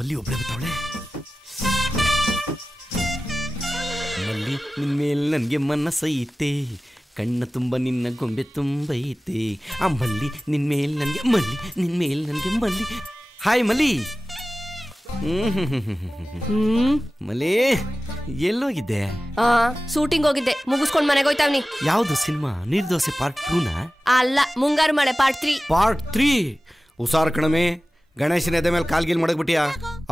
ಮಲ್ಲಿ ಒಬ್ಬಳೆ ಬರ್ತಾವಳೆ. ಮಲ್ಲಿ ನಿನ್ ಮೇಲೆ ನನಗೆ ಮನಸ್ಸೈತೆ, ಕಣ್ಣ ತುಂಬ ನಿನ್ನ ಗೊಂಬೆ ತುಂಬೈತೆ. ಆ ಮಲ್ಲಿ ನಿನ್ ಮೇಲೆ ನನಗೆ, ಮಲ್ಲಿ ನಿನ್ ಮೇಲೆ ನನಗೆ ಮಲ್ಲಿ. ಹಾಯ್ ಮಲ್ಲಿ. ಮಲ್ಲಿ ಎಲ್ಲೋಗಿದ್ದೆ? ಶೂಟಿಂಗ್ ಹೋಗಿದ್ದೆ, ಮುಗಿಸ್ಕೊಂಡ್ ಮನೆಗೆ ಹೋಯ್ತಾವ್ನಿ. ಯಾವ್ದು ಸಿನಿಮಾ? ನಿರ್ದೋಸೆ ಪಾರ್ಟ್ 2ನಾ? ಅಲ್ಲ, ಮುಂಗಾರು ಮಳೆ ಪಾರ್ಟ್ 3. ಪಾರ್ಟ್ 3 ಹುಷಾರ್ ಕಣಮೆ. ಗಣೇಶನ ಎದೆ ಮೇಲೆ ಕಾಲ್ಗಿಲ್ ಮಡಗ್ಬಿಟ್ಟಿಯಾ?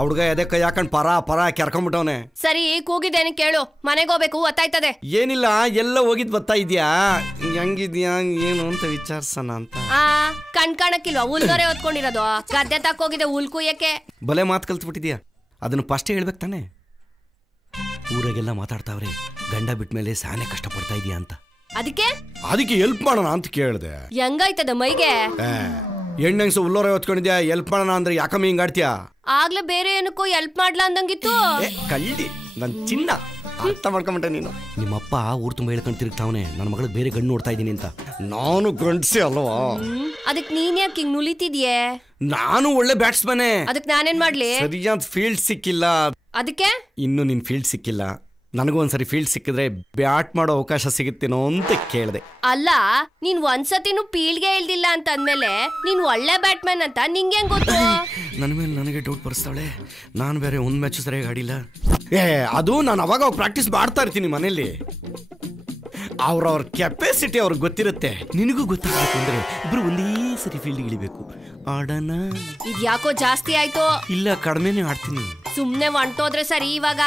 ಹುಡ್ಗ ಎದೆ ಕೈ ಹಾಕೊಂಡ್ ಪರ ಕೆರ್ಕೊಂಡ್ಬಿಟ್ಟವನೆ. ಸರಿ, ಕೂಗಿದ್ದೇನೆ ಕೇಳು, ಮನೆಗೆ ಹೋಗ್ಬೇಕು, ಗೊತ್ತಾಯ್ತದೆ. ಏನಿಲ್ಲ, ಎಲ್ಲ ಹೋಗಿದ್ ಬರ್ತಾ ಇದ್ಯಾ? ಹೆಂಗಿದ್ಯಾ ಏನು ಅಂತ ವಿಚಾರ್ಸಣ ಅಂತ. ಕಣ್ ಕಾಣಕ್ಕಿಲ್ವಾ? ಹುಲ್ದೋರೆ ಹೊತ್ಕೊಂಡಿರೋದು. ಗದ್ದೆ ತಕ್ಕೋಗಿದೆ ಹುಲ್ ಕುಯ್ಯಕ್ಕೆ. ಬಲೆ ಮಾತು ಕಲ್ತ್ಬಿಟ್ಟಿದ್ಯಾ? ಅದನ್ನು ಫಸ್ಟೇ ಹೇಳ್ಬೇಕು ತಾನೆ. ಊರಾಗೆಲ್ಲ ಮಾತಾಡ್ತಾವ್ರೆ ಗಂಡ ಬಿಟ್ಮೇಲೆ ಸಾನೆ ಕಷ್ಟ ಪಡ್ತಾ ಇದೀಯಾ ಅಂತ. ಅದಕ್ಕೆ ಹೆಲ್ಪ್ ಮಾಡೋಣ ಅಂತ ಕೇಳಿದೆ. ಹೆಂಗಾಯ್ತದ ಮೈಗೆ? ಹೆಣ್ಣಂಗ್ಸ ಹುಲ್ಲೋರೆ ಹೊತ್ಕೊಂಡಿದ್ಯಾ, ಹೆಲ್ಪ್ ಮಾಡೋಣ ಅಂದ್ರೆ ಯಾಕಮ್ಮ ಹಿಂಗಾಡ್ತೀಯಾ? ಆಗ್ಲೇ ಬೇರೆ ಏನಕ್ಕೂ ಹೆಲ್ಪ್ ಮಾಡ್ಲಾ ಅಂದಂಗಿತ್ತು. ಕಳ್ಳಿ ನನ್ ಚಿನ್ನ, ಅರ್ಥ ಮಾಡ್ಕೊಂಬಿಟ್ಟೆ ನೀನು. ನಿಮ್ಮಪ್ಪ ಊರ್ ತುಂಬ ಹೇಳ್ಕೊಂಡು ತಿರುಗ್ತಾವನೆ ನನ್ನ ಮಗಳಿಗೆ ಬೇರೆ ಗಂಡು ನೋಡ್ತಾ ಇದ್ದೀನಿ ಅಂತ. ನಾನು ಗಂಡ್ಸಿ ಅಲ್ವಾ? ಅದಕ್ ನೀನ್ ಯಾಕೆ ಹಿಂಗ್ ನುಲಿತಿದ್ಯೆ? ನಾನು ಒಳ್ಳೆ ಬ್ಯಾಟ್ಸ್ಮನ್. ಅದಕ್ ನಾನೇನ್ ಮಾಡ್ಲಿ? ಸರಿಯಾದ ಫೀಲ್ಡ್ ಸಿಕ್ಕಿಲ್ಲ. ಅದಕ್ಕೆ ಇನ್ನು ನಿನ್ ಫೀಲ್ಡ್ ಸಿಕ್ಕಿಲ್ಲ. ನನಗೂ ಒಂದ್ಸರಿ ಫೀಲ್ಡ್ ಸಿಕ್ಕಿದ್ರೆ ಬ್ಯಾಟ್ ಮಾಡೋ ಅವಕಾಶ ಸಿಗುತ್ತೇನೋ ಅಂತ ಕೇಳಿದೆ. ಅಲ್ಲ, ನೀನ್ ಒಂದ್ಸತಿನೂ ಫೀಲ್ಡ್ಗೆ ಇಳ್ದಿಲ್ಲ ಅಂತ ಅಂದ್ಮೇಲೆ ನೀನ್ ಒಳ್ಳೆ ಬ್ಯಾಟ್ಮನ್ ಅಂತ ನಿಂಗೆ ಗೊತ್ತು? ನನ್ನ ಮೇಲೆ ನನಗೆ ಡೌಟ್ ಬರ್ಸ್ತಾವಳೆ. ನಾನು ಬೇರೆ ಒಂದ್ ಮ್ಯಾಚ್ ಸರಿಯಾಗಿ ಆಡಿಲ್ಲ. ಅದು ನಾನು ಅವಾಗ ಪ್ರಾಕ್ಟೀಸ್ ಮಾಡ್ತಾ ಇರ್ತೀನಿ ಮನೇಲಿ. ಅವ್ರವ್ರ ಕೆಪಾಸಿಟಿ ಅವ್ರಿಗೆ ಗೊತ್ತಿರುತ್ತೆ. ನಿನಗೂ ಗೊತ್ತಾಗಬೇಕು ಅಂದ್ರೆ ಇಬ್ರು ಒಂದೇ ಸರಿ ಫೀಲ್ಡ್ ಇಳಿಬೇಕು. ಆಡೋಣ? ಇದ್ಯಾಕೋ ಜಾಸ್ತಿ ಆಯ್ತು. ಇಲ್ಲ, ಕಡಿಮೆನೇ ಆಡ್ತೀನಿ. ಸುಮ್ನೆ ಹೊಂಟೋದ್ರೆ ಸರಿ. ಇವಾಗ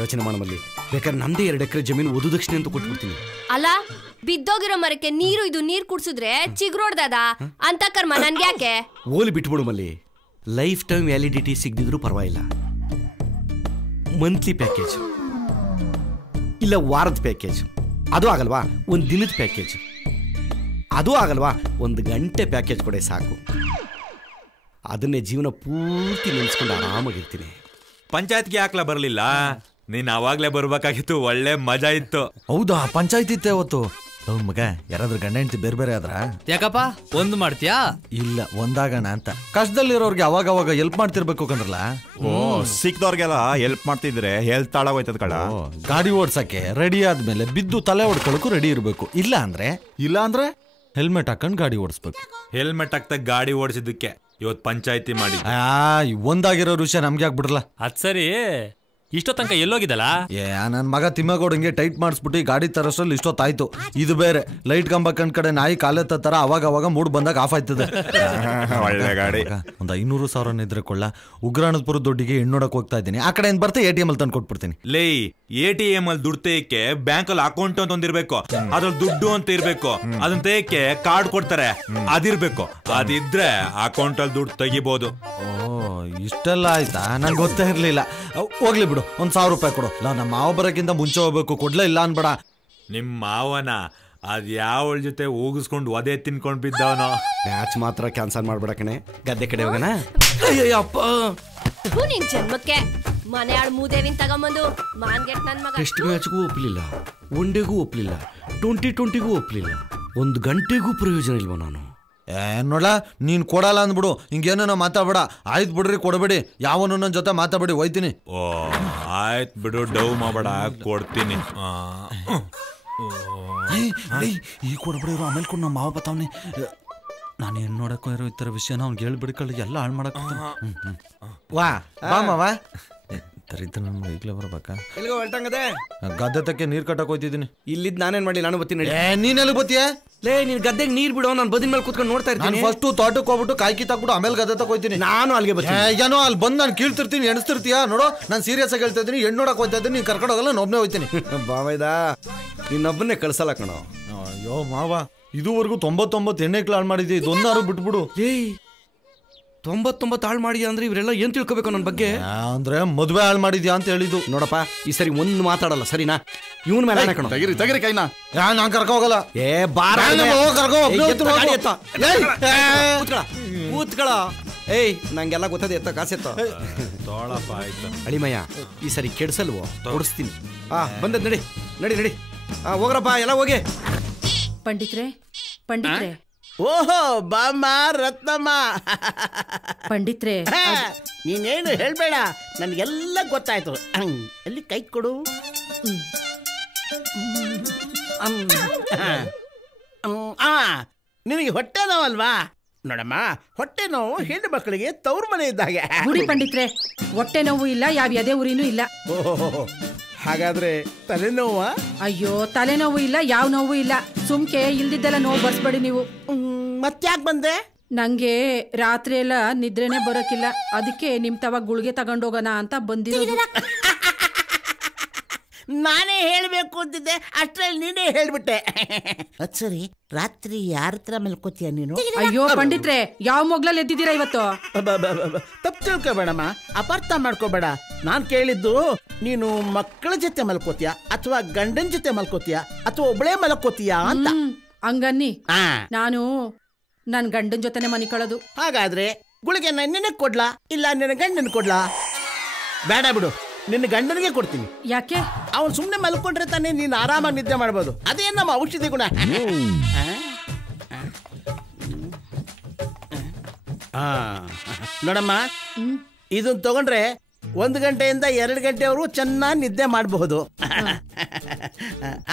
ಯೋಚನೆ ಮಾಡಮಲ್ಲಿ, ಬೇಕಾದ್ರೆ ನಂದೇ 2 ಎಕರೆ ಜಮೀನು ವಧುದಕ್ಷಿಣೆ ಅಂತ ಕೊಟ್ಬಿಡ್ತೀನಿ. ಅಲ್ಲ, ಬಿದ್ದೋಗಿರೋ ಮರಕ್ಕೆ ನೀರು ಕುಡ್ಸಿದ್ರೆ ಚಿಗುರೋಡ್ದದ ಅಂತ ಕರ್ಮ ನನ್ಗೆ ಯಾಕೆ? ಓಲಿ ಬಿಟ್ಬಿಡು ಮಲ್ಲಿ. ಲೈಫ್ ಟೈಮ್ ವ್ಯಾಲಿಡಿಟಿ ಸಿಗದಿದ್ರು ಪರವಾಗಿಲ್ಲ. ಮಂತ್ಲಿ ಪ್ಯಾಕೇಜ್ ಇಲ್ಲ ವಾರದ ಪ್ಯಾಕೇಜ್, ಅದು ಆಗಲ್ವಾ? ಒಂದು ದಿನದ ಪ್ಯಾಕೇಜ್, ಅದು ಆಗಲ್ವಾ? 1 ಗಂಟೆ ಪ್ಯಾಕೇಜ್ ಕೊಡೆ ಸಾಕು. ಅದನ್ನೇ ಜೀವನ ಪೂರ್ತಿ ನೆನೆಸ್ಕೊಂಡು ಆರಾಮಾಗಿರ್ತೀನಿ. ಪಂಚಾಯತ್ಗೆ ಯಾಕ್ಲ ಬರಲಿಲ್ಲ? ನೀನ್ ಅವಾಗ್ಲೇ ಬರ್ಬೇಕಾಗಿತ್ತು, ಒಳ್ಳೆ ಮಜಾ ಇತ್ತು. ಹೌದಾ? ಪಂಚಾಯತ್ ಇತ್ತೆ ಅವತ್ತು. ಮಗ, ಯಾರಾದ್ರೂ ಗಂಡ ಹೆಂಡತಿ ಬೇರೆ ಬೇರೆ ಆದ್ರ? ಯಾಕಪ್ಪ ಒಂದು ಮಾಡ್ತೀಯಾ? ಇಲ್ಲ, ಒಂದಾಗಣ ಅಂತ. ಕಷ್ಟದಲ್ಲಿರೋರ್ಗೆ ಅವಾಗ ಹೆಲ್ಪ್ ಮಾಡ್ತಿರ್ಬೇಕು ಕಂದ್ರಲ್ಲ. ಸಿಕ್ದವ್ರಿಗೆಲ್ಲ ಹೆಲ್ಪ್ ಮಾಡ್ತಿದ್ರೆ ಹೆಲ್ತ್ ಹಾಳಾಗೋಯ್ತದ ಕಳ. ಗಾಡಿ ಓಡ್ಸಕ್ಕೆ ರೆಡಿ ಆದ್ಮೇಲೆ ಬಿದ್ದು ತಲೆ ಹೊಡ್ಕೊಳಕ್ಕೂ ರೆಡಿ ಇರ್ಬೇಕು. ಇಲ್ಲ ಅಂದ್ರೆ ಹೆಲ್ಮೆಟ್ ಹಾಕೊಂಡ್ ಗಾಡಿ ಓಡಿಸ್ಬೇಕು. ಹೆಲ್ಮೆಟ್ ಹಾಕ್ತಾ ಗಾಡಿ ಓಡಿಸಿದ್ದಕ್ಕೆ ಇವತ್ತು ಪಂಚಾಯತಿ ಮಾಡಿ ಒಂದಾಗಿರೋ ವಿಷಯ ನಮ್ಗೆ ಆಗ್ಬಿಡ್ರಲ್ಲ. ಅದ್ ಸರಿ, ಇಷ್ಟೋ ತನಕ ಎಲ್ಲೋಗಿದ್ದಲ್ಲ? ನನ್ ಮಗ ತಿಮ್ಮಗೌಡಂಗೆ ಟೈಟ್ ಮಾಡಿಸ್ಬಿಟ್ಟು ಗಾಡಿ ತರಷ್ಟರಲ್ಲಿ ಇಷ್ಟೊತ್ತಾಯ್ತು. ಇದು ಬೇರೆ ಲೈಟ್ ಕಂಬ ಕಡೆ ನಾಯಿ ಕಾಲೆತ್ತ ತರ ಅವಾಗ ಮೂಡ್ ಬಂದಾಗ ಆಫ್ ಆಯ್ತದೆ. ಒಳ್ಳೆ ಗಾಡಿ. ಒಂದ್ 500,000 ಇದ್ರೆ ಕೊಳ್ಳ. ಉಗ್ರಾಣಪುರ ದುಡ್ಡಿಗೆ ಹೆಣ್ಣೋಡಕ್ ಹೋಗ್ತಾ ಇದ್ದೀನಿ. ಆ ಕಡೆ ಏನ್ ಬರ್ತೆ ATM ಅಲ್ಲಿ ತಂದು ಕೊಟ್ಬಿಡ್ತೀನಿ. ಲೇ, ATM ಅಲ್ಲಿ ದುಡ್ಡು ತೆಗೆಯಕ್ಕೆ ಬ್ಯಾಂಕ್ ಅಲ್ಲಿ ಅಕೌಂಟ್ ಅಂತ ಒಂದಿರ್ಬೇಕು, ಅದ್ರಲ್ಲಿ ದುಡ್ಡು ಅಂತ ಇರ್ಬೇಕು. ಅದನ್ನ ತೆಗೆಯಕ್ಕೆ ಕಾರ್ಡ್ ಕೊಡ್ತಾರೆ, ಅದಿರ್ಬೇಕು. ಅದಿದ್ರೆ ಅಕೌಂಟ್ ಅಲ್ಲಿ ದುಡ್ಡು ತೆಗಿಬಹುದು. ಇಷ್ಟೆಲ್ಲ ಆಯ್ತಾ? ನಂಗೆ ಗೊತ್ತೇ ಇರ್ಲಿಲ್ಲ. ಹೋಗ್ಲಿ ಬಿಡು, 1,000 ರೂಪಾಯಿ ಕೊಡು. ನಮ್ಮ ಮಾವ ಬರೋಕ್ಕಿಂತ ಮುಂಚೆ ಹೋಗ್ಬೇಕು. ಕೊಡ್ಲೇ ಇಲ್ಲ ಅನ್ಬೇಡ. ನಿಮ್ ಮಾವನ ಅದ್ ಯಾವಳ ಜೊತೆ ಹೋಗಿಸ್ಕೊಂಡು ಒದೆ ತಿನ್ಕೊಂಡ್ ಬಿದ್ದವನೋ. ಮ್ಯಾಚ್ ಮಾತ್ರ ಕ್ಯಾನ್ಸಲ್ ಮಾಡ್ಬೇಡ ಕಣೆ, ಗದ್ದೆ ಕಡೆ ಹೋಗೋಣ. ಅಪ್ಪ, ನಿನ್ ಜನ್ಮಕ್ಕೆ ಮನೆ ಆಳ್ ಮೂದೇವಿನ್ ತಗೊಂಬಂದು ಮಾನ್ಗೆಟ್ ನನ್ ಮಗ. ಟೆಸ್ಟ್ ಮ್ಯಾಚ್ಗೂ ಒಪ್ಲಿಲ್ಲ, ಒನ್ ಡೇಗೂ ಒಪ್ಲಿಲ್ಲ, 2020ಗೂ ಒಪ್ಲಿಲ್ಲ, 1 ಗಂಟೆಗೂ ಪ್ರಯೋಜನ ಇಲ್ವ ನಾನು? ನೋಡ, ನೀನ್ ಕೊಡಲ್ಲ ಅಂದ್ಬಿಡು. ಹಿಂಗೇನೋ ಮಾತಾಡ್ಬೇಡ. ಆಯ್ತು ಬಿಡ್ರಿ, ಕೊಡಬೇಡಿ. ಯಾವನು ನನ್ನ ಜೊತೆ ಮಾತಾಡ್ಬೇಡಿ, ಹೋಯ್ತೀನಿ. ಆಯ್ತು ಬಿಡು, ಡೌ ಮಾಡಬೇಡ, ಕೊಡ್ತೀನಿ. ಈ ಕೊಡ್ಬಿಡಿರು, ಆಮೇಲೆ ಕೊಡು. ನಮ್ಮ ಮಾವ ಬತ್ತಾವನಿ. ನಾನು ಏನ್ ನೋಡಕ್ಕೋ ಇರೋ ಈ ತರ ವಿಷಯನ ಅವ್ನಿಗೆ ಹೇಳ್ಬಿಡ್ಕೊಳ್ಳಿ, ಎಲ್ಲ ಹಾಳು ಮಾಡಕ್. ವಾ ಬಾ ಮಾವ. ತರಿತ ನಮ್ಗೆ ಈಗಲೇ ಬರ್ಬೇಕಾ? ಎಲ್ಲಿಗೋ ಹೊರಟಂಗದೆ? ಗದ್ದೆ ತಕ್ಕೆ ನೀರ್ ಕಟ್ಟಕ್ ಹೋಯ್ತಿದ್ದೀನಿ. ಇಲ್ಲಿದ್ ನಾನೇನ್ ಮಾಡಿ? ನಾನು ಬರ್ತೀನಿ. ನೀನೆಲ್ಲ ಬತ್ತೀಯ? ಲೇ, ನೀನ್ ಗದ್ದೆಗೆ ನೀರ್ ಬಿಡೋ, ನಾನು ಬದಿನ ಮೇಲೆ ಕೂತ್ಕೊಂಡು ನೋಡ್ತಾ ಇರ್ತೀನಿ. ಫಸ್ಟ್ ತೋಟಕ್ಕೆ ಹೋಗ್ಬಿಟ್ಟು ಕಾಯಿ ಕಿತ್ತಾಕ್ಬಿಟ್ಟು ಆಮೇಲೆ ಗದ್ದೆ ತಕ ಹೋಯ್ತೀನಿ. ನಾನು ಅಲ್ಲಿಗೆ ಬರ್ತೀನಿ. ಏನೋ ಅಲ್ಲಿ ಬಂದು ನಾನು ಕೀಳ್ತಿರ್ತೀನಿ, ಎಣಿಸ್ತಿರ್ತೀಯ ನೋಡು. ನಾನು ಸೀರಿಯಸ್ ಆಗಿ ಹೇಳ್ತಾ ಇದ್ದೀನಿ. ಹೆಣ್ಣು ನೋಡಕ್ ಹೋಗ್ತಾ ಇದ್ದೀನಿ, ನೀನ್ ಕರ್ಕೊಂಡು ಹೋಗಲ್ಲ, ಒಬ್ಬನೇ ಹೋಯ್ತೀನಿ. ಬಾವೈದ, ನಿನ್ನೊಬ್ಬನ್ನೇ ಕಳ್ಸಲ್ಲ ಕಣೋ. ಅಯ್ಯೋ ಮಾವ, ಇದುವರೆಗೂ 99 ಹೆಣ್ಣೆಕ್ಳು ಹಾಳು ಮಾಡಿದ್ದೆ, ಇದೊಂದಾರು ಬಿಟ್ಬಿಡು. 99 ಹಾಳು ಮಾಡಿದ್ಯಾ ಅಂದ್ರೆ ಇವರೆಲ್ಲ ಏನ್ ತಿಳ್ಕೊಬೇಕು ನನ್ನ ಬಗ್ಗೆ? ಅಂದ್ರೆ ಮದುವೆ ಹಾಳು ಮಾಡಿದ್ಯಾ ಅಂತ ಹೇಳಿದ್ದು. ನೋಡಪ್ಪ, ಈ ಸರಿ ಒಂದು ಮಾತಾಡಲ್ಲ, ಸರಿನಾ? ಇವನ್ ಮೇಲೆ ಕಣ, ತೆಗಿರಿ ಕೈನ. ನಾನ್ ಕರ್ಕೊ ಹೋಗಲ್ಲ. ಕೂತ್ಕಳ. ಏಯ್, ನಂಗೆಲ್ಲ ಗೊತ್ತದೆ. ಎತ್ತ ಕಾಸೆತ್ತ ಅಳಿಮಯ್ಯ, ಈ ಸರಿ ಕೆಡ್ಸಲ್ವೋ? ಓಡಿಸ್ತೀನಿ. ಬಂದದ್ ನಡಿ. ಹೋಗ್ರಪ್ಪ, ಎಲ್ಲ ಹೋಗಿ. ಪಂಡಿತ್ರೆ ಓಹೋ ಬಾಮ್ಮ ರತ್ನಮ್ಮ. ಪಂಡಿತ್ರೆ ನೀನೇನು ಹೇಳ್ಬೇಡ, ನನಗೆಲ್ಲ ಗೊತ್ತಾಯ್ತು. ಅಲ್ಲಿ ಕೈ ಕೊಡು. ನಿನಗೆ ಹೊಟ್ಟೆ ನೋವಲ್ವಾ? ನೋಡಮ್ಮ, ಹೊಟ್ಟೆ ನೋವು ಹೆಣ್ಣು ಮಕ್ಕಳಿಗೆ ತವ್ರ ಮನೆ ಇದ್ದಾಗೆ. ಗುಡಿ ಪಂಡಿತ್ರೆ, ಹೊಟ್ಟೆ ನೋವು ಇಲ್ಲ, ಯಾವ ಎದೆ ಉರಿನೂ ಇಲ್ಲ. ಓಹೋ, ಹಾಗಾದ್ರೆ ತಲೆನೋವ? ಅಯ್ಯೋ, ತಲೆನೋವು ಇಲ್ಲ, ಯಾವ ನೋವು ಇಲ್ಲ. ಸುಮ್ಕೆ ಇಲ್ದಿದ್ದೆಲ್ಲ ನೋವು ಬರ್ಸ್ಬೇಡಿ ನೀವು. ಮತ್ತ್ಯಾಕ್ ಬಂದೆ? ನಂಗೆ ರಾತ್ರಿ ಎಲ್ಲ ನಿದ್ರೆನೆ ಬರೋಕಿಲ್ಲ, ಅದಕ್ಕೆ ನಿಮ್ ತವ ಗುಳಿಗೆ ತಗೊಂಡೋಗೋಣ ಅಂತ ಬಂದಿರೋದು. ನಾನೇ ಹೇಳ್ಬೇಕು ಅಂತಿದ್ದೆ, ಅಷ್ಟ್ರಲ್ಲಿ ನೀನೇ ಹೇಳ್ಬಿಟ್ಟೆ. ಅದ್ ಸರಿ, ರಾತ್ರಿ ಯಾರ ಹತ್ರ ಮಲ್ಕೋತೀಯ ನೀನು? ಅಯ್ಯೋ ಪಂಡಿತ್ರೆ, ಯಾವ ಮೊಗ್ಲಲ್ಲಿ ಎದ್ದಿದ್ದೀರಾ ಇವತ್ತು? ತಪ್ಪು ತಿಳ್ಕೊಬೇಡಮ್ಮ, ಅಪಾರ್ಥ ಮಾಡ್ಕೋಬೇಡ. ನಾನ್ ಕೇಳಿದ್ದು, ನೀನು ಮಕ್ಕಳ ಜೊತೆ ಮಲ್ಕೋತೀಯ ಅಥವಾ ಗಂಡನ ಜೊತೆ ಮಲ್ಕೋತೀಯ ಅಥವಾ ಒಬ್ಬಳೇ ಮಲ್ಕೋತೀಯ ಅಂತ. ಹಂಗನ್ನಿ, ನಾನು ನನ್ ಗಂಡನ ಜೊತೆನೆ ಮನಿ ಕಳೋದು. ಹಾಗಾದ್ರೆ ಗುಳಿಗೆ ನಿನಗೆ ಕೊಡ್ಲಾ ಇಲ್ಲ ನಿನ್ನ ಗಂಡನ್ ಕೊಡ್ಲಾ? ಬೇಡ ಬಿಡು, ನಿನ್ನ ಗಂಡನಿಗೆ ಕೊಡ್ತೀನಿ. ಯಾಕೆ? ಅವನು ಸುಮ್ಮನೆ ಮಲ್ಕೊಂಡ್ರೆ ತಾನೇ ನೀನು ಆರಾಮಾಗಿ ನಿದ್ದೆ ಮಾಡ್ಬೋದು. ಅದೇ ನಮ್ಮ ಔಷಧಿ ಗುಣ. ನೋಡಮ್ಮ, ಇದನ್ನ ತಗೊಂಡ್ರೆ 1 ಗಂಟೆಯಿಂದ 2 ಗಂಟೆವರೆಗೂ ಚೆನ್ನಾಗಿ ನಿದ್ದೆ ಮಾಡಬಹುದು.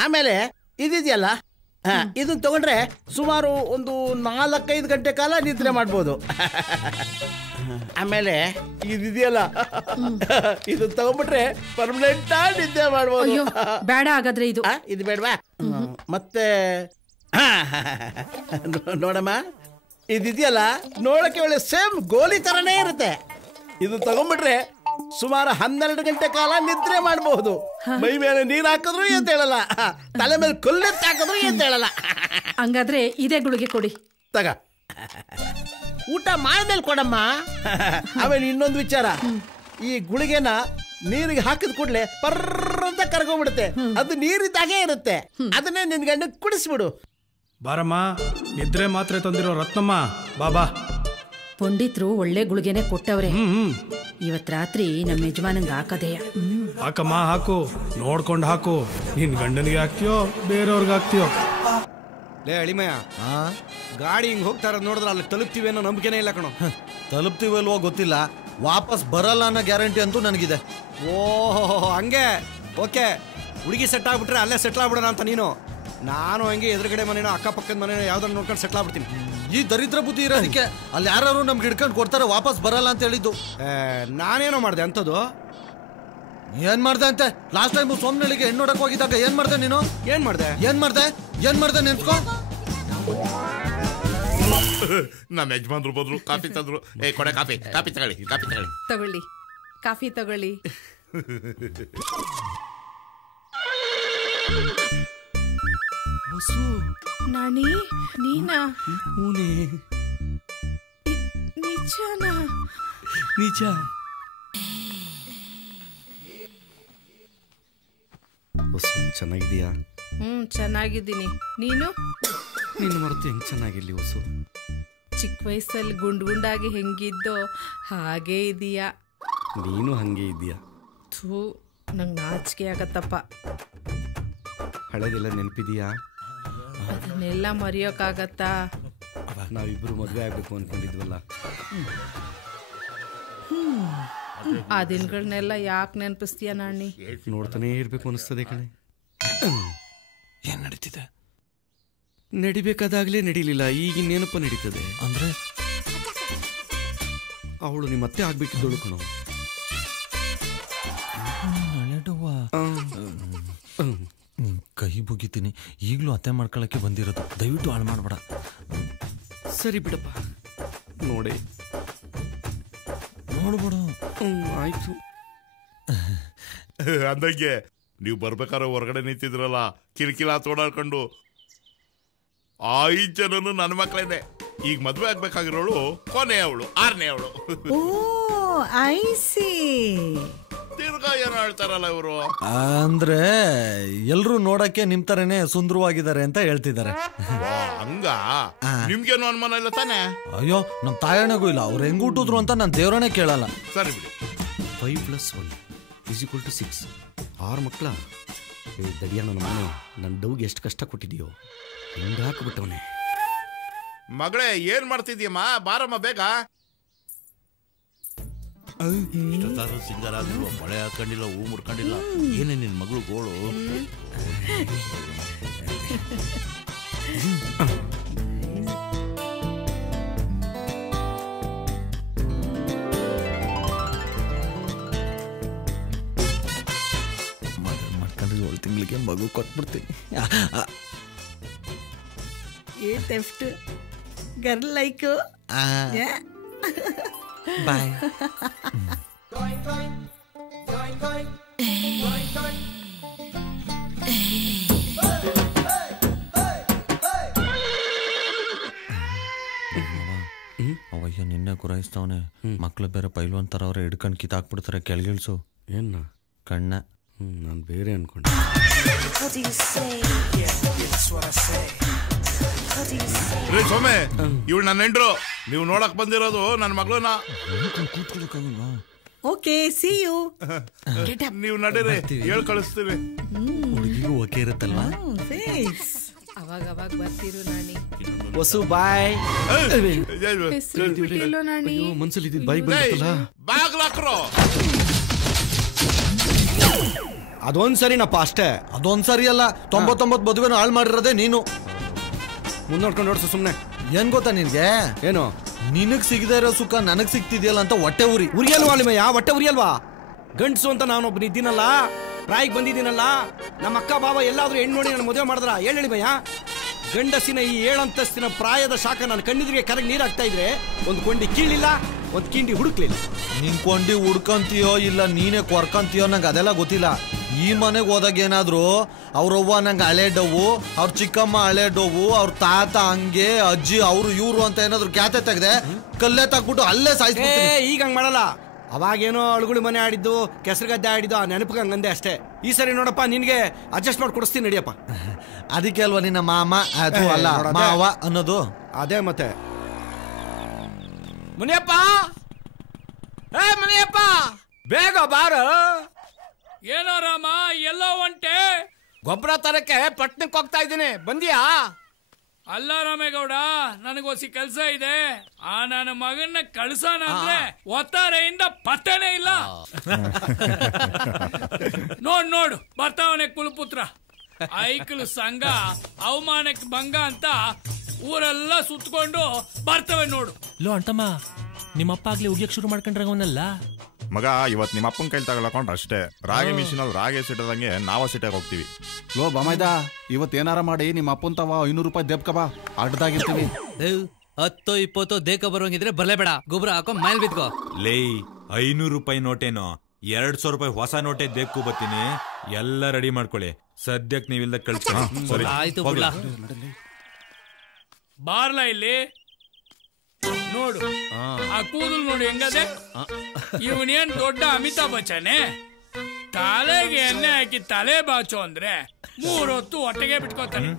ಆಮೇಲೆ ಇದಿದೆಯಲ್ಲ, ಇದನ್ನ ತಗೊಂಡ್ರೆ ಸುಮಾರು ಒಂದು 4-5 ಗಂಟೆ ಕಾಲ ನಿದ್ರೆ ಮಾಡ್ಬೋದು. ಆಮೇಲೆ ಇದೆಯಲ್ಲ, ಇದು ತಗೊಂಡ್ಬಿಟ್ರೆ ಪರ್ಮನೆಂಟ್ ನಿದ್ದೆ ಮಾಡ್ಬೋದು. ಬೇಡ ಹಾಗಾದ್ರೆ ಇದು ಬೇಡವಾ? ಮತ್ತೆ ನೋಡಮ್ಮ, ಇದಿದೆಯಲ್ಲ, ನೋಡಕ್ಕೆ ಒಳ್ಳೆ ಸೇಮ್ ಗೋಲಿ ತರನೇ ಇರುತ್ತೆ. ಇದು ತಗೊಂಡ್ಬಿಟ್ರೆ ಸುಮಾರು 12 ಗಂಟೆ ಕಾಲ ನಿದ್ರೆ ಮಾಡಬಹುದು. ಮೈ ಮೇಲೆ ನೀರ್ ಹಾಕಿದ್ರು ಎದ್ದೇಳಲ್ಲ, ತಲೆ ಮೇಲೆ ಕೊಲ್ಲೆತ್ತು ಹಾಕಿದ್ರು ಎದ್ದೇಳಲ್ಲ. ಹಂಗಾದ್ರೆ ಇದೇ ಗುಳಿಗೆ ಕೊಡಿ. ತಗ, ಊಟ ಮಾಡ್ಮೇಲೆ ಕೊಡಮ್ಮ. ಆಮೇಲೆ ಇನ್ನೊಂದು ವಿಚಾರ, ಈ ಗುಳಿಗೆನ ನೀರಿಗೆ ಹಾಕಿದ ಕೂಡಲೇ ಪರ್ರ ಅಂತ ಕರ್ಕೊಂಡ್ಬಿಡುತ್ತೆ. ಅದು ನೀರಿದ್ದಾಗೆ ಇರುತ್ತೆ. ಅದನ್ನೇ ನಿನ್ ಗಂಡ ಕುಡಿಸ್ಬಿಡು. ಬಾರಮ್ಮ, ನಿದ್ರೆ ಮಾತ್ರೆ ತಂದಿರೋ ರತ್ನಮ್ಮ, ಬಾಬಾ. ಪಂಡಿತ್ರು ಒಳ್ಳೆ ಗುಳಿಗೆನೆ ಕೊಟ್ಟವ್ರೆ. ಇವತ್ ರಾತ್ರಿ ನಮ್ಮ ಯಜಮಾನಂಗೆ ಹಾಕದೆಯ. ಹಾಕಮ್ಮ, ಹಾಕು, ನೋಡ್ಕೊಂಡು ಹಾಕು. ನಿನ್ ಗಂಡನಿಗೆ ಹಾಕ್ತಿಯೋ ಬೇರೆಯವ್ರಿಗೆ ಹಾಕ್ತಿಯೋ? ಲೇ ಅಳಿಮಯ್ಯ, ಗಾಡಿ ಹಿಂಗ್ ಹೋಗ್ತಾ ಇರೋದು ನೋಡಿದ್ರೆ ಅಲ್ಲಿ ತಲುಪ್ತೀವಿ ಅನ್ನೋ ನಂಬಿಕೆನೇ ಇಲ್ಲ ಕಣೋ. ತಲುಪ್ತೀವಲ್ವೋ ಗೊತ್ತಿಲ್ಲ, ವಾಪಸ್ ಬರಲ್ಲ ಅನ್ನೋ ಗ್ಯಾರಂಟಿ ಅಂತೂ ನನಗಿದೆ. ಓಹೋ, ಹಂಗೆ. ಓಕೆ, ಹುಡುಗಿ ಸೆಟ್ ಆಗ್ಬಿಟ್ರೆ ಅಲ್ಲೇ ಸೆಟ್ಲ್ ಆಗ್ಬಿಡೋಣ ಅಂತ ನೀನು. ನಾನು ಹಂಗೆ ಎದುರುಗಡೆ ಮನೇನೋ ಅಕ್ಕಪಕ್ಕದ ಮನೇನೋ ಯಾವ್ದಾರು ನೋಡ್ಕೊಂಡು ಸೆಟ್ಲ್ ಆಗ್ಬಿಡ್ತೀನಿ. ಈ ದರಿದ್ರ ಬುದ್ಧಿ ಇರೋದಕ್ಕೆ ಅಲ್ಲಿ ಯಾರು ನಮ್ಗೆ ಹಿಡ್ಕೊಂಡು ಕೊಡ್ತಾರೆ, ವಾಪಸ್ ಬರಲ್ಲ ಅಂತ ಹೇಳಿದ್ದು. ನಾನೇನೋ ಮಾಡಿದೆ ಅಂತದ್ದು? ಏನ್ ಮಾಡ್ದೆ ಅಂತೆ? ಲಾಸ್ಟ್ ಟೈಮ್ ಸೋಮನಳ್ಳಿಗೆ ಹೆಣ್ಣು ನೋಡಕ್ ಹೋಗಿದ್ದಾಗ ಏನ್ ಮಾಡ್ದೆ ನೀನು? ಏನ್ ಮಾಡ್ದೆ ನೆನ್ಸ್ಕೋ. ನಮ್ಮ ಯಜಮಾನ್ರು ಬಂದ್ರು, ಕಾಫಿ ತಂದ್ರು. ಕೊಡೆ ಕಾಫಿ ತಗೊಳ್ಳಿ. ಕಾಫಿ ತಗೊಳ್ಳಿ. ನಾನಿ, ನೀನಾ? ನಿಜನಾ? ನಿಜ. ಚೆನ್ನಾಗಿದೀಯಾ? ಚೆನ್ನಾಗಿದ್ದೀನಿ. ನೀನು? ನಿನ್ನ ಮರೆತು ಹೆಂಗ್ ಚೆನ್ನಾಗಿರ್ಲಿ ಹೊಸು? ಚಿಕ್ಕ ವಯಸ್ಸಲ್ಲಿ ಗುಂಡಾಗಿ ಹೆಂಗಿದ್ದೋ ಹಾಗೇ ಇದೀಯಾ. ನೀನು ಹಂಗೆ ಇದೀಯಾ. ಥೂ, ನಂಗೆ ನಾಚಿಕೆ ಆಗತ್ತಪ್ಪ. ಹಳೆದೆಲ್ಲ ನೆನಪಿದೀಯಾ? ಅದನ್ನೆಲ್ಲ ಮರೆಯೋಕ್ಕಾಗತ್ತಾ? ನಾವಿಬ್ರು ಮದುವೆ ಆಗ್ಬೇಕು ಅನ್ಕೊಂಡಿದ್ವಲ್ಲ, ಆ ದಿನಗಳನ್ನೆಲ್ಲ ಯಾಕೆ ನೆನಪಿಸ್ತೀಯ ನಾಣಿ? ನೋಡ್ತಾನೆ ಇರ್ಬೇಕು ಅನಿಸ್ತದೆ ಕಣೆ. ಏನ್ ನಡೀತಿದೆ? ನಡಿಬೇಕಾದಾಗ್ಲೇ ನಡೀಲಿಲ್ಲ, ಈಗ ನೆನಪ ನಡೀತದೆ. ಅಂದ್ರೆ ಅವಳು ನಿಮ್ಮ ಅತ್ತೆ ಆಗ್ಬೇಕಿದ್ದಳು ಕಣೋ. ಕೈ ಮುಗಿತೀನಿ, ಈಗಲೂ ಅತ್ತೆ ಮಾಡ್ಕೊಳಕ್ಕೆ ಬಂದಿರೋದು. ದಯವಿಟ್ಟು ಹಾಳು ಮಾಡಬೇಡ. ಸರಿ ಬಿಡಪ್ಪ, ನೋಡೇ ನೋಡ್ಬೇಡ. ಆಯ್ತು. ಅಂದಂಗೆ ನೀವು ಬರ್ಬೇಕಾದ್ರೆ ಹೊರಗಡೆ ನಿಂತಿದ್ರಲ್ಲ, ಕಿರಿಕಿಲ ತೋಡಾಡ್ಕೊಂಡು, 5 ಜನನು ನನ್ನ ಮಕ್ಕಳೇನೆ. ಈಗ ಮದ್ವೆ ಆಗ್ಬೇಕಾಗಿರೋಳು ಕೊನೆ ಅವಳು, 6ನೇ ಅವಳು. ತಿರ್ಗಾ ಏನೋ ಹೇಳ್ತಾರಲ್ಲ ಇವರು. ಅಂದ್ರೆ ಎಲ್ರು ನೋಡಕ್ಕೆ ನಿಮ್ ತರನೇ ಸುಂದರವಾಗಿದ್ದಾರೆ ಅಂತ ಹೇಳ್ತಿದ್ದಾರೆ. ಹಂಗ ನಿಮ್ಗೇನು ಅನುಮಾನ ಇಲ್ಲ ತಾನೆ? ಅಯ್ಯೋ, ನಮ್ ತಾಯಣಗೂ ಇಲ್ಲ. ಅವ್ರು ಹೆಂಗ್ ಹುಟ್ಟಿದ್ರು ಅಂತ ನಾನು ದೇವ್ರನೇ ಕೇಳಲ್ಲ. ಸರಿ ಬಿಡಿ. 5 + 1 = 6. 6 ಮಕ್ಕಳ. ದಡಿಯ ನನ್ನ ಮನೆ, ನನ್ನ ಡೌಗೆ ಎಷ್ಟು ಕಷ್ಟ ಕೊಟ್ಟಿದೆಯೋ ಹಿಂಗೆ ಹಾಕ್ಬಿಟ್ಟವನೆ. ಮಗಳೇ ಏನ್ ಮಾಡ್ತಿದ್ಯಮ್ಮ? ಬಾರಮ್ಮ ಬೇಗ. ಸಿಂಗಾರ ಮಳೆ ಹಾಕೊಂಡಿಲ್ಲ, ಹೂ ಮುಡ್ಕೊಂಡಿಲ್ಲ. ಏನೇ ನಿನ್ ಮಗಳು ಗೋಳು? ಮಾಡ್ಕೊಂಡ್ರೆ 7 ತಿಂಗಳಿಗೆ ಮಗು ಕೊಟ್ಬಿಡ್ತೀನಿ. ಗರ್ಲ್ ಲೈಕ್ ಬಾಯ್. ಅವಯ್ಯ ನಿನ್ನೆ ಗುರಾಯಿಸ್ತವನೆ. ಮಕ್ಳು ಬೇರೆ ಪೈಲ್ವಾನ್ ತರ ಅವ್ರೆ ಹಿಡ್ಕೊಂಡು ಕಿತ್ತಾಕ್ಬಿಡ್ತಾರೆ. ಕೆಳಗಿಳ್ಸು. ಏನ ಕಣ್ಣ. ನಾನು ಬೇರೆ ಅನ್ಕೊಂಡೆ. ಸೋಮೆ, ಇವಳು ನನ್ನ ಹೆಂಡ್ರು. ನೀವು ನೋಡಕ್ ಬಂದಿರೋದು ನನ್ನ ಮಗಳನ್ನ. Okay, see you. ನೀವು ನಡೀರಿ, ಹೇಳ್ ಕಳಿಸ್ತೀವಿ. ಹುಡುಗಿಗೂ ಓಕೆ ಇರುತ್ತಲ್ವಾ? ಅವಾಗ ಅವಾಗ ಬರ್ತಿರು ನಾಣಿ. ವಸು ಬಾಯ್. ನಾಣಿ ಮನ್ಸಲ್ಲಿ ಇದ್ದಿದ್ದು ಬಾಯಿಗೆ ಬಂತಲ್ಲ. ಬಾಗ್ಲಾಕ್ರೋ. ಅದೊಂದ್ಸರಿನಪ್ಪ ಅಷ್ಟೇ. ಅದೊಂದ್ಸರಿ ಅಲ್ಲ, 99 ಮದುವೆನ ಹಾಳು ಮಾಡಿರೋದೇ ನೀನು. ಮುಂದೋಡ್ಕೊಂಡು ನೋಡ್ಸು ಸುಮ್ನೆ. ಏನ್ ಗೊತ್ತಾ ನಿನ್ಗೆ? ಏನು? ನಿನಗ್ ಸಿಗದೇ ಇರೋ ಸುಖ ನನಗ್ ಸಿಗ್ತಿದ್ಯಲ್ಲ ಅಂತ ಹೊಟ್ಟೆ ಉರಿಯಲ್ವಾ ನಿಮ್ಮಯ್ಯ? ಹೊಟ್ಟೆ ಉರಿಯಲ್ವಾ? ಗಂಡ್ಸು ಅಂತ ನಾನೊಬ್ಬನ ಇದ್ದೀನಲ್ಲ, ಪ್ರಾಯಿಗೆ ಬಂದಿದ್ದೀನಲ್ಲ. ನಮ್ಮ ಅಕ್ಕ ಬಾವ ಎಲ್ಲಾದ್ರೂ ಹೆಣ್ಣು ನೋಡಿ ನನ್ನ ಮದುವೆ ಮಾಡಿದ್ರ ಹೇಳಿಮಯ್ಯ. ಗಂಡಸಿನ ಈ 7 ಅಂತಸ್ತಿನ ಪ್ರಾಯದ ಶಾಖ ನಾನು ಕಣ್ಣಿದ್ರಿಗೆ ಕರಗಿ ನೀರಾಗ್ತಾ ಇದ್ರೆ ಒಂದು ಕೊಂಡಿ ಕೀಳಿಲ್ಲ, ಒಂದು ಕಿಂಡಿ ಹುಡುಕ್ಲಿಲ್ಲ. ನಿನ್ ಕೊಂಡಿ ಹುಡ್ಕಂತೀಯೋ ಇಲ್ಲ ನೀನೇ ಕೊರ್ಕಂತೀಯೋ ನಂಗೆ ಅದೆಲ್ಲ ಗೊತ್ತಿಲ್ಲ. ಈ ಮನೆಗೆ ಹೋದಾಗ ಏನಾದ್ರು ಅವ್ರವ್ವ ನಂಗೆ ಹಳೆ ಡವ್ವು, ಅವ್ರ ಚಿಕ್ಕಮ್ಮ ಹಳೆ ಡವ್ವು, ಅವ್ರ ತಾತ ಹಂಗೆ, ಅಜ್ಜಿ ಅವ್ರು ಇವ್ರು ಅಂತ ಏನಾದ್ರು ಖ್ಯಾತೆ ತೆಗ್ದೆ ಕಲ್ಲೇ ತಗ್ಬಿಟ್ಟು ಅಲ್ಲೇ ಸಾಯಿಸ್ಬಿಡ್ತೀನಿ. ಈಗ ಹಂಗ್ ಮಾಡಲ್ಲ. ಅವಾಗೇನೋ ಅಳುಗುಳಿ ಮನೆ ಆಡಿದ್ದು, ಕೆಸರುಗದ್ದೆ ಆಡಿದ್ದು, ಆ ನೆನಪಿಗೆ ಹಂಗಂದೆ ಅಷ್ಟೇ. ಈ ಸರಿ ನೋಡಪ್ಪ, ನಿನ್ಗೆ ಅಡ್ಜಸ್ಟ್ ಮಾಡಿ ಕೊಡಿಸ್ತೀನಿ, ನಡಿಯಪ್ಪ. ಅದಕ್ಕೆ ಅಲ್ವಾ ನಿನ್ನ ಮಾಮ ಅದು ಅಲ್ಲ ಮಾವ ಅನ್ನೋದು. ಅದೇ ಮತ್ತೆ. ಮುನಿಯಪ್ಪ, ಮುನಿಯಪ್ಪ, ಬೇಗ ಬಾರ. ಏನೋ ರಾಮ, ಎಲ್ಲೋ ಒಂಟೆ? ಗೊಬ್ಬರ ತರಕ್ಕೆ ಪಟ್ನಕ್ಕೆ ಹೋಗ್ತಾ ಇದ್ದೀನಿ, ಬಂದಿಯಾ? ಅಲ್ಲ ರಾಮೇಗೌಡ, ನನಗೋಸಿ ಕೆಲಸ ಇದೆ. ಆ ನನ್ನ ಮಗನ್ನ ಕಳ್ಸೋಣ ಅಂದ್ರೆ ಒತ್ತಾರೆಯಿಂದ ಪತ್ತನೇ ಇಲ್ಲ. ನೋಡು ಬರ್ತಾವನೆ ಕುಲಪುತ್ರ. ಐಕಲು ಸಂಘ ಅವಮಾನಕ್ಕೆ ಭಂಗ ಅಂತ ಊರೆಲ್ಲ ಸುತ್ಕೊಂಡು ಬರ್ತವೆ ನೋಡು. ಲೋ ಅಂಟಮ್ಮ, ನಿಮ್ಮಪ್ಪ ಆಗ್ಲಿ ಉಗಿಯಕ್ ಶುರು ಮಾಡ್ಕೊಂಡ್ರೆ ಅವನಲ್ಲ ಮಗ. ಇವತ್ತು ನಿಮ್ಮ ಅಪ್ಪನ ಕೈಲಿ ತಗೊಳಕೊಂಡ್ರೆ ಅಷ್ಟೇ. ರಾಗಿ ಮಿಷಿನಲ್ಲಿ ರಾಗಿ ಸಿಟ್ಟದಂಗೆ ನಾವ ಸಿಟ್ಟಾಗಿ ಹೋಗ್ತೀವಿ. ಲೋ ಬಾಮೈದ, ಇವತ್ತು ಏನಾರ ಮಾಡಿ ನಿಮ್ಮ ಅಪ್ಪನ್ ತವ 500 ರೂಪಾಯಿ ದೇಬ್ಕಬ, ಅಡ್ಡದಾಗಿರ್ತೀವಿ. 10-20 ದೇಕ ಬರೋಂಗಿದ್ರೆ ಬರ್ಲೇಬೇಡ, ಗೊಬ್ಬರ ಹಾಕೋ ಮೈಲ್ ಬಿದ್ಕೋ. ಲೇ, 500 ರೂಪಾಯಿ ನೋಟೇನೋ 200 ರೂಪಾಯಿ ಹೊಸ ನೋಟೆ ದೇಕ್ಕು ಬತ್ತೀನಿ. ಎಲ್ಲ ರೆಡಿ ಮಾಡ್ಕೊಳ್ಳಿ. ಸದ್ಯಕ್ಕೆ ನೀವಿಲ್ದ ಕಳ್ಸಿ. ಆಯ್ತು, ಬಾರ್ಲ ಇಲ್ಲಿ ನೋಡು. ಆ ಕೂದಲು ನೋಡಿ ಹೆಂಗದೆ. ಇವನೇನ್ ದೊಡ್ಡ ಅಮಿತಾಬ್ ಬಚ್ಚನೆ. ತಲೆಗೆ ಎಣ್ಣೆ ಹಾಕಿ ತಲೆ ಬಾಚು ಅಂದ್ರೆ 3 ಹೊತ್ತು ಹೊಟ್ಟೆಗೆ ಬಿಟ್ಕೋತಾನೆ.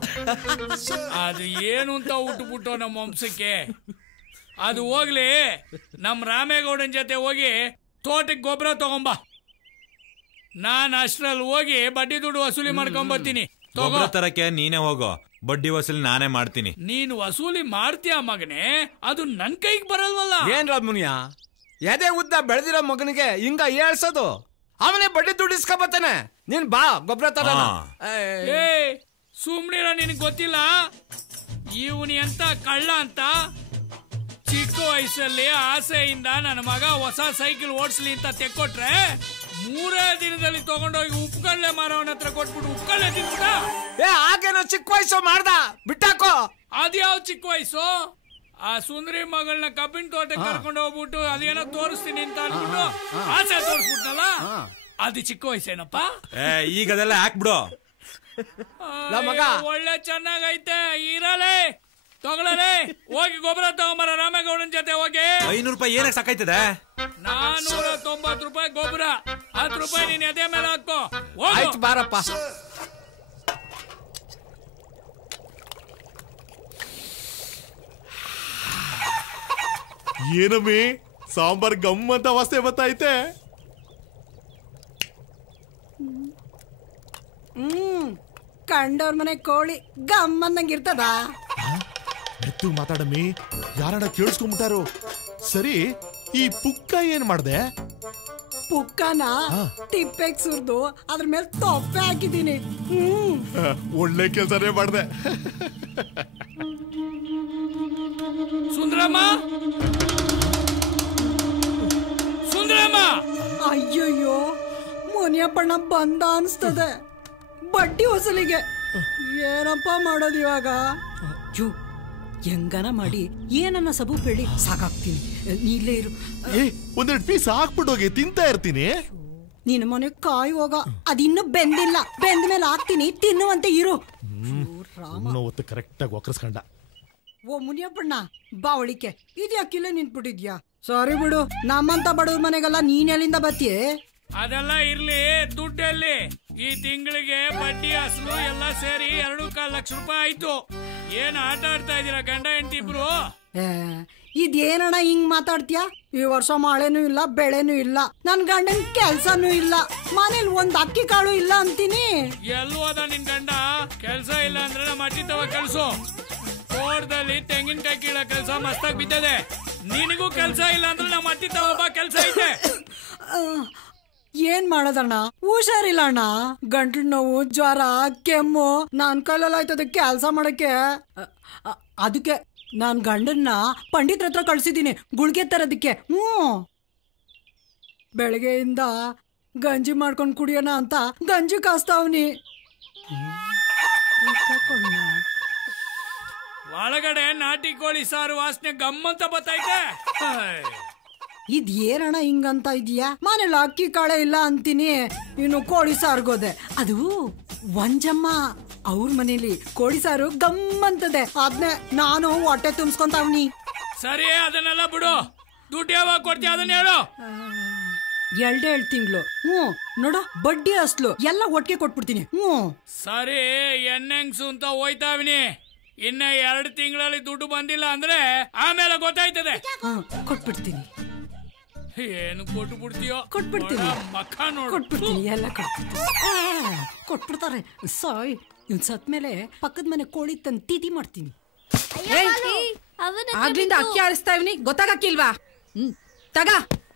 ಅದು ಏನು ಅಂತ ಉಟ್ಬಿಟ್ಟು ನಮ್ಮ ವಂಶಕ್ಕೆ. ಅದು ಹೋಗ್ಲಿ, ನಮ್ ರಾಮೇಗೌಡನ್ ಜೊತೆ ಹೋಗಿ ತೋಟಕ್ಕೆ ಗೊಬ್ಬರ ತಗೊಂಬ. ನಾನ್ ಅಷ್ಟ್ರಲ್ಲಿ ಹೋಗಿ ಬಡ್ಡಿ ದುಡ್ಡು ವಸೂಲಿ ಮಾಡ್ಕೊಂಬರ್ತೀನಿ. ಗೊಬ್ಬರ ತರಕ್ಕೆ ನೀನೇ ಹೋಗೋ, ಬಡ್ಡಿ ವಸೂಲಿ ನಾನೇ ಮಾಡ್ತೀನಿ. ನೀನು ವಸೂಲಿ ಮಾಡ್ತೀಯ ಮಗನೇ, ಅದು ನನ್ ಕೈಗೆ ಬರಲ್ವಲ್ಲ. ಏನ್ರ ಮುನಿಯ, ಎದೆ ಉದ್ದ ಬೆಳೆದಿರೋ ಮಗನಿಗೆ ಹಿಂಗ ಹೇಳ್ಸೋದು? ಅವನೇ ಬಡ್ಡಿ ದುಡ್ಡು ಇಸ್ಕೊಬತ್ತಾನೆ. ನೀನ್ ಬಾ ಗೊಬ್ಬರ ತರ. ಏ ಸುಮ್ನಿರ, ನಿನಗೆ ಗೊತ್ತಿಲ್ಲ ಇವನಿ ಅಂತ ಕಳ್ಳ ಅಂತ. ಚಿಕ್ಕ ವಯಸ್ಸಲ್ಲಿ ಆಸೆಯಿಂದ ನನ್ನ ಮಗ ಹೊಸ ಸೈಕಲ್ ಓಡಿಸ್ಲಿ ಅಂತ ತೆಕ್ಕೊಟ್ರೆ 3 ದಿನದಲ್ಲಿ ತಗೊಂಡೋಗಿ ಉಪ್ಪುಕಳ್ಳೆ ಮಾರವನ ಹತ್ರ ಕೊಟ್ಬಿಟ್ಟು ಉಪ್ಪುಕಳ್ಳೆ ತಿನ್ಬಿಟ್ಟ. ಆಗೇನೋ ಚಿಕ್ಕ ವಯಸ್ಸು ಮಾಡ್ದ, ಬಿಟ್ಟಾಕೋ. ಅದ್ಯಾವ ಚಿಕ್ಕ ವಯಸ್ಸು? ಆ ಸುಂದರಿ ಮಗಳನ್ನ ಕಬ್ಬಿನ ತೋಟಕ್ಕೆ ಕರ್ಕೊಂಡು ಹೋಗ್ಬಿಟ್ಟು ಅದೇನೋ ತೋರಿಸ್ತೀನಿ ಅಂತ ಅನ್ಬಿಟ್ಟು ಆಸೆ ತೋರಿಸ್ಬಿಟ್ನಲ್ಲ, ಅದು ಚಿಕ್ಕ ವಯಸ್ಸೇನಪ್ಪ? ಈಗ ಅದೆಲ್ಲ ಹಾಕ್ಬಿಡು. ಮಗ ಒಳ್ಳೆ ಚೆನ್ನಾಗೈತೆ, ಇರಲೇ ತಗೊಳ್ಳಲೇ. ಹೋಗಿ ಗೊಬ್ಬರ ತಗೊಂಬರ ರಾಮೇಗೌಡನ್ ಜೊತೆ ಹೋಗಿ. 500 ರೂಪಾಯಿ ಏನಕ್ಕೆ ಸಾಕಾಯ್ತದೆ? 490 ರೂಪಾಯಿ ಗೊಬ್ಬರ, 10 ರೂಪಾಯಿ ನೀನ್ ಎದೆ ಮೇಲೆ ಹಾಕೋ. ಆಯ್ತು ಬಾರಪ್ಪ. ಏನಮ್ಮಿ ಸಾಂಬಾರ್ ಗಮ್ಮಂತ ವಾಸನೆ ಬತ್ತೈತೆ. ಕಂಡವ್ರ ಮನೆ ಕೋಳಿ ಗಮ್ಮನ್ನಂಗಿರ್ತದ. ಮೆತ್ತು ಮಾತಾಡಮ್ಮಿ, ಯಾರನ್ನ ಕೇಳಿಸ್ಕೊಂಡ್ಬಿಟ್ಟಾರು. ಸರಿ, ಈ ಪುಕ್ಕ ಏನ್ ಮಾಡ್ದೆ? ಪುಕ್ಕನ ತಿಪ್ಪೆಗ್ ಸುರ್ದು ಅದ್ರ ಮೇಲೆ ತೊಪ್ಪೆ ಹಾಕಿದೀನಿ. ಒಳ್ಳೆ ಕೆಲಸನೇ ಮಾಡ್ದೆ. ಸುಂದ್ರಮ್ಮ, ಸುಂದ್ರಮ್ಮ! ಅಯ್ಯಯ್ಯೋ, ಮುನಿಯಪ್ಪಣ್ಣ ಬಂದ ಅನ್ಸ್ತದೆ. ಬಡ್ಡಿ ವಸೂಲಿಗೆ ಏನಪ್ಪ ಮಾಡೋದು ಇವಾಗ? ಹೆಂಗನ ಮಾಡಿ ಏನನ್ನ ಸಬು ಬೇಡಿ ಸಾಕಾಗ್ತೀನಿ. ನೀ ಇಲ್ಲೇ ಇರು. ಒಂದೆರಡು ಪೀಸ್ ಹಾಕ್ಬಿಟ್ಟೋಗಿ ತಿಂತಾ ಇರ್ತೀನಿ. ನಿನ್ನ ಮನೆ ಕಾಯಿ ಹೋಗ, ಅದಿನ್ನೂ ಬೆಂದಿಲ್ಲ. ಬೆಂದ ಮೇಲೆ ಹಾಕ್ತೀನಿ, ತಿನ್ನುವಂತೆ ಇರು. ಹೊತ್ತು ಕರೆಕ್ಟ್ ಆಗಿ ಒಕ್ಕರ್ಸ್ಕೊಂಡ. ಓ ಮುನಿಯಪ್ಪಣ್ಣ, ಬಾವಳಿಕೆ ಇದ್ಯಾಕಿಲ್ಲ ನಿಂತ್ಬಿಟ್ಟಿದ್ಯಾ? ಸಾರಿ ಬಿಡು, ನಮ್ಮಂತ ಬಡವ್ರ ಮನೆಗೆಲ್ಲ ನೀನ್ ಎಲ್ಲಿಂದ ಬತ್ತೀಯ? ಅದೆಲ್ಲ ಇರ್ಲಿ, ದುಡ್ಡಲ್ಲಿ ಈ ತಿಂಗಳಿಗೆ ಬಡ್ಡಿ ಅಸಲು ಎಲ್ಲ ಸೇರಿ 2.25 ಲಕ್ಷ ರೂಪಾಯಿ ಆಯ್ತು. ಏನ್ ಆಟ ಆಡ್ತಾ ಇದೀರಾ ಗಂಡ ಹೆಂಡತಿ ಇಬ್ರು? ಇದೇನಣ್ಣ ಹಿಂಗ್ ಮಾತಾಡ್ತೀಯಾ? ಈ ವರ್ಷ ಮಳೆನೂ ಇಲ್ಲ, ಬೆಳೆನೂ ಇಲ್ಲ, ನನ್ ಗಂಡನ್ ಕೆಲ್ಸನೂ ಇಲ್ಲ, ಮನೇಲಿ ಒಂದ್ ಅಕ್ಕಿ ಕಾಳು ಇಲ್ಲ ಅಂತೀನಿ. ಎಲ್ಲೂ ಹೋದ ನಿನ್ ಗಂಡ? ಕೆಲ್ಸ ಇಲ್ಲ ಅಂದ್ರೆ ನಮ್ಮ ಅಟ್ಟಿ ತವ ಕೆಲ್ಸು. ತೋಟದಲ್ಲಿ ತೆಂಗಿನಕಾಯಿ ಕೀಳ ಕೆಲ್ಸ ಮಸ್ತಾಗಿ ಬಿದ್ದದೆ. ನಿನಗೂ ಕೆಲ್ಸ ಇಲ್ಲ ಅಂದ್ರೆ ನಮ್ಮ ಅಟ್ಟಿ ತವ ಕೆಲ್ಸ ಐತೆ. ಏನ್ ಮಾಡೋದಣ್ಣ, ಹುಷಾರಿಲ್ಲ ಅಣ್ಣ. ಗಂಟ್ಲು ನೋವು, ಜ್ವರ, ಕೆಮ್ಮು, ನನ್ ಕೈಲೆಲ್ಲ ಆಯ್ತದ ಕೆಲ್ಸ ಮಾಡಕ್ಕೆ. ಅದಕ್ಕೆ ನಾನ್ ಗಂಡನ್ನ ಪಂಡಿತ್ರ ಹತ್ರ ಕಳ್ಸಿದೀನಿ ಗುಳ್ಗೆ ತರೋದಕ್ಕೆ. ಬೆಳಗ್ಗೆಯಿಂದ ಗಂಜಿ ಮಾಡ್ಕೊಂಡ್ ಕುಡಿಯೋಣ ಅಂತ ಗಂಜಿ ಕಾಸ್ತಾವ್ನಿ. ಒಳಗಡೆ ನಾಟಿ ಕೋಳಿ ಸಾರು ವಾಸನೆ ಗಮ್ಮಂತ ಬತ್ತೈತೆ. ಇದೇನಣ್ಣ ಹಿಂಗಂತ ಇದೀಯಾ? ಮನೇಲಿ ಅಕ್ಕಿ ಕಾಳೆ ಇಲ್ಲ ಅಂತೀನಿ, ಇನ್ನು ಕೋಳಿ ಸಾರ್ಗೋದೆ. ಅದು ವಂಜಮ್ಮ ಅವ್ರ ಮನೇಲಿ ಕೋಳಿ ಸಾರು ಗಮ್ಮಂತದೆ, ಅದ್ನೇ ನಾನು ಹೊಟ್ಟೆ ತುಂಬಿಸ್ಕೊಂತಾವ್ನಿ. ಸರಿ, ಅದನ್ನೆಲ್ಲ ಬಿಡು. ದುಡ್ಡು ಯಾವಾಗ ಕೊಡ್ತೀಯ ಅದನ್ನ ಹೇಳು. 2 ತಿಂಗಳು. ನೋಡ, ಬಡ್ಡಿ ಅಸ್ಲು ಎಲ್ಲ ಒಟ್ಟಿಗೆ ಕೊಟ್ಬಿಡ್ತೀನಿ. ಸರಿ, ಎಣ್ಣೆಂಗ್ಸು ಅಂತ ಹೋಯ್ತಾವಿನಿ. ಇನ್ನ 2 ತಿಂಗಳಲ್ಲಿ ದುಡ್ಡು ಬಂದಿಲ್ಲ ಅಂದ್ರೆ ಆಮೇಲೆ ಗೊತ್ತಾಯ್ತದೆ. ಕೊಟ್ಬಿಡ್ತೀನಿ. ಏನು ಕೊಟ್ಟು ಬಿಡ್ತೀಯೋ? ಕೊಟ್ಬಿಡ್ತೀನಿ, ಮಕ್ಕ ನೋಡು. ಕೊಟ್ಬಿಡ್ತೀನಿ, ಎಲ್ಲ ಕೊಟ್ಬಿಡ್ತಾರೆ. ಸಾಯ್, ಇವ್ ಸತ್ ಮೇಲೆ ಪಕ್ಕದ ಮನೆ ಕೋಳಿ ತಂದು ತಿಥಿ ಮಾಡ್ತೀನಿ. ಆಗ್ಲಿಂದ ಅಕ್ಕಿ ಆಡಿಸ್ತಾ ಇವ್ನಿ, ಗೊತ್ತಾಗಕ್ಕಿಲ್ವಾ? ತಗ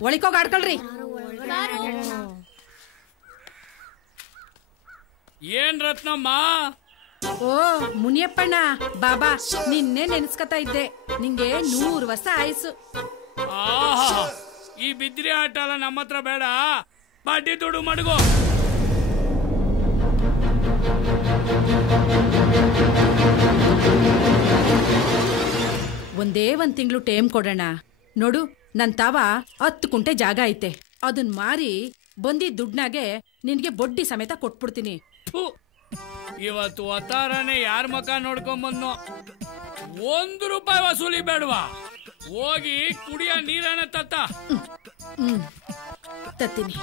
ಒಳಿಕೋಗ ಆಡ್ಕೊಳ್ರಿ. ಏನ್ ರತ್ನಮ್ಮ? ಓ ಮುನಿಯಪ್ಪಣ್ಣ, ಬಾಬಾ ನಿನ್ನೆ ನೆನ್ಸ್ಕತಾ ಇದ್ದೆ. ನಿಂಗೆ 100 ವರ್ಷ ಆಯ್ಸು. ಈ ಬಿದ್ರಿ ಆಟ ಎಲ್ಲ ನಮ್ಮ ಹತ್ರ ಬೇಡ, ಬಡ್ಡಿ ದುಡ್ಡು ಮಡಗು. ಒಂದೇ 1 ತಿಂಗಳು ಟೈಮ್ ಕೊಡೋಣ. ನೋಡು, ನನ್ ತಾವ 10 ಕುಂಟೆ ಜಾಗ ಐತೆ, ಅದನ್ ಮಾರಿ ಬಂದಿದ್ದ ದುಡ್ನಾಗೆ ನಿನ್ಗೆ ಬಡ್ಡಿ ಸಮೇತ ಕೊಟ್ಬಿಡ್ತೀನಿ. ಇವತ್ತು ಒತ್ತಾರನೆ ಯಾರ ಮಕ ನೋಡ್ಕೊಂಬಂದ್ನೋ. 1 ರೂಪಾಯಿ ವಸೂಲಿ ಬೇಡವಾ? ಹೋಗಿ ಕುಡಿಯ ನೀರನ್ನ ತತ್ತೀನಿ.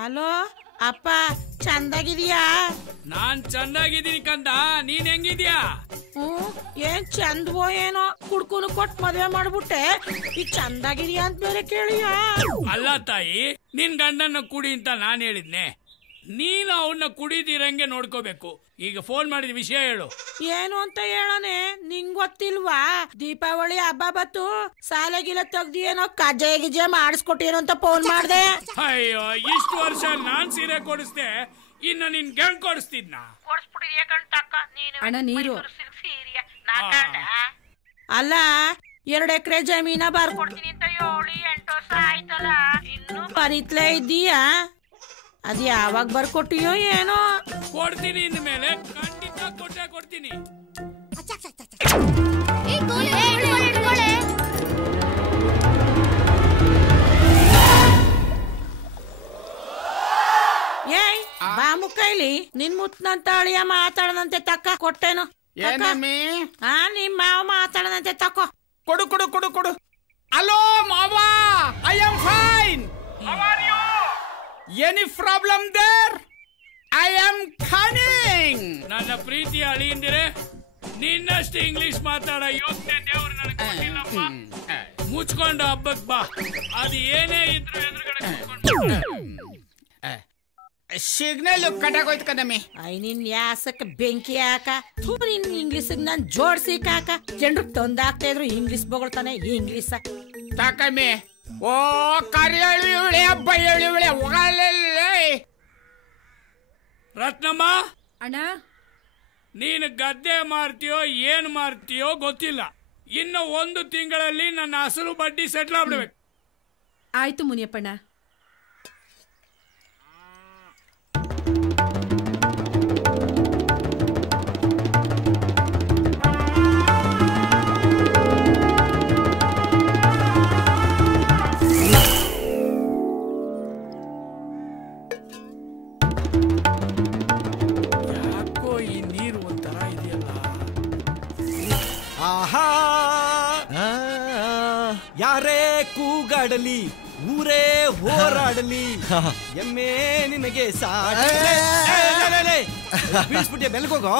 ಹಲೋ ಅಪ್ಪ, ಚಂದಾಗಿದೀಯಾ? ನಾನ್ ಚಂದಾಗಿದ್ದೀನಿ ಕಂದ, ನೀನ್ ಹೆಂಗಿದ್ಯಾ? ಏನ್ ಚಂದವೋ ಏನೋ, ಕುಡ್ಕುನು ಕೊಟ್ ಮದ್ವೆ ಮಾಡ್ಬಿಟ್ಟೆ, ಈಗ ಚಂದಾಗಿದೀಯಾ ಅಂತ ಬೇರೆ ಕೇಳಿಯಾ? ಅಲ್ಲ ತಾಯಿ, ನಿನ್ ಗಂಡನ್ನ ಕುಡಿ ಅಂತ ನಾನ್ ಹೇಳಿದ್ನೆ. ನೀನು ಅವನ್ನ ಕುಡಿದಿರಂಗೆ ನೋಡ್ಕೋಬೇಕು. ಈಗ ಫೋನ್ ಮಾಡಿದ ವಿಷಯ ಹೇಳು. ಏನು ಅಂತ ಹೇಳೋನೆ, ನಿಂಗ್ ಗೊತ್ತಿಲ್ವಾ? ದೀಪಾವಳಿ ಹಬ್ಬ ಬತ್ತು, ಸಾಲೆಗಿಲ್ಲ ತೆಗ್ದಿಯೇನೋ ಕಜ್ಜೆ ಗಿಜ್ಜೆ ಮಾಡಿಸ್ಕೊಟ್ಟಿರೋ ಅಂತ ಫೋನ್ ಮಾಡ್ದೆ. ಅಯ್ಯೋ, ಇಷ್ಟು ವರ್ಷ ನಾನ್ ಸೀರೆ ಕೊಡಿಸ್ದೆ, ಇನ್ನು ನಿನ್ ಗಂಡ್ ಕೊಡಿಸ್ತಿದ್ನ? ಅಣ್ಣ ನೀರು. ಅಲ್ಲ, 2 ಎಕರೆ ಜಮೀನ ಬರ್ಕೊಡ್ತೀನಿ ಅಂತ 7-8 ವರ್ಷ ಆಯ್ತಲ್ಲ, ಇನ್ನು ಬರೀತ್ಲೇ ಇದ್ದೀಯಾ? ಅದ್ ಯಾವಾಗ ಬರ್ಕೊಟ್ಟಿಯೋ ಏನೋ? ಕೊಡ್ತೀನಿ, ಇನ್ ಮೇಲೆ ಖಂಡಿತ ಕೊಟ್ಟೆ ಕೊಡ್ತೀನಿ. ಏಯ್ ಬಾ ಮುಕ್ಕೈಲಿ, ನಿನ್ ಮುತ್ನಂತ ಅಳಿಯ ಮಾತಾಡದಂತೆ ತಕ್ಕ ಕೊಟ್ಟೇನು? ನಿಮ್ ಮಾವ ಮಾತಾಡದಂತೆ ತಕೋ. ಕೊಡು ಕೊಡು ಕೊಡು ಕೊಡು. ಹಲೋ ಮಾವ, I am fine. Any problem there? I am coming. ನನ್ನ ಪ್ರೀತಿಯ ಅಳಿಯಂದಿರೆ, ನಿನ್ನಷ್ಟು ಇಂಗ್ಲಿಷ್ ಮಾತಾಡ ಯೋಗ್ಯತೆ ದೇವ್ರು ನನಗೆ ಕೊಟ್ಟಿಲ್ಲಪ್ಪ. ಮುಚ್ಕೊಂಡು ಹಬ್ಬಕ್ ಬಾ, ಅದು ಏನೇ ಇದ್ರು ಎದುರುಗಡೆ ಸಿಗ್ನಲ್ ಕಟ್ಟಾಗೋಯ್ತು ಕಣಮ್ಮಿ. ನಿನ್ ಯಾಸಕ್ಕೆ ಬೆಂಕಿ ಹಾಕ ನಿನ್ ಇಂಗ್ಲಿಷ್ ನಾನ್ ಜೋಡ್ಸಿ ಕಾಕ ಜನರು ತಂದಾಕ್ತಾ ಇದ್ರು ಇಂಗ್ಲಿಷ್ ಬೊಗಳ್ತಾನೆ ಇಂಗ್ಲಿಷ್ ತಾಕಮ್ಮಿ. ಓ ಕರಿಯಳಿ ಇವಳೆ ಬೈಯಳಿ ಇವಳೆ ರತ್ನಮ್ಮ ಅಣ್ಣ, ನೀನು ಗದ್ದೆ ಮಾರ್ತೀಯೋ ಏನ್ ಮಾರ್ತೀಯೋ ಗೊತ್ತಿಲ್ಲ. ಇನ್ನು 1 ತಿಂಗಳಲ್ಲಿ ನನ್ನ ಅಸಲು ಬಡ್ಡಿ ಸೆಟ್ಲ್ ಆಗ್ಬಿಡ್ಬೇಕು. ಆಯ್ತು ಮುನಿಯಪ್ಪಣ್ಣ. ಯಾಕೋ ಈ ನೀರು ಒಂಥರ ಇದೆಯಲ್ಲ. ಆಹಾ ಯಾರೇ ಕೂಗಾಡಲಿ ಊರೇ ಹೋರಾಡಲಿ ಎಮ್ಮೆ ನಿನಗೆ ಬೀಳ್ಸ್ಬಿಟ್ಟೆ ಬೆಲ್ಗೋಗೋ.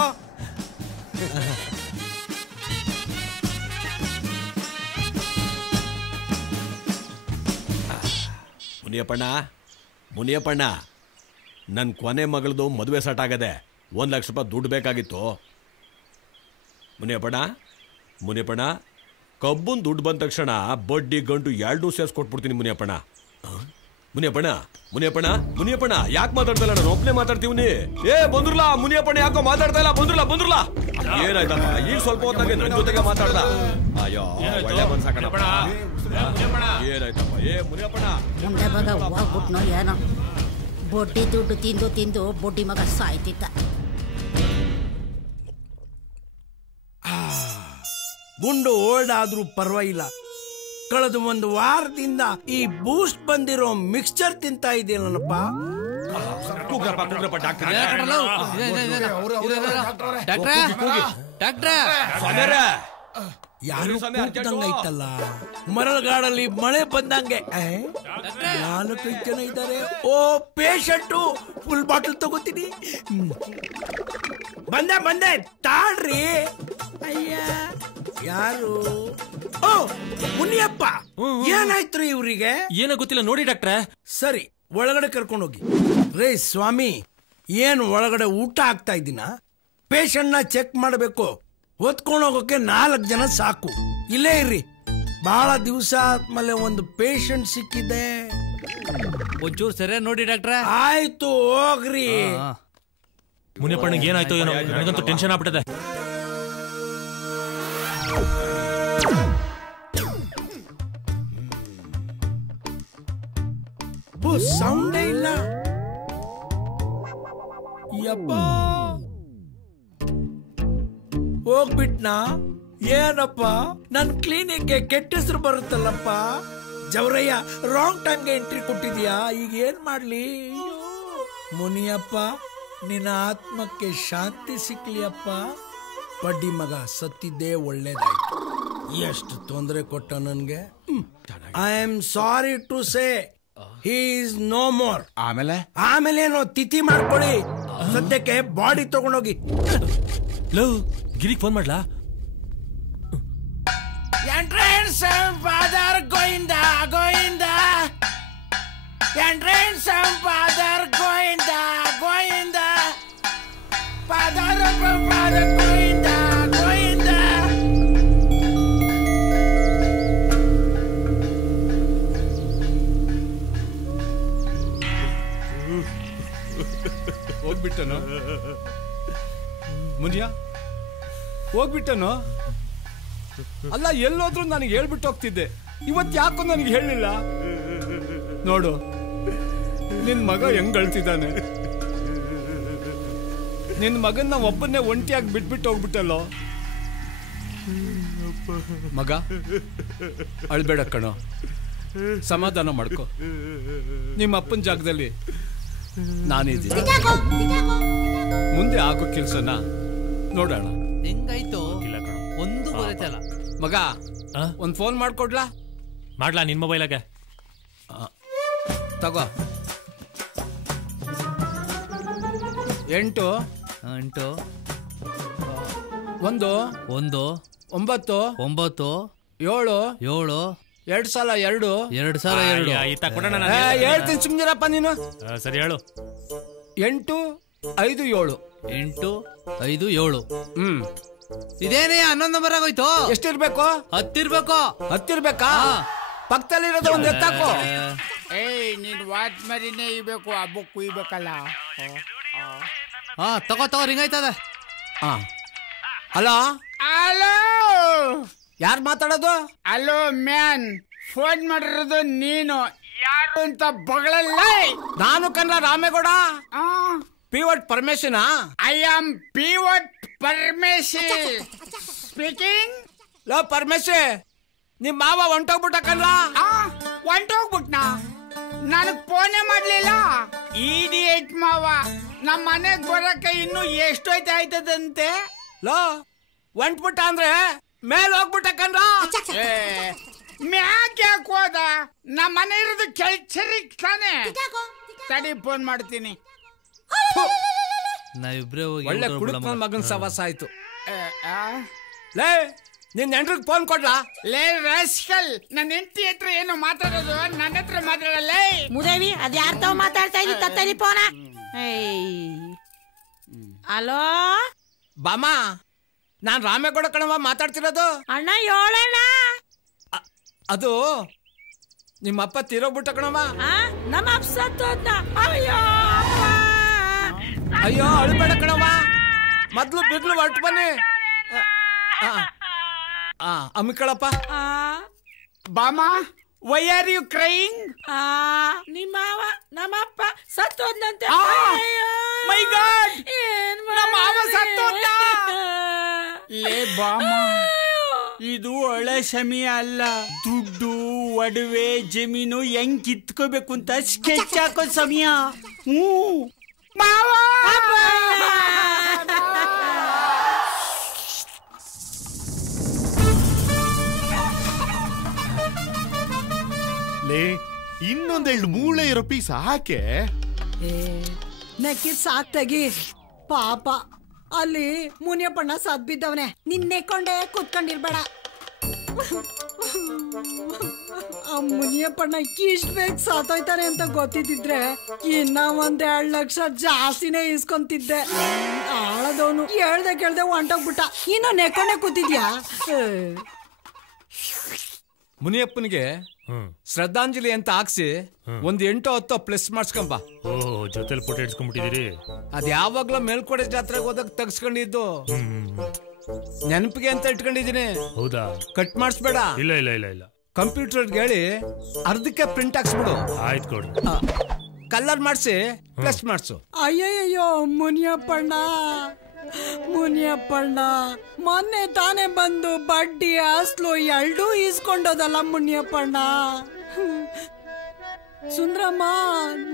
ಮುನಿಯಪ್ಪಣ್ಣ ನನ್ನ ಕೊನೆ ಮಗಳದು ಮದುವೆ ಸೆಟ್ ಆಗದೆ 1 ಲಕ್ಷ ರೂಪಾಯಿ ದುಡ್ಡು ಬೇಕಾಗಿತ್ತು. ಮುನಿಯಪ್ಪಣ್ಣ ಕಬ್ಬನ್ ದುಡ್ಡು ಬಂದ ತಕ್ಷಣ ಬಡ್ಡಿ ಗಂಟು 2 ಸೇರಿಸ್ಕೊಟ್ಬಿಡ್ತೀನಿ ಮುನಿಯಪ್ಪಣ್ಣ. ಮುನಿಯಪ್ಪಣ್ಣ ಯಾಕೆ ಮಾತಾಡ್ತಾ ಇಲ್ಲ? ನಾನು ಒಬ್ಬನೇ ಮಾತಾಡ್ತೀವಿ. ಬಂದ್ರಲ್ಲ ಮುನಿಯಪ್ಪಣ್ಣ, ಯಾಕೋ ಮಾತಾಡ್ತಾ ಇಲ್ಲ? ಬಂದ್ರಲ್ಲ ಏನಾಯ್ತಪ್ಪ? ಈಗ ಸ್ವಲ್ಪ ಹೊತ್ತಾಗೆ ನನ್ನ ಜೊತೆಗೆ ಮಾತಾಡ್ದ. ಅಯ್ಯೋ ಒಳ್ಳೆ ಮನ್ಸಾಕಣಪ್ಪ. ಏನಾಯ್ತಪ್ಪ? ಮುನಿಯಪ್ಪಣ್ಣ ಮುಂದೆ ಮಗ ಹೋಗ್ಬಿಟ್ನೋ ಏನೋ, ಬೊಡ್ಡಿ ದುಡ್ಡು ತಿಂದು ತಿಂದು ಬೊಡ್ಡಿ ಮಗ ಸಾಯ್ತಿದ್ದ. ಗುಂಡು ಓಲ್ಡಾದ್ರೂ ಪರವಾಗಿಲ್ಲ. ಕಳೆದ 1 ವಾರದಿಂದ ಈ ಬೂಸ್ಟ್ ಬಂದಿರೋ ಮಿಕ್ಸ್ಚರ್ ತಿಂತಾ ಇದೆಯಲ್ಲಪ್ಪ. ಯಾರು ಕೂಗ್ದಂಗೈತಲ್ಲ, ಮರಳುಗಾಡಲ್ಲಿ ಮಳೆ ಬಂದಂಗೆ. 4 ಜನ ಇದ್ದಾರೆ. ಓ ಪೇಷಂಟು, ಫುಲ್ ಬಾಟಲ್ ತಗೋತೀನಿ. ಬಂದೆ ತಾಳ್ರಿ. ಅಯ್ಯ ಯಾರು? ಓ ಮುನಿಯಪ್ಪ, ಏನಾಯ್ತು ಇವ್ರಿಗೆ? ಏನೋ ಗೊತ್ತಿಲ್ಲ ನೋಡಿ ಡಾಕ್ಟ್ರೆ. ಸರಿ, ಒಳಗಡೆ ಕರ್ಕೊಂಡೋಗಿ. ರೇ ಸ್ವಾಮಿ, ಏನು ಒಳಗಡೆ ಊಟ ಆಗ್ತಾ ಇದ್ದೀನ? ಪೇಷಂಟ್ನ ಚೆಕ್ ಮಾಡಬೇಕು. ಹೊತ್ಕೊಂಡೋಗೋಕೆ 4 ಜನ ಸಾಕು. ಇಲ್ಲೇ ಇರ್ರಿ, ಬಹಳ ದಿವಸ ಆದ್ಮೇಲೆ ಒಂದು ಪೇಷಂಟ್ ಸಿಕ್ಕಿದೆ. ಒಂಚೂರು ಸರಿ ನೋಡಿ ಡಾಕ್ಟ್ರೆ. ಆಯ್ತು ಹೋಗ್ರಿ. ಮುನಿಯಪ್ಪನಿಗೆ ಏನಾಯ್ತು ಏನೋ, ನನಗಂತೂ ಟೆನ್ಷನ್ ಆಗ್ಬಿಟ್ಟಿದೆ. ಸೌಂಡೇ ಇಲ್ಲ. ಯಪ್ಪ ಹೋಗ್ಬಿಟ್ನಾ? ಏನಪ್ಪ, ನನ್ ಕ್ಲಿನಿಕ್ಗೆ ಕೆಟ್ಟ ಹೆಸರು ಬರುತ್ತಲ್ಲಪ್ಪ. ಜವರಯ್ಯ ರಾಂಗ್ ಟೈಮ್ಗೆ ಎಂಟ್ರಿ ಕೊಟ್ಟಿದ್ಯಾ, ಈಗ ಏನ್ ಮಾಡ್ಲಿ? ಮುನಿಯಪ್ಪ, ನಿನ್ನ ಆತ್ಮಕ್ಕೆ ಶಾಂತಿ ಸಿಕ್ಲಿಯಪ್ಪ. ಬಡ್ಡಿ ಮಗ ಸತ್ತಿದ್ದೇ ಒಳ್ಳೇದಾಯ್ತು. ಎಷ್ಟು ತೊಂದರೆ ಕೊಟ್ಟ ನನ್ಗೆ. I am sorry to say he is no more. ಆಮೇಲೇನೋ ತಿಥಿ ಮಾಡ್ಕೊಳ್ಳಿ. ಸದ್ಯಕ್ಕೆ ಬಾಡಿ ತಗೊಂಡೋಗಿ. ಗಿರಿಗೆ ಫೋನ್ ಮಾಡ್ಲಾ? Entrance father Govinda Govinda, entrance father Govinda Govinda, father Govinda Govinda. ಹೋಗ್ಬಿಟ್ಟನು ಮುನಿಯ, ಹೋಗ್ಬಿಟ್ಟನು. ಅಲ್ಲ, ಎಲ್ಲೋದ್ರೂ ನನಗೆ ಹೇಳ್ಬಿಟ್ಟು ಹೋಗ್ತಿದ್ದೆ. ಇವತ್ತು ಯಾಕೋ ನನಗೆ ಹೇಳಿಲ್ಲ. ನೋಡು ನಿನ್ ಮಗ ಹೆಂಗ್ ಅಳ್ತಿದ್ದಾನೆ. ನಿನ್ ಮಗನ್ನ ಒಬ್ಬನ್ನೇ ಒಂಟಿಯಾಗಿ ಬಿಟ್ಬಿಟ್ಟು ಹೋಗ್ಬಿಟ್ಟಲ್ಲೋ. ಮಗ ಅಳ್ಬೇಡ ಕಣೋ, ಸಮಾಧಾನ ಮಾಡ್ಕೊ. ನಿಮ್ಮ ಅಪ್ಪನ ಜಾಗದಲ್ಲಿ ನಾನಿದ್ದೀನಿ. ಮುಂದೆ ಆಗೋ ಕೆಲ್ಸನ ನೋಡೋಣ. ಹೆಂಗಾಯ್ತು? ಒಂದು ಗೊತ್ತಲ್ಲ ಮಗ. ಒಂದ್ ಫೋನ್ ಮಾಡ್ಕೊಡ್ಲಾ? ಮಾಡ್ಲಾ ನಿನ್ ಮೊಬೈಲಾಗೆ? ತಗೋ. 8 8 1 1 9 9 7 7 2 ಸಲ 2 2002. ಹೇಳ್ತೀನಿ ಸುಮ್ನಿರಪ್ಪ ನೀನು. ಸರಿ ಹೇಳು. 8, 5, 7. 8, 5, 7. ಇದೇನೇ 11 ನಂಬರ್ ಆಗೋಯ್ತು. ಎಷ್ಟಿರ್ಬೇಕು? 10 ಇರ್ಬೇಕು. 10 ಇರ್ಬೇಕಾ? ಪಕ್ಕದಲ್ಲಿರೋದು ಒಂದು ಎತ್ತಾಕೋ. ಏಯ್ ನೀನ್ ವಾಚ್ ಮರಿನೇ ಇಬೇಕು, ಆ ಬುಕ್ ಕುಯ್ಬೇಕಲ್ಲ. ತಗೋ ರಿಂಗ್ ಆಯ್ತದ. ಹಲೋ ಹಲೋ, ಯಾರು ಮಾತಾಡೋದು? ಹಲೋ ಮ್ಯಾನ್, ಫೋನ್ ಮಾಡಿರೋದು ನೀನು ಯಾರು ಅಂತ ಬಗಳಲ್ಲ. ನಾನು ಕನ್ನಡ ರಾಮೇಗೌಡ. ಪಿವಟ್ ಪರಮೇಶನ. I am pivot Parameshi speaking. ಲೋ ಪರಮೇಶಿ, ನಿಮ್ ಮಾವ ಹೊಂಟೋಗ್ಬಿಟ್ಟ ಕಲ್ಲ. ಹೊಂಟೋಗ್ಬಿಟ್ನಾ? ನನಗ್ ಫೋನೇ ಮಾಡ್ಲಿಲ್ಲ. ಇಡಿಯೇಟ್ ಮಾವ, ನಮ್ಮ ಮನೆಗ್ ಬರಕ್ಕೆ ಇನ್ನು ಎಷ್ಟೊಯ್ತು ಆಯ್ತದಂತೆ. ಲೋ ಹೊಂಟ್ಬಿಟ್ಟ ಅಂದ್ರೆ ಮೇಲ್ ಹೋಗ್ಬಿಟ್ಟ ಕನ್ರ. ಮ್ಯಾಕ್ ಯಾಕೆ ಹೋದ? ನಮ್ಮ ಮನೆ ಇರೋದು ಕೆಲ್ಸರಿಗ್ ತಾನೆ. ತಡಿ ಫೋನ್ ಮಾಡ್ತೀನಿ. ನಾವಿಬ್ರೇ ಹೋಗಿ ಒಳ್ಳೆ ಕುಡುಕ್ ನನ್ ಮಗನ್ ಸವಾಸ ಆಯ್ತು. ಲೇ ನಿನ್ ಹೆಂಡ್ರಿಗೆ ಫೋನ್ ಕೊಡ್ಲಾ? ಲೇ ರಾಸ್ಕಲ್, ನನ್ನ ಹೆಂಡತಿ ಹತ್ರ ಏನು ಮಾತಾಡೋದು, ನನ್ನ ಹತ್ರ ಮಾತಾಡಲ್ಲ. ಮುದೇವಿ, ಅದ್ ಯಾರ ತಾವ್ ಮಾತಾಡ್ತಾ ಇದ್ದಿ? ತತ್ತರಿ ಫೋನ. ಹಲೋ ಬಾಮ, ನಾನ್ ರಾಮೇಗೌಡ ಕಣವ ಮಾತಾಡ್ತಿರೋದು. ಅಣ್ಣ ಹೇಳಣ್ಣ. ಅದು ನಿಮ್ಮಪ್ಪ ತೀರೋಗ್ಬಿಟ್ಟ ಕಣವ. ನಮ್ಮ ಅಪ್ಪ ಸತ್ತೋದ್ನ. ಅಯ್ಯೋ ಅಯ್ಯೋ ಅಳ್ಬೇಡ ಕಣವ, ಮೊದ್ಲು ಬಿರ್ಲು ಹೊರಟು ಬನ್ನಿ. ಅಮ್ಮಿಕಳಪ್ಪ. ಬಾಮ, ವೈ ಆರ್ ಯು ಕ್ರೈಯಿಂಗ್? ನಿಮ್ಮವ ನಮ್ಮಪ್ಪ ಸತ್ತೋದ್ನಂತೆ. ಮೈ ಗಾಡ್, ನಮ್ಮ ಮಾವ ಸತ್ತೋದ್ನ. ಲೇ ಬಾಮ, ಇದು ಒಳ್ಳೆ ಸಮಯ ಅಲ್ಲ. ದುಡ್ಡು, ಒಡವೆ, ಜಮೀನು ಹೆಂಗ್ ಕಿತ್ಕೋಬೇಕು ಅಂತ ಸ್ಕೆಚ್ ಹಾಕೋ ಸಮಯ. ಮಾವ, ಲೇ ಇನ್ನೊಂದೆರಡು ಮೂಳೆ ಇರೋ ಪೀಸ್ ಹಾಕೆ. ನೆಕ್ಕಿದ್ ಸಾಕ್ ತೆಗಿ. ಪಾಪ ಅಲ್ಲಿ ಮುನಿಯಪ್ಪಣ್ಣ ಸದ್ ಬಿದ್ದವನೆ. ನಿನ್ ನೆಕ್ಕೊಂಡೆ ಕೂತ್ಕೊಂಡಿರ್ಬೇಡ. ಆ ಮುನಿಯಪ್ಪಣ್ಣ ಇಷ್ಟ ಬೇಗ ಸಾತೋಯ್ತಾನೆ ಅಂತ ಗೊತ್ತಿದ್ರೆ ಇನ್ನ 1-2 ಲಕ್ಷ ಜಾಸ್ತಿನೇ ಇಸ್ಕೊಂತಿದ್ದೆ. ಆಳದವನು ಹೇಳ್ದೆ ಕೇಳ್ದೆ ಹೊಂಟೋಗ್ಬಿಟ್ಟ. ಇನ್ನು ನೆಕ್ಕೊಂಡೆ ಕೂತಿದ್ಯಾ? ಮುನಿಯಪ್ಪನಿಗೆ ಶ್ರದ್ಧಾಂಜಲಿ ಅಂತ ಹಾಕ್ಸಿ 8-10 ಪ್ಲಸ್ ಮಾಡ್ಸ್ಕೊಂಬ. ಜೊತೆಲಿ ಫೋಟೋ ಇಡ್ಸ್ಕೊಂಡ್ಬಿಟ್ಟಿದ್ದೀರಿ. ಅದ್ ಯಾವಾಗ್ಲೂ ಮೇಲ್ಕೋಟೆ ಜಾತ್ರೆಗೆ ಹೋದಾಗ ತೆಗ್ಸ್ಕೊಂಡಿದ್ದು. ನೆನಪಿಗೆ ಅಂತ ಇಟ್ಕೊಂಡಿದೀನಿ. ಹೌದಾ? ಕಟ್ ಮಾಡಿಸ್ಬೇಡ. ಇಲ್ಲ ಇಲ್ಲ ಇಲ್ಲ ಇಲ್ಲ, ಕಂಪ್ಯೂಟರ್ ಹೇಳಿ ಅರ್ಧಕ್ಕೆ ಪ್ರಿಂಟ್ ಹಾಕ್ಸ್ಬಿಡು. ಆಯ್ತು ಕೊಡ್ರಿ. ಕಲರ್ ಮಾಡಿಸಿ ಪ್ಲಸ್ ಮಾಡಿಸು. ಅಯ್ಯಯ್ಯೋ ಮುನಿಯಪ್ಪಣ್ಣ, ಮುನಿಯಪ್ಪಣ್ಣ ಮೊನ್ನೆ ತಾನೇ ಬಂದು ಬಡ್ಡಿ ಅಸ್ಲು ಎರಡೂ ಇಸ್ಕೊಂಡೋದಲ್ಲ ಮುನಿಯಪ್ಪಣ್ಣ. ಸುಂದ್ರಮ್ಮ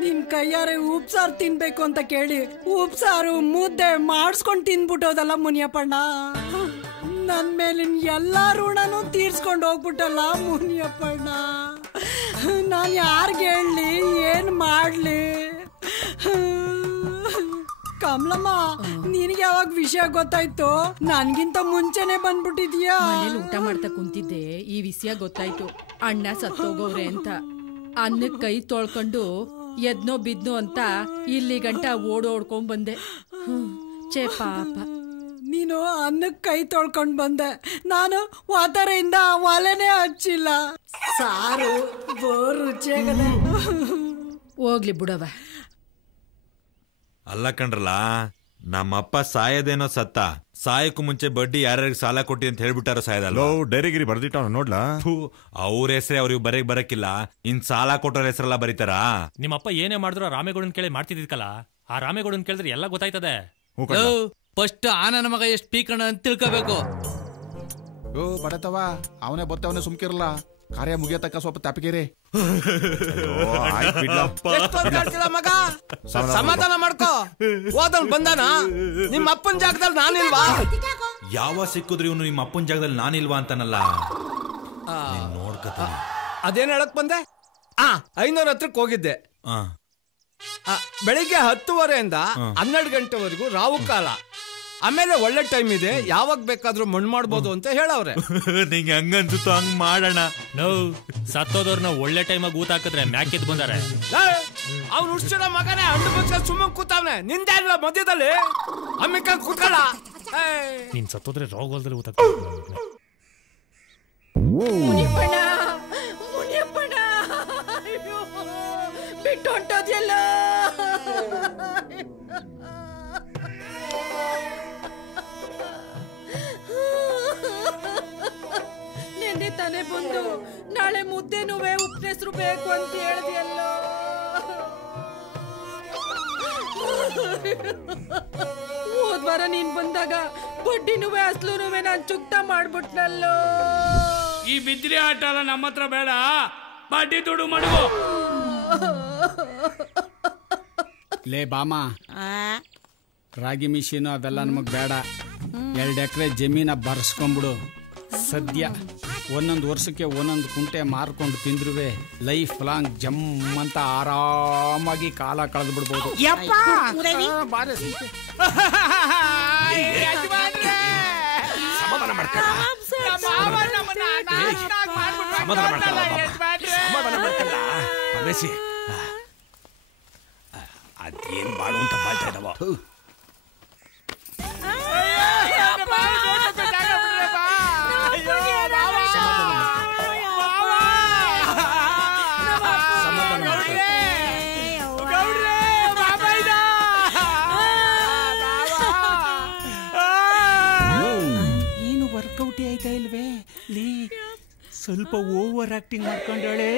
ನಿನ್ ಕೈಯಾರೆ ಉಪ್ಸಾರು ತಿನ್ಬೇಕು ಅಂತ ಕೇಳಿ ಉಪ್ಸಾರು ಮುದ್ದೆ ಮಾಡಿಸ್ಕೊಂಡು ತಿನ್ಬಿಟ್ಟೋದಲ್ಲ ಮುನಿಯಪ್ಪಣ್ಣ. ನನ್ ಮೇಲಿನ ಎಲ್ಲಾ ಋಣನೂ ತೀರ್ಸ್ಕೊಂಡು ಹೋಗ್ಬಿಟ್ಟಲ್ಲ ಮುನಿಯಪ್ಪಣ್ಣ. ನಾನ್ ಯಾರ್ಗೆ ಹೇಳಿ ಏನ್ ಮಾಡ್ಲಿ? ಕಮಲಮ್ಮ, ನಿನಗೆ ಯಾವಾಗ ವಿಷಯ ಗೊತ್ತಾಯ್ತು? ನನ್ಗಿಂತ ಮುಂಚೆನೆ ಬಂದ್ಬಿಟ್ಟಿದ್ಯಾ? ಮನೇಲಿ ಊಟ ಮಾಡ್ತಾ ಕುಂತಿದ್ದೆ, ಈ ವಿಷಯ ಗೊತ್ತಾಯ್ತು. ಅಣ್ಣ ಸತ್ತೋಗವ್ರೆ ಅಂತ. ಅನ್ನಕ್ಕೆ ಕೈ ತೊಳ್ಕೊಂಡು ಎದ್ನೋ ಬಿದ್ನೋ ಅಂತ ಇಲ್ಲಿ ಗಂಟ ಓಡೋಡ್ಕೊಂಡ್ ಬಂದೆ. ಛೇ ಪಾಪ. ನೀನು ಅನ್ನಕ್ಕೆ ಕೈ ತೊಳ್ಕೊಂಡ್ ಬಂದೆ, ನಾನು ವಾತರೆಯಿಂದ ಒಲೆನೇ ಹಚ್ಚಿಲ್ಲ. ಸಾರು ಬೋರ್ ರುಚಿಯಾಗದೆ. ಹೋಗ್ಲಿ ಬಿಡವ. ಅಲ್ಲ ಕಣ್ರಲ್ಲ, ನಮ್ಮಪ್ಪ ಸಾಯದೇನೋ ಸತ್ತ. ಸಾಯಕ್ಕೂ ಮುಂಚೆ ಬಡ್ಡಿ ಯಾರ್ಯಾರಿಗೆ ಸಾಲ ಕೊಟ್ಟಿ ಅಂತ ಹೇಳ್ಬಿಟ್ಟಾರ ಸಾಯದಲ್ಲ. ಡೈರಿಗಿರಿ ಬರ್ದಿಟ್ಟ ನೋಡ್ಲಾ? ಅವ್ರ ಹೆಸರೇ ಅವ್ರಿಗೆ ಬರೆಕ್ ಬರಕ್ಕಿಲ್ಲ, ಇನ್ ಸಾಲ ಕೊಟ್ಟವ್ರ ಹೆಸರೆಲ್ಲ ಬರೀತಾರ? ನಿಮ್ಮಪ್ಪ ಏನೇ ಮಾಡಿದ್ರು ರಾಮೇಗೌಡನ್ ಕೇಳಿ ಮಾಡ್ತಿದ್ಕಲ್ಲ. ಆ ರಾಮೇಗೌಡನ್ ಕೇಳಿದ್ರೆ ಎಲ್ಲ ಗೊತ್ತಾಯ್ತದೆ. ಫಸ್ಟ್ ಆ ನನ್ನ ಮಗ ಎಷ್ಟು ಪೀಕಣ ಅಂತ ತಿಳ್ಕೋಬೇಕು. ಓ ಬಡತವ, ಅವನೇ ಬರ್ತವನೇ ಸುಮ್ಕಿರಲ್ಲ. ಕಾರ್ಯ ಮುಗಿಯತಕ್ಕ ಸ್ವಲ್ಪ ತಪ್ಪಿಗೆರೆ. ಮಗ ಸಮಾಧಾನ ಮಾಡ್ಕೋ. ಹೋದನ್ ಬಂದಾನ, ನಿಮ್ಮ ಅಪ್ಪನ ಜಾಗದಲ್ಲಿ ನಾನಿಲ್ವಾ? ಯಾವ ಸಿಕ್ಕಿದ್ರು ಇವನು ನಿಮ್ಮ ಅಪ್ಪನ ಜಾಗದಲ್ಲಿ ನಾನಿಲ್ವಾ ಅಂತಾನಲ್ಲ. ನೋಡ್ಕತ ಅದೇನ್ ಹೇಳಕ್ ಬಂದೆ? 500 ಹತ್ರಕ್ಕೆ ಹೋಗಿದ್ದೆ. ಬೆಳಿಗ್ಗೆ 10:30 12 ಗಂಟೆವರೆಗೂ ರಾವು ಕಾಲ. ಆಮೇಲೆ ಒಳ್ಳೆ ಟೈಮ್ ಇದೆ, ಯಾವಾಗ ಬೇಕಾದ್ರೂ ಮಣ್ಣು ಮಾಡ್ಬೋದು ಅಂತ ಹೇಳವ್ರೆ. ನಿಂಗೆ ಹಂಗನ್ಸುತ್ತೋ ಹಂಗ್ ಮಾಡೋಣ. ನಾವು ಸತ್ತೋದವ್ರನ್ನ ಒಳ್ಳೆ ಟೈಮಾಗ ಊತ ಹಾಕಿದ್ರೆ ಮ್ಯಾಕೆದ್ ಬಂದಾರೆ. ಅವ್ನು ಹುಡ್ಸಿರೋ ಮಗನೇ ಹಣ್ಣು ಬಚ್ಕೊಂಡು ಸುಮ್ಮನೆ ಕೂತಾವ್ನೆ, ನಿಂದೆ ಅಲ್ವಾ ಮಧ್ಯದಲ್ಲಿ ಅಮ್ಮಿಕ ಕೂತ್ಕೊಳ್ಳ. ನೀನ್ ಸತ್ತೋದ್ರೆ ರೋಗಲ್ದಲ್ಲಿ ಊತ ಬಿಟ್ಟು ಹೊಂಟೋದ್ಯಲ್ಲ. ನೆನ್ನೆ ತಾನೇ ಬಂದು ನಾಳೆ ಮುದ್ದೆನುವೆ ಉಪ್ಪನೆಸ್ರು ಬೇಕು ಅಂತ ಹೇಳಿದೆಯಲ್ಲ. ಹೋದ್ವಾರ ನೀನ್ ಬಂದಾಗ ಬಡ್ಡಿನುವೆ ಅಸ್ಲುನುವೆ ನಾನ್ ಚುಕ್ತ ಮಾಡ್ಬಿಟ್ನಲ್ಲೋ. ಈ ಬಿದ್ರಿ ಆಟ ಎಲ್ಲ ನಮ್ಮ ಹತ್ರ ಬೇಡ, ಬಡ್ಡಿ ದುಡ್ಡು ಮಾಡುವ. ಲೇ ಬಾಮ, ರಾಗಿ ಮಿಷಿನು ಅವೆಲ್ಲ ನಮಗ್ ಬೇಡ. 2 ಎಕರೆ ಜಮೀನ ಬರ್ಸ್ಕೊಂಡ್ಬಿಡು. ಸದ್ಯ ಒಂದೊಂದು ವರ್ಷಕ್ಕೆ ಒಂದೊಂದು ಕುಂಟೆ ಮಾರ್ಕೊಂಡು ತಿಂದ್ರುವೆ ಲೈಫ್ ಲಾಂಗ್ ಜಮ್ ಅಂತ ಆರಾಮಾಗಿ ಕಾಲ ಕಳೆದು ಬಿಡ್ಬೋದು. ಅದೇನ್ ಬಾಳು ಅಂತ ಬಾಳ್ತಾ ಇದ್ದಾವ. ಏನು ವರ್ಕೌಟ್ ಆಯ್ತಾ ಇಲ್ವೇ? ಲೀ ಸ್ವಲ್ಪ ಓವರ್ ಆಕ್ಟಿಂಗ್ ಮಾಡ್ಕೊಂಡಳೆ.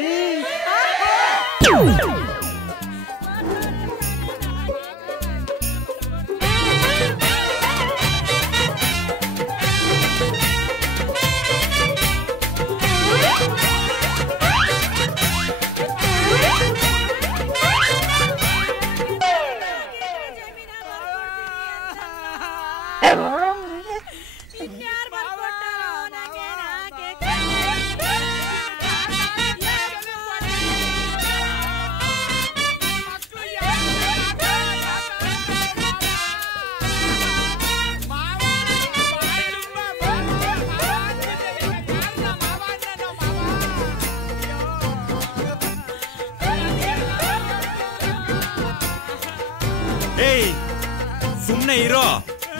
ಸುಮ್ನೆ ಇರೋ,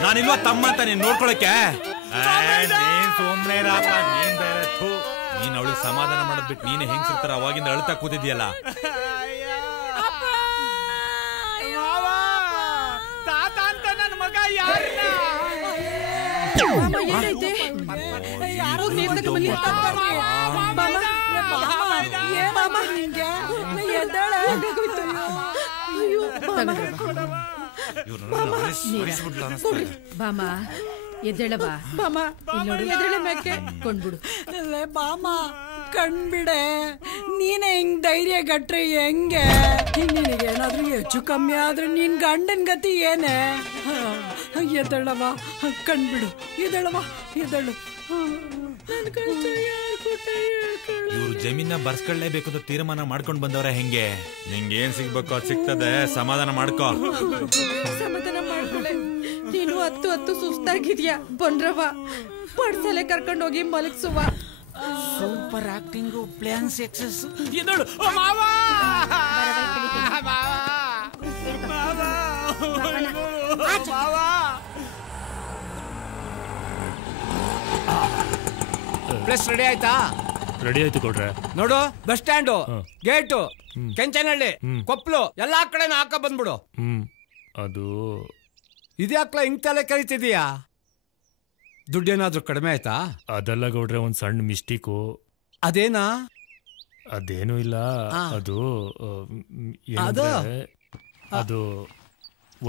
ನಾನಿಲ್ವಾ ತಮ್ಮ ಅಂತ ನೀನ್ ನೋಡ್ಕೊಳಕ್ಕೆ. ನೀನ್ ಸುಮ್ನೆ ನೀನ್ ಅವಳಿಗೆ ಸಮಾಧಾನ ಮಾಡೋದ್ ಬಿಟ್ಟು ನೀನೆ ಹೆಂಗ್ಸಿರ್ತಾರ ಅವಾಗಿಂದ ಅಳ್ತಾ ಕೂತಿದ್ಯಲ್ಲ. ತಾತ ಅಂತ ನನ್ನ ಮಗ ಯಾರನ್ನ ಬಾಮ ಎದ್ದೇಳವಾ ಬಾಮ, ಎದ್ದೇಳ ಮ್ಯಾಕೆ ಕೊಂಡ್ಬಿಡು. ಬಾಮ ಕಣ್ಬಿಡೆ, ನೀನೆ ಹಿಂಗ್ ಧೈರ್ಯ ಗಟ್ರೆ ಹೆಂಗೆ? ನಿನಗೇನಾದ್ರೂ ಹೆಚ್ಚು ಕಮ್ಮಿ ಆದ್ರೆ ನಿನ್ ಗಂಡನ್ ಗತಿ ಏನೇ? ಎದ್ದೇಳವ, ಕಣ್ಬಿಡು, ಎದ್ದೇಳವ, ಎದ್ದೇಳು. ಇವ್ರು ಜಮೀನ ಬರ್ಸ್ಕೊಳ್ಳೇಬೇಕು ಅಂತ ತೀರ್ಮಾನ ಮಾಡ್ಕೊಂಡ್ ಬಂದವ್ರೆ. ಹೆಂಗೆ ನಿಂಗೆ ಏನ್ ಸಿಗ್ಬೇಕು ಅದ್ ಸಿಗ್ತದೆ, ಸಮಾಧಾನ ಮಾಡ್ಕೋ. ಸಮಾಧಾನ ಮಾಡ್ಕೊಳ್ಳೆ. ನೀನು 10 ಸುಸ್ತಾಗಿದ್ಯಾ ಬಂದ್ರವ, ಪಡ್ಸಲೆ ಕರ್ಕೊಂಡೋಗಿ ಮಲಗ್ಸುವ. Super acting, plan success. ಎದ್ದೇಳು ಮಾವ, ಪ್ಲೇಸ್ ರೆಡಿ ಆಯ್ತಾ? ರೆಡಿ ಆಯ್ತು ಕೊಡ್ರೆ. ನೋಡು, ಬಸ್ ಸ್ಟ್ಯಾಂಡು, ಗೇಟು, ಕೆಂಚನಹಳ್ಳಿ, ಕೊಪ್ಪಲು ಎಲ್ಲಾ ಕಡೆ ಹಾಕ ಬಂದ್ಬಿಡು. ಅದು ಇದ್ಯಾಕ್ಲ ಹಿಂಗ್ ತಲೆ ಕರಿತಿದೀಯಾ? ದುಡ್ಡೇನಾದ್ರೂ ಕಡಿಮೆ ಆಯ್ತಾ? ಅದೆಲ್ಲ ಗೌಡ್ರೆ ಒಂದ್ ಸಣ್ಣ ಮಿಸ್ಟೇಕು. ಅದೇನಾ? ಅದೇನು ಇಲ್ಲ, ಅದು ಅದು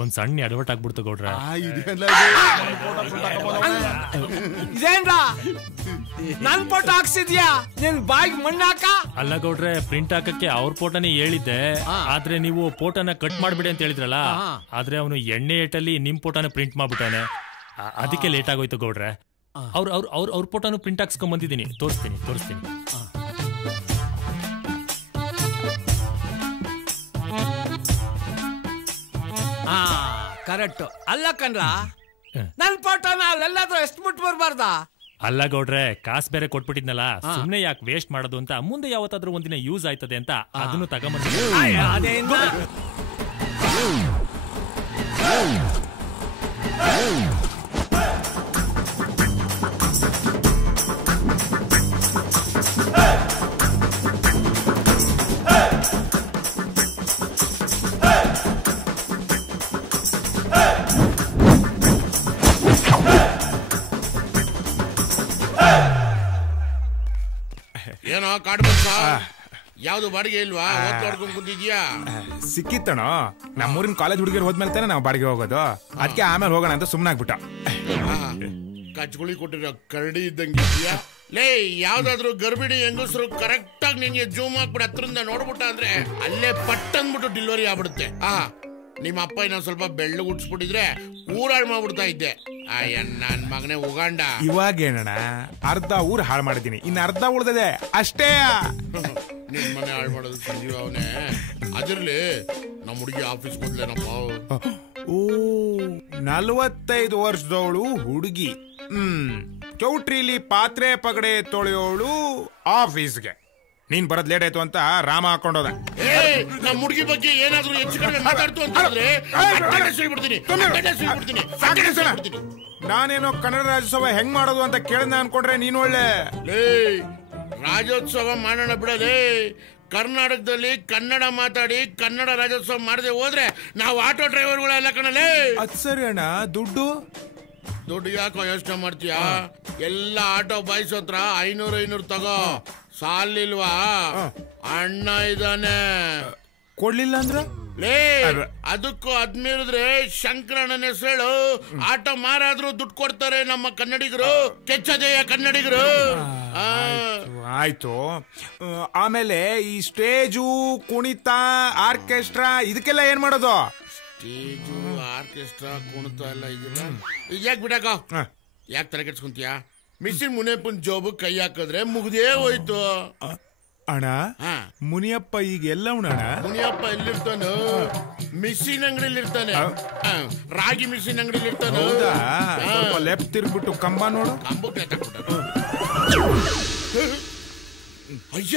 ಒಂದ್ ಸಣ್ಣ ಅಡ್ವರ್ಟ್ ಆಗ್ಬಿಡ್ತು ಗೌಡ್ರೆ. ಇದೇನ್ರಾ ನನ್ ಫೋಟೋ ಹಾಕ್ಸಿದ್ಯಾ? ನಿನ್ ಬಾಯಿಗೆ ಮಣ್ಣಾಕ? ಅಲ್ಲ ಗೌಡ್ರೆ, ಪ್ರಿಂಟ್ ಹಾಕಕ್ಕೆ ಅವ್ರ ಫೋಟೋನೇ ಹೇಳಿದ್ದೆ, ಆದ್ರೆ ನೀವು ಫೋಟೋನ ಕಟ್ ಮಾಡ್ಬಿಡಿ ಅಂತ ಹೇಳಿದ್ರಲ್ಲ. ಆದ್ರೆ ಅವನು ಎಣ್ಣೆ ಏಟಲ್ಲಿ ನಿಮ್ ಫೋಟೋನ ಪ್ರಿಂಟ್ ಮಾಡ್ಬಿಟ್ಟಾನೆ, ಅದಕ್ಕೆ ಲೇಟ್ ಆಗೋಯ್ತು ಗೌಡ್ರೆ. ಅವ್ರ ಫೋಟೋನು ಪ್ರಿಂಟ್ ಹಾಕ್ಸ್ಕೊಂಡ್ ಬಂದಿದ್ದೀನಿ, ತೋರಿಸ್ತೀನಿ. ಕರೆಕ್ಟ್ ಅಲ್ಲ ಕಣ್ರ, ನನ್ ಫೋಟೋನ ಅಲ್ಲೆಲ್ಲಾದ್ರೂ ಎಷ್ಟು ಮುಟ್ಟು ಬರ್ಬಾರ್ದಾ? ಅಲ್ಲ ಗೌಡ್ರೆ, ಕಾಸು ಬೇರೆ ಕೊಟ್ಬಿಟ್ಟಿದ್ನಲ್ಲ, ಸುಮ್ನೆ ಯಾಕೆ ವೇಸ್ಟ್ ಮಾಡೋದು ಅಂತ, ಮುಂದೆ ಯಾವತ್ತಾದ್ರೂ ಒಂದಿನ ಯೂಸ್ ಆಯ್ತದೆ ಅಂತ ಅದನ್ನು ಏನೋ ಕಾಡ್ಬರ್ಸ ಯಾವ್ದು ಬಾಡಿಗೆ ಇಲ್ವಾ? ಓದ್ಕೊಂಡ್ ಕೂತಿದ್ಯಾ? ಸಿಕ್ಕಿತ್ತಣ. ನಮ್ಮೂರಿನ ಕಾಲೇಜ್ ಹುಡುಗಿರು ಹೋದ್ಮೇಲೆ ತಾನೆ ನಾವು ಬಾಡಿಗೆ ಹೋಗೋದು. ಅದಕ್ಕೆ ಆಮೇಲೆ ಹೋಗೋಣ ಅಂತ ಸುಮ್ಮನಾಗ್ಬಿಟ್ಟ. ಕಚ್ಗುಳಿ ಕೊಟ್ಟಿರೋ ಕರಡಿ ಇದ್ದಂಗಿದ್ಯಾ? ಲೇ, ಯಾವ್ದಾದ್ರು ಗರ್ಭಿಣಿ ಹೆಂಗಸರು ಕರೆಕ್ಟ್ ಆಗಿ ನಿಂಗೆ ಜೂಮ್ ಹಾಕ್ಬಿಟ್ಟು ಹತ್ರದಿಂದ ನೋಡ್ಬಿಟ್ಟ ಅಂದ್ರೆ ಅಲ್ಲೇ ಪಟ್ ಅಂದ್ಬಿಟ್ಟು ಡೆಲಿವರಿ ಆಗ್ಬಿಡುತ್ತೆ. ನಿಮ್ಮ ಅಪ್ಪ ಇನ್ನೊಂದ್ ಸ್ವಲ್ಪ ಬೆಳ್ಳು ಉಡ್ಸ್ಬಿಟ್ಟಿದ್ರೆ ಊರಾಳ್ ಮಾಡ್ಬಿಡ್ತಾ ಇದ್ದೆ. ನನ್ ಮಗನೇ ಉಗಾಂಡ. ಇವಾಗೇನಣ್ಣ, ಅರ್ಧ ಊರ್ ಹಾಳು ಮಾಡಿದೀನಿ, ಇನ್ನು ಅರ್ಧ ಉಳ್ದದೆ ಅಷ್ಟೇ. ನಿನ್ ಮನೆ ಹಾಳು ಮಾಡೋದು ಸಂಜೀವ ಅವನೇ. ಅದಿರ್ಲಿ, ನಮ್ಮ ಹುಡುಗಿ ಆಫೀಸ್ ಮೊದ್ಲೇನಪ್ಪ. ಓ, 45 ವರ್ಷದವಳು ಹುಡುಗಿ. ಚೌಟ್ರಿಲಿ ಪಾತ್ರೆ ಪಗಡೆ ತೊಳೆಯೋಳು ಆಫೀಸ್ಗೆ. ನೀನ್ ಬರೋದ್ ಲೇಟ್ ಆಯ್ತು ಅಂತ ರಾಮ ಹಾಕೊಂಡೋದ. ನಮ್ಮ ಹುಡುಗಿ ಬಗ್ಗೆ ಏನಾದ್ರೂ ಹೆಚ್ಚು ಕಡಿಮೆ ಮಾತಾಡ್ತು ಅಂತ ಹೇಳಿದ್ರೆ ನಾನೇನೋ ಕನ್ನಡ ರಾಜ್ಯೋತ್ಸವ ಹೆಂಗ್ ಮಾಡೋದು ಅಂತ ಕೇಳಿದ ಅನ್ಕೊಂಡ್ರೆ ನೀನ್ ಒಳ್ಳೆ ರಾಜ್ಯೋತ್ಸವ ಮಾಡೋಣ ಬಿಡಲೇ. ಕರ್ನಾಟಕದಲ್ಲಿ ಕನ್ನಡ ಮಾತಾಡಿ ಕನ್ನಡ ರಾಜ್ಯೋತ್ಸವ ಮಾಡದೆ ಹೋದ್ರೆ ನಾವು ಆಟೋ ಡ್ರೈವರ್ಗಳೆಲ್ಲ ಕಣಲೇ. ಅದ್ ಸರಿ ಅಣ್ಣ. ದುಡ್ಡು ಯಾಕೋ ಯೋಚನೆ ಮಾಡ್ತೀಯಾ? ಎಲ್ಲ ಆಟೋ ಬಾಯ್ಸ್ ಹತ್ರ 500 ತಗೋ. ಸಾಲಿಲ್ವಾ? ಅಣ್ಣ ಇದ್ದಾನೆ. ಕೊಡ್ಲಿಲ್ಲ ಅಂದ್ರ ಲೇ, ಅದಕ್ಕೂ ಅದ್ಮೀರಿದ್ರೆ ಶಂಕರಣ್ಣನ ಹೆಸರು ಆಟೋ ಮಾರಾದ್ರೂ ದುಡ್ಡು ಕೊಡ್ತಾರೆ ನಮ್ಮ ಕನ್ನಡಿಗರು. ಕೆಚ್ಚದೆಯ ಕನ್ನಡಿಗರು. ಆಯ್ತು. ಆಮೇಲೆ ಈ ಸ್ಟೇಜು, ಕುಣಿತ, ಆರ್ಕೆಸ್ಟ್ರಾ ಇದಕ್ಕೆಲ್ಲ ಏನ್ ಮಾಡೋದು? ಸ್ಟೇಜು, ಆರ್ಕೆಸ್ಟ್ರಾ, ಕುಣಿತ ಎಲ್ಲ ಇದಿಲ್ಲ. ಯಾಕೆ ಬಿಡಕ? ಯಾಕೆ ತಲೆ ಕೆಡ್ಸ್ಕೊಂತೀಯ? ಮಿಸ್ಸಿನ್ ಮುನಿಯಪ್ಪನ ಜೋಬು ಕೈ ಹಾಕಿದ್ರೆ ಮುಗ್ದೇ ಹೋಯ್ತು. ಅಣ್ಣ, ಮುನಿಯಪ್ಪ ಈಗ ಎಲ್ಲ ಅಣ್ಣ? ಮುನಿಯಪ್ಪ ಎಲ್ಲಿರ್ತಾನು? ಮಿಷಿನ್ ಅಂಗಡಿಲಿ ಇರ್ತಾನೆ. ರಾಗಿ ಮಿಷಿನ್ ಅಂಗಡಿಲಿ ಇರ್ತಾನೆ. ಸ್ವಲ್ಪ ಲೆಫ್ಟ್ ತಿರ್ಗ್ಬಿಟ್ಟು ಕಂಬ ನೋಡು. ಕಂಬಕ್ಕೆ ಅಯ್ಯ,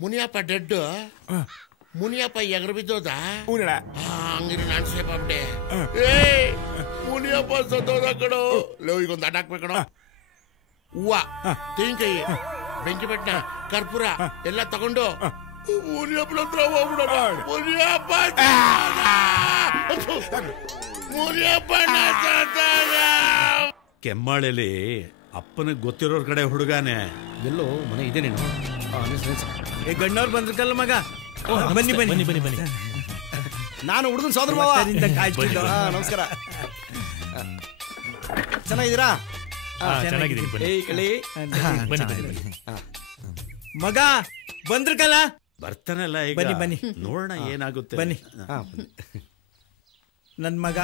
ಮುನಿಯಪ್ಪ ಡೆಡ್. ಮುನಿಯಪ್ಪ ಎಗರು ಬಿದ್ದೋದ? ಹಂಗಿರಿ ನಾನ್ ಸೇಫ್ ಆಗ್ಬಿಟ್ಟೆ. ಮುನಿಯಪ್ಪ ಸತ್ತೋದ ಕಣೋ. ಲೋ, ಈಗೊಂದು ಅಡ್ಡ ಹಾಕ್ಬೇಕಣೋ. ಹೂವ, ತೆಂಗಿನಕಾಯಿ, ಬೆಂಕಿ ಬೆಟ್ಟ, ಕರ್ಪೂರ ಎಲ್ಲ ತಗೊಂಡು ಮುನಿಯಪ್ಪನ ಹತ್ರ ಹೋಗ್ಬಿಡೋಣ. ಕೆಮ್ಮಾಳಲ್ಲಿ ಅಪ್ಪನಿಗೆ ಗೊತ್ತಿರೋರ್ ಕಡೆ ಹುಡುಗಾನೆ. ಎಲ್ಲೋ ಮನೆ ಇದೆ ನೀನು. ಗಣ್ಣವ್ರು ಬಂದ್ರಕಲ್ಲ ಮಗ. ಬನ್ನಿ ಬನ್ನಿ ಬನ್ನಿ ಬನ್ನಿ. ನಾನು ಹುಡುಗನ ಸೋದರ ಮಾವ. ನಮಸ್ಕಾರ. ಚೆನ್ನಾಗಿದ್ದೀರಾ? ಮಗ ಬಂದ್ರಕಲ್ಲ. ಬರ್ತಾನಲ್ಲ ಈಗ. ಬನ್ನಿ ಬನ್ನಿ, ನೋಡೋಣ ಏನಾಗುತ್ತೆ. ಬನ್ನಿ. ನನ್ ಮಗ.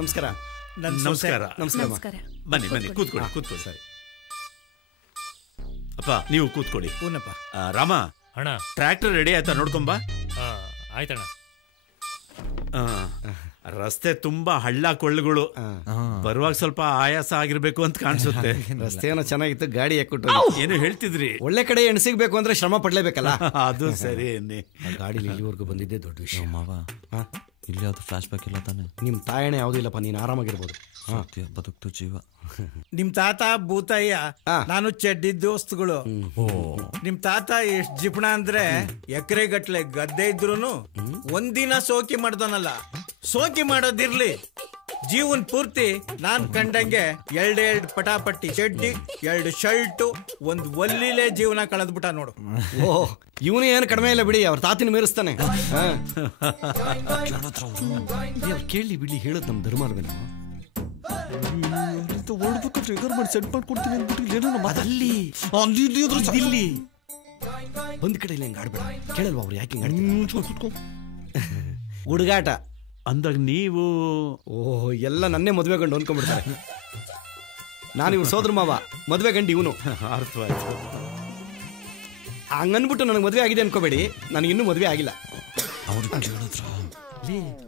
ನಮಸ್ಕಾರ. ನಮಸ್ಕಾರ. ನಮಸ್ಕಾರ. ಬನ್ನಿ ಬನ್ನಿ, ಕೂತ್ಕೊಳ್ಳಿ ಕೂತ್ಕೊಳ್ಳಿ. ಸರಿ ಅಪ್ಪ, ನೀವು ಕೂತ್ಕೊಳ್ಳಿ. ಹೂನಪ್ಪ. ರಾಮ ಅಣ್ಣ, ಟ್ರ್ಯಾಕ್ಟರ್ ರೆಡಿ ಆಯ್ತಾ? ನೋಡ್ಕೊಂಬ. ಆಯ್ತಣ್ಣ. ರಸ್ತೆ ತುಂಬಾ ಹಳ್ಳ ಕೊಳ್ಳುಗಳು. ಬರುವಾಗ ಸ್ವಲ್ಪ ಆಯಾಸ ಆಗಿರ್ಬೇಕು ಅಂತ ಕಾಣಿಸುತ್ತೆ. ರಸ್ತೆ ಏನೋ ಚೆನ್ನಾಗಿತ್ತು, ಗಾಡಿ ಯಾಕೊಟ್ಟು ಏನು ಹೇಳ್ತಿದ್ರಿ? ಒಳ್ಳೆ ಕಡೆ ಎಣಸಿಗ್ಬೇಕು ಅಂದ್ರೆ ಶ್ರಮ ಪಡ್ಲೇಬೇಕಲ್ಲ. ಅದು ಸರಿ. ಗಾಡಿ ಇಲ್ಲಿವರೆಗೂ ಬಂದಿದ್ದೆ ದೊಡ್ಡ ವಿಷಯ ಮಾವ. ಇಲ್ಲಿ ಯಾವ್ದು ಫ್ಲಾಶ್ ಬ್ಯಾಕ್ ಇಲ್ಲ ತಾನೆ? ನಿಮ್ ತಾಯಣೆ ಯಾವ್ದು ಇಲ್ಲಪ್ಪ, ನೀನ್ ಆರಾಮಾಗಿರ್ಬೋದು. ಬದುಕ್ತು ಜೀವ. ನಿಮ್ ತಾತ ಭೂತಯ್ಯ, ನಾನು ಚೆಡ್ಡಿ ದೋಸ್ತುಗಳು. ನಿಮ್ ತಾತ ಎಷ್ಟ್ ಜಿಪಣ ಅಂದ್ರೆ ಎಕರೆ ಗಟ್ಲೆ ಗದ್ದೆ ಇದ್ರೂನು ಒಂದಿನ ಸೋಕಿ ಮಾಡ್ದನಲ್ಲ. ಸೋಕಿ ಮಾಡೋದಿರ್ಲಿ, ಜೀವನ್ ಪೂರ್ತಿ ನಾನ್ ಕಂಡಂಗೆ 2 ಪಟಾಪಟ್ಟಿ ಚಡ್ಡಿ, 2 ಶರ್ಟು, 1 ಒಲ್ಲಿಲೆ ಜೀವನ ಕಳೆದ್ಬಿಟ್ಟ ನೋಡು. ಓಹ್, ಇವನು ಏನು ಕಡಿಮೆ ಇಲ್ಲ ಬಿಡಿ, ಅವ್ರ ತಾತಿನ ಮೀರಿಸ್ತಾನೆ. ಕೇಳಿ ಬಿಡಿ, ಹೇಳೋದು ನಮ್ ಧರ್ಮಾರ್ವೇನು. ಸೆಟ್ ಮಾಡ್ಕೊಡ್ತೀನಿ ಒಂದ್ ಕಡೆ ಇಲ್ಲ, ಹಿಂಗ್ ಆಡ್ಬೇಡ. ಕೇಳಲ್ವಾ ಅವ್ರು ಯಾಕೆ ಹುಡುಗಾಟ ಅಂದಾಗ ನೀವು? ಓಹ್, ಎಲ್ಲ ನನ್ನೇ ಮದುವೆ ಗಂಡು ಅನ್ಕೊಂಡ್ಬಿಡ್ತಾರೆ. ನಾನು ಇವ್ರು ಸೋದರ ಮಾವ, ಮದುವೆ ಗಂಡು ಇವನು. ಅರ್ಥವಾಯ್ತು. ಹಂಗನ್ಬಿಟ್ಟು ನನಗೆ ಮದುವೆ ಆಗಿದೆ ಅನ್ಕೋಬೇಡಿ, ನನಗಿನ್ನೂ ಮದುವೆ ಆಗಿಲ್ಲ.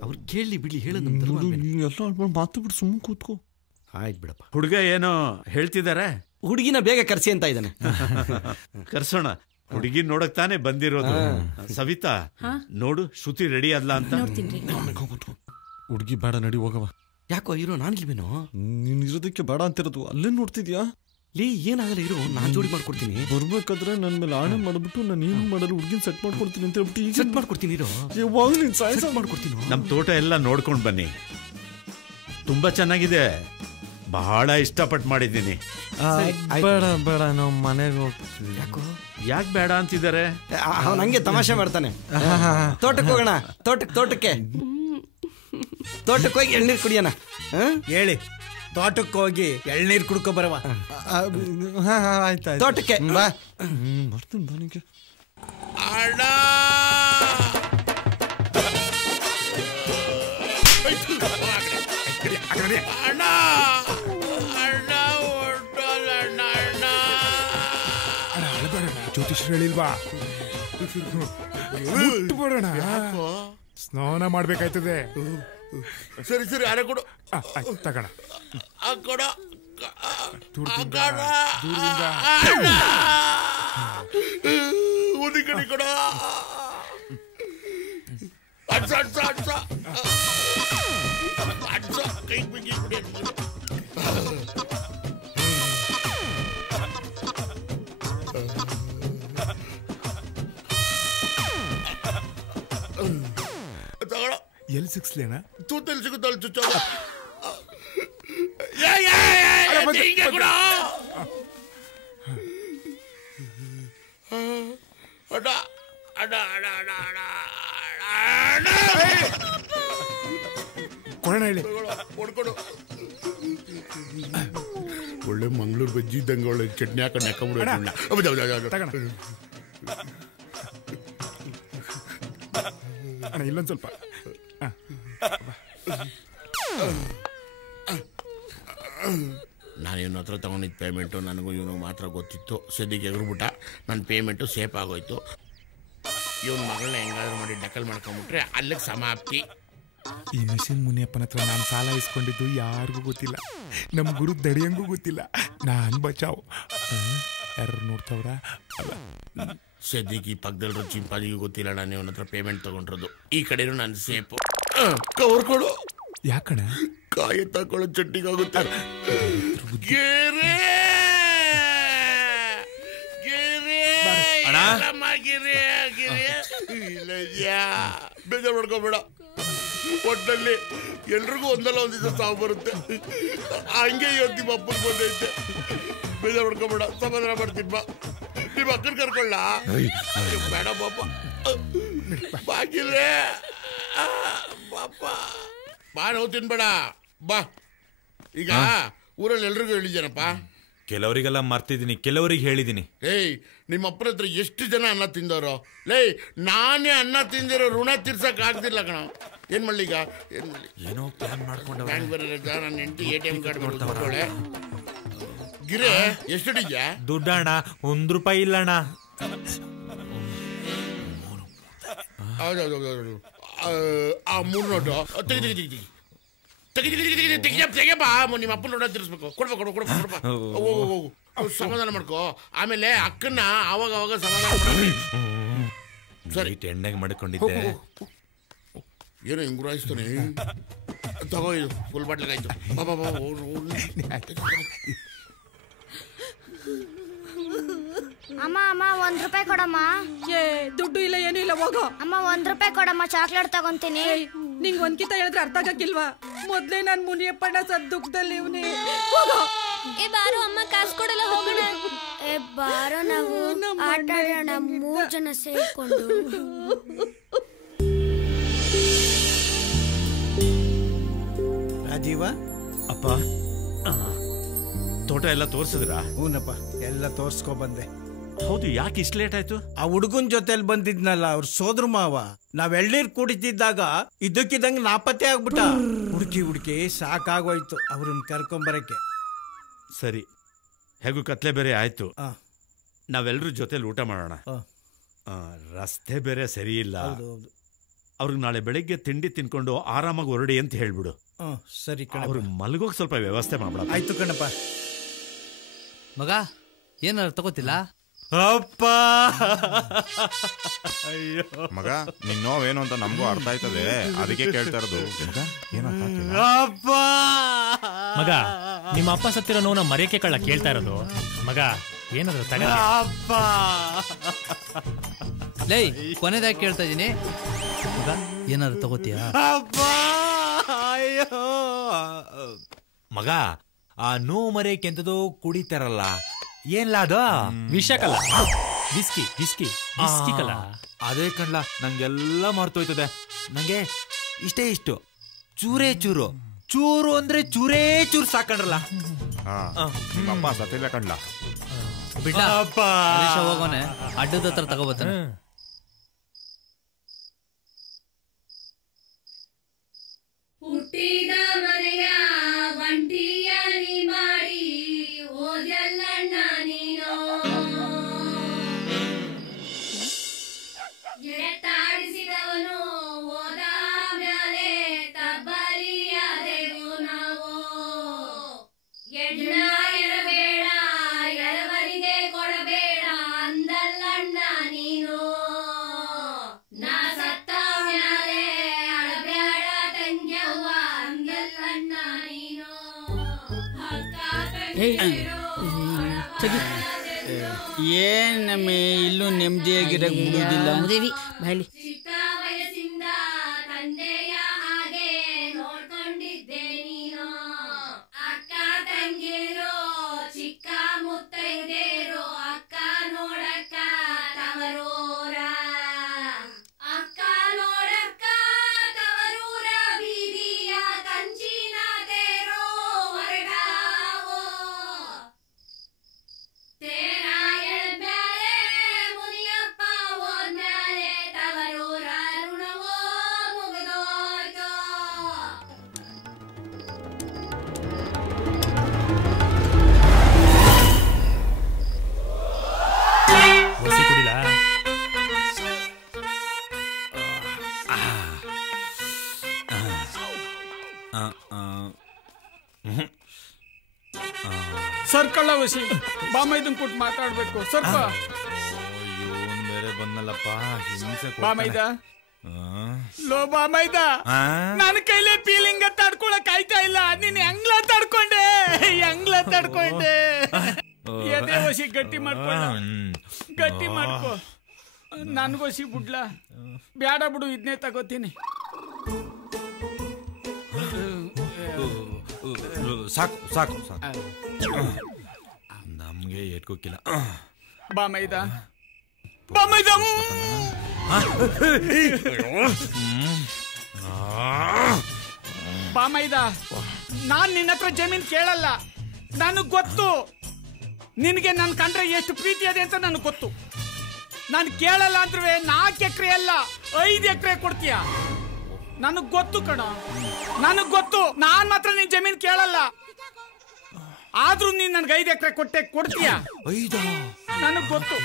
ಅವ್ರು ಕೇಳಿ ಬಿಡ್ಲಿ ಹೇಳ ಎಲ್ಲ ಮಾತು ಬಿಡು ಸುಮ್ಮನೆ ಕೂತ್ಕೋ. ಆಯ್ತು ಬಿಡಪ್ಪ. ಹುಡುಗ ಏನೋ ಹೇಳ್ತಿದ್ದಾರೆ. ಹುಡುಗಿನ ಬೇಗ ಕರ್ಸಿ ಅಂತ ಇದ್ದಾನೆ. ಕರ್ಸೋಣ. ಹುಡುಗಿ ನೋಡಕ್ ತಾನೇ ಬಂದಿರೋದು. ಸವಿತಾ ನೋಡು ಶ್ರುತಿ ರೆಡಿ ಅಲ್ಲ ಅಂತ. ಹುಡುಗಿ ಬೇಡ ನಡಿ ಹೋಗವ. ಯಾಕೋ ಇರೋ ನಾನಿಲ್ವೇನೋ? ನೀನ್ ಇರೋದಕ್ಕೆ ಬೇಡ ಅಂತಿರೋದು. ಅಲ್ಲೇ ನೋಡ್ತಿದ್ಯಾ? ಲೇ ಏನಾಗಲ್ಲ ಇರೋ, ನಾನ್ ಜೋಡಿ ಮಾಡ್ಕೊಡ್ತೀನಿ. ಬರ್ಬೇಕಾದ್ರೆ ನನ್ ಮೇಲೆ ಆಣೆ ಮಾಡ್ಬಿಟ್ಟು ನಾನು ಏನು ಮಾಡಲು ಹುಡುಗಿನ ಸೆಟ್ ಮಾಡ್ಕೊಡ್ತೀನಿ ಅಂತ ಹೇಳ್ಬಿಟ್ಟು ಈಗ ಸೆಟ್ ಮಾಡ್ಕೊಡ್ತೀನಿ ಇರೋ. ಯಾವಾಗ ನೀನ್ ಸಾಯ್ಸ ಮಾಡ್ಕೊಡ್ತೀನಿ. ನಮ್ ತೋಟ ಎಲ್ಲ ನೋಡ್ಕೊಂಡ್ ಬನ್ನಿ, ತುಂಬಾ ಚೆನ್ನಾಗಿದೆ. ಬಹಳ ಇಷ್ಟಪಟ್ಟು ಮಾಡಿದ್ದೀನಿ. ಬೇಡ ಬೇಡ ನಾವು ಮನೆಗೆ ಹೋಗ್ತೀವಿ. ಯಾಕೋ ಯಾಕೆ ಬೇಡ ಅಂತಿದ್ದಾರೆ? ಅವನು ಹಂಗೆ ತಮಾಷೆ ಮಾಡ್ತಾನೆ. ತೋಟಕ್ಕೆ ಹೋಗೋಣ. ತೋಟಕ್ಕೆ ಹೋಗಿ ಎಳ್ನೀರು ಕುಡಿಯೋಣ. ಹೇಳಿ ತೋಟಕ್ಕೆ ಹೋಗಿ ಎಳ್ನೀರು ಕುಡ್ಕೊ ಬರವ. ಆಯ್ತಾಯ್ತು. ತೋಟಕ್ಕೆ ಬಾ. ಬರ್ತೀನಿ ಬನಿಗೆ. ಅಣ್ಣ ಅಣ್ಣ ಅಣ್ಣ ಹೊರಟೋದಣ್ಣ ಅಣ್ಣ. ಜ್ಯೋತಿಷ್ಯರು ಹೇಳಿಲ್ವಾ? ಮುಟ್ಬಿಡೋಣ. ಸ್ನಾನ ಮಾಡ್ಬೇಕಾಯ್ತದೆ. ಸರಿ ಸರಿ ಅರೆ ಕೊಡು. ತಗೋಣ. ಕೊಡು. ಉದಿ ಕಡೆ ಕೊಡ. ಅಡ್ಸ ಅಡ್ಸ ಅಡ್ಸ ಅಡ್ಸ ಕೈ ಬಿಗಿ ಬಿಡಿ. ಎಲ್ಲಿ ಸಿಕ್ಸ್ಲೇನ? ತೂತಲ್ಲಿ ಸಿಗುತ್ತಲ್ಲ ಚುಚ್ಚೋದ. ಅಡ ಅಡ ಅಡ ಅಡ ಅಡ ಕೊಡೋಣ ಹೇಳಿ. ಕೊಡ್ಕೊಡು. ಒಳ್ಳೆ ಮಂಗಳೂರು ಬಜ್ಜಿ ಇದ್ದಂಗೆ ಒಳ್ಳೆ ಚಟ್ನಿ ಹಾಕೊಂಡು ಹಾಕೊಂಡ್ಬಿಡ. ಅಣ್ಣ ಇಲ್ಲೊಂದು ಸ್ವಲ್ಪ. ನಾನು ಇವನ ಹತ್ರ ತಗೊಂಡಿದ್ದ ಪೇಮೆಂಟು ನನಗೂ ಇವನಿಗೆ ಮಾತ್ರ ಗೊತ್ತಿತ್ತು. ಸದ್ಯಕ್ಕೆ ಎಗರ್ಬಿಟ್ಟ. ನನ್ನ ಪೇಮೆಂಟು ಸೇಫ್ ಆಗೋಯ್ತು. ಇವನ ಮಗಳನ್ನ ಹೆಂಗಾದ್ರೂ ಮಾಡಿ ಡಕಲ್ ಮಾಡ್ಕೊಂಬಿಟ್ರೆ ಅಲ್ಲಿಗೆ ಸಮಾಪ್ತಿ. ಈ ಮಿಷಿನ್ ಮುನಿಯಪ್ಪನ ಹತ್ರ ನಾನು ಸಾಲ ಇಸ್ಕೊಂಡಿದ್ದು ಯಾರಿಗೂ ಗೊತ್ತಿಲ್ಲ. ನಮ್ಮ ಗುರು ದಡಿಯಂಗೂ ಗೊತ್ತಿಲ್ಲ. ನಾನು ಬಚಾವ್. ಯಾರು ನೋಡ್ತಾವ್ರ? ಸದ್ಯಕ್ಕೆ ಈ ಪಕ್ಕದಲ್ಲಿರೋ ಚಿಂಪಾದಿಗೂ ಗೊತ್ತಿಲ್ಲ ನಾನು ಇವನ ಹತ್ರ ಪೇಮೆಂಟ್ ತಗೊಂಡಿರೋದು. ಈ ಕಡೆನೂ ನಾನು ಸೇಫು. ಕವರ್ಕೊಡು. ಯಾಕಣ? ಕಾಯಿ ತಕೊಳ್ಳೋ ಚಟ್ನಿಗಾಗುತ್ತೆ. ಗಿರೇ ಬೇಜಾರು ಮಾಡ್ಕೋಬೇಡ. ಒಟ್ಟಲ್ಲಿ ಎಲ್ರಿಗೂ ಒಂದಲ್ಲ ಒಂದು ದಿವಸ ಸಾವು ಬರುತ್ತೆ. ಹಂಗೆ ಇವತ್ತು ನಿಮ್ಮ ಅಪ್ಪನ ಬಂದೈತೆ. ಬೇಜಾರು ಮಾಡ್ಕೋಬೇಡ. ಸಮಾಧಾನ ಮಾಡ್ತೀನಿ ಬಾ. ನಿಮ್ಮ ಅಕ್ಕನ ಕರ್ಕೊಳ್ಳ. ಬೇಡ ಪಾಪ. ಬಾಗಿಲ್ರೇ ಪಾಪ. ಬಾ ನೋವು ತಿನ್ಬೇಡ ಬಾ. ಈಗ ಊರಲ್ಲಿ ಎಲ್ರಿಗೂ ಹೇಳಿದ್ದೇನಪ್ಪ. ಕೆಲವರಿಗೆಲ್ಲ ಮರ್ತಿದ್ದೀನಿ, ಕೆಲವರಿಗೆ ಹೇಳಿದ್ದೀನಿ. ಏಯ್ ನಿಮ್ಮ ಅಪ್ಪನ ಹತ್ರ ಎಷ್ಟು ಜನ ಅನ್ನ ತಿಂದವರು? ಲೇ ನಾನೇ ಅನ್ನ ತಿಂದಿರೋ ಋಣ ತೀರ್ಸಕ್ ಆಗ್ತಿಲ್ಲ ಕಣ. ಏನ್ ಮಾಡ್ಲಿ ಈಗ? ಏನ್ ಮಾಡ್ಲಿ? ಏನೋ ಪ್ಲಾನ್ ಮಾಡ್ಕೊಂಡ. ಬ್ಯಾಂಕ್ ಬರಲ್ಲ. ನನ್ನ ಹೆಂಡತಿ ATM ಕಾರ್ಡ್ ಮಾಡ್ಕೊಳ್ಳೆ. ಗಿರೆ ಎಷ್ಟು ಹಿಡಿದ್ಯಾ? ದುಡ್ಡಣ್ಣ ₹1 ಇಲ್ಲಣ್ಣ. ಹೌದೌದು. ಆ 3 ನೋಟು ತೆಗಿಯಪ್ಪ. ನಿಮ್ಮ ಅಪ್ಪನ ಋಣ ತೀರಿಸ್ಬೇಕು. ಕೊಡ್ಬೇಕು. ಹೋಗು ಸಮಾಧಾನ ಮಾಡ್ಕೋ. ಆಮೇಲೆ ಅಕ್ಕನ್ನ ಅವಾಗ ಸಮಾಧಾನ ಮಾಡಿ. ಸರಿ ಎಣ್ಣೆಗೆ ಮಾಡ್ಕೊಂಡಿದ್ದೆ. ಏನೋ ಹಿಂಗ್ ಗುರಾಯಿಸ್ತಾನೆ. ತಗೋ ಇದು ಫುಲ್ ಬಾಟ್ಲಿಗೆ ಆಯ್ತು. ಬಾಬಾ ಅಮ್ಮ ₹1 ಕೊಡಮ್ಮ. ದುಡ್ಡು ಇಲ್ಲ ಏನೂ ಇಲ್ಲ. ಹೋಗೋ ಅಮ್ಮ. ₹1 ಕೊಡಮ್ಮ, ಚಾಕ್ಲೇಟ್ ತಗೊಂತೀನಿ. ನಿಂಗ್ ಒಂದ್ಕಿತ ಹೇಳಿದ್ರೆ ಅರ್ಥ ಆಗಕ್ಕಿಲ್ವಾ? ಮೊದ್ಲೇ ನಾನ್ ಮುನಿಯಪ್ಪಣ್ಣ ಸದ್ ದುಃಖದಲ್ಲಿ ಇವ್ನಿ. ಹೋಗೋ. ಏ ಬಾರೋ ಅಮ್ಮ, ಕಾಸು ಕೊಡಲ್ಲ, ಹೋಗೋಣ. ಏ ಬಾರೋ, ನಾವು ಆಟ ಆಡೋಣ 3 ಜನ ಸೇರ್ಕೊಂಡು. ರಾಜೀವ ಅಪ್ಪ, ತೋಟ ಎಲ್ಲ ತೋರ್ಸಿದ್ರ? ಹೂನಪ್ಪ, ಎಲ್ಲ ತೋರ್ಸ್ಕೊ ಬಂದೆ. ಹೌದು, ಯಾಕೆ ಇಷ್ಟು ಲೇಟ್ ಆಯ್ತು? ಆ ಹುಡುಗನ್ ಜೊತೆಲಿ ಬಂದಿದ್ನಲ್ಲ, ಅವ್ರ ಸೋದ್ರ ಮಾವ. ನಾವ್ ಎಳ್ನೀರ್ ಕುಡಿತಿದ್ದಾಗ ಇದ್ದಕ್ಕಿದ್ದಂಗೆ ನಾಪತ್ತೆ ಆಗ್ಬಿಟ್ಟ. ಹುಡುಕಿ ಸಾಕಾಗೋಯ್ತು ಅವ್ರನ್ನ ಕರ್ಕೊಂಬರಕ್ಕೆ. ಸರಿ, ಹೇಗೂ ಕತ್ಲೆ ಬೇರೆ ಆಯ್ತು. ನಾವೆಲ್ಲರೂ ಜೊತೆಲಿ ಊಟ ಮಾಡೋಣ. ರಸ್ತೆ ಬೇರೆ ಸರಿ ಇಲ್ಲ. ಅವ್ರಿಗೆ ನಾಳೆ ಬೆಳಿಗ್ಗೆ ತಿಂಡಿ ತಿನ್ಕೊಂಡು ಆರಾಮಾಗಿ ಹೊರಡಿ ಅಂತ ಹೇಳ್ಬಿಡು. ಸರಿ ಅವ್ರಿಗೆ ಮಲಗೋಕ್ ಸ್ವಲ್ಪ ವ್ಯವಸ್ಥೆ ಮಾಡ್ಬಿಡ. ಆಯ್ತು ಕಣಪ್ಪ. ಮಗ ಏನಾದ್ರು ತಗೋತಿಲ್ಲ? ಅಪ್ಪ ಅಯ್ಯೋ ಮಗ, ನಿನ್ ನೋವೇನು ಅಂತ ನಮಗೂ ಅರ್ಥ ಆಯ್ತದೆ, ಅದಕ್ಕೆ ಕೇಳ್ತಾ ಇರೋದು. ಅಪ್ಪ ಮಗ, ನಿಮ್ಮ ಅಪ್ಪ ಸತ್ತಿರೋ ನೋವು ನಮ್ಮ ಮರೆಯಕ್ಕೆ ಕಳ್ಳ ಕೇಳ್ತಾ ಇರೋದು. ಮಗ ಏನಾದ್ರು ತಗ. ಅಪ್ಪ ಲೈ ಕೊನೆದಾಗಿ ಕೇಳ್ತಾ ಇದೀನಿ, ಮಗ ಏನಾದ್ರು ತಗೋತೀಯಾ? ಅಪ್ಪ ಅಯ್ಯೋ ಮಗ, ಆ ನೋವು ಮರೆಯಕ್ಕೆ ಎಂತದೋ ಕುಡಿತಾರಲ್ಲ, ಏನ್ಲ ಅದು? ವಿಷಕಲ್ಲ, ವಿಸ್ಕಿ ವಿಸ್ಕಿ ವಿಸ್ಕಿ ಕಲ್ಲ. ಅದೇ ಕಣ್ಲ, ನಂಗೆಲ್ಲ ಮರ್ತೋಯ್ತದೆ. ನಂಗೆ ಇಷ್ಟೇ ಇಷ್ಟು ಚೂರೇ ಚೂರು, ಚೂರು ಅಂದ್ರೆ ಚೂರೇ ಚೂರು ಸಾಕಂಡ್ರಲ್ಲ. ನಿಮ್ಮಪ್ಪ ಸತ್ತಿಲ್ಲ ಕಣ್ಲ. ಬಿಡ್ಲ ಹೋಗೋನೆ, ಅಡ್ಡದ ಹತ್ರ ತಗೋಬತ್ತಾನೆ. ಹುಟ್ಟಿದ ಮನೆಯ ಒಂಟಿಯ ನೀ ಮಾಡಿ ಓದ್ಯಲ್ಲಣ್ಣ ನೀನು, ಎತ್ತಾಡಿಸಿದವನು ಓದ ಮ್ಯಾಲೆ ತಬ್ಬಲಿಯಾದೆವು ನಾವು. ಎಣ್ಣ ಎರಬೇಡ ಎರವರಿಗೆ ಕೊಡಬೇಡ ಅಂದಲ್ಲಣ್ಣ ನೀನು, ನಾ ಸತ್ತ ಮ್ಯಾಲೆ ಅಳಬೇಡ ತಂಗ್ಯವ್ವ ಅಂದಲ್ಲಣ್ಣ ನೀನು. ಅಕ್ಕ ತಂಗಿರು ಏನ್ ನಮ್ಮಿ ಇಲ್ಲೂ ನೆಮ್ಮದಿಯಾಗಿರಕ್ ಬಿಡುದಿಲ್ಲ. ಚಿಕ್ಕ ವಯಸ್ಸಿಂದ ತಂದೆಯ ಹಾಗೆ ನೋಡ್ಕೊಂಡಿದ್ದೆ ನೀನು. ಅಕ್ಕ ತಂಗಿರು ಚಿಕ್ಕ ಮುತ್ತೈದೇರು ಅಕ್ಕ ನೋಡಕ್ಕ ತವರೂರ, ಅಕ್ಕ ನೋಡಕ್ಕ ತವರೂರ ಬೀದಿಯ ಕಂಚಿನ ತೇರೋ ಹೊರಗಾವೋ. ತೇರ ಎಳ್ಮ್ಯಾಲೆ ಮುನಿಯಪ್ಪ ಹೋದ್ಮ್ಯಾಲೆ ತವರೂರ ಋಣವೋ ಮುಗಿದೋಯ್ತು. ಒಸಿ ಕುಡಿಲ? ಸರ್ಕಳ್ಳ ವಸಿ ಬಾಮೈದನ್ ಕೊಟ್ಟು ಮಾತಾಡ್ಬೇಕು. ಸ್ವಲ್ಪ ಇವನ್ ಬೇರೆ ಬಂದಲ್ಲಪ್ಪ, ಹಿಂಸೆ ಬಾಮೈದ ಲೋ ಬಾಮೈದ, ನನ್ನ ಕೈಲೇ ಫೀಲಿಂಗ್ ತಡ್ಕೊಳಕ್ ಆಯ್ತಾ ಇಲ್ಲ. ನೀನ್ ಹೆಂಗ್ಲ ತಡ್ಕೊಂಡೆ, ಹೆಂಗ್ಲ ತಡ್ಕೊಂಡೆ. ಎದೆ ವಸಿ ಗಟ್ಟಿ ಮಾಡ್ಕೊಳ್ಳ, ಗಟ್ಟಿ ಮಾಡ್ಕೊ. ನನ್ಗೋಸಿ ಬಿಡ್ಲ ಬ್ಯಾಡ ಬಿಡು, ಇದನ್ನೇ ತಗೋತೀನಿ. ಸಾಕು ಸಾಕು ಸಾಕು, ನಮ್ಗೆ ಏಟ್ಕೋಕಿಲ್ಲ. ಬಾಮೈದ ಬಾಮೈದ ಬಾಮೈದ, ನಾನ್ ನಿನ್ನ ಹತ್ರ ಜಮೀನ್ ಕೇಳಲ್ಲ. ನನಗ್ ಗೊತ್ತು ನಿನಗೆ ನನ್ ಕಂಡ್ರೆ ಎಷ್ಟು ಪ್ರೀತಿ ಇದೆ ಅಂತ ನನಗ್ ಗೊತ್ತು. ನಾನು ಕೇಳಲ್ಲ ಅಂದ್ರೆ 4 ಎಕರೆ ಅಲ್ಲ 5 ಎಕರೆ ಕೊಡ್ತೀಯ. ನನಗ್ ಗೊತ್ತು ಕಣ, ನನಗ್ ಗೊತ್ತು. ನಾನ್ ಮಾತ್ರ ನಿನ್ ಜಮೀನ್ ಕೇಳಲ್ಲ, ಆದ್ರೂ ನೀನ್ ನನ್ಗೆ 5 ಎಕರೆ ಕೊಡ್ತೀಯ. 5 ನನಗ್ ಗೊತ್ತು.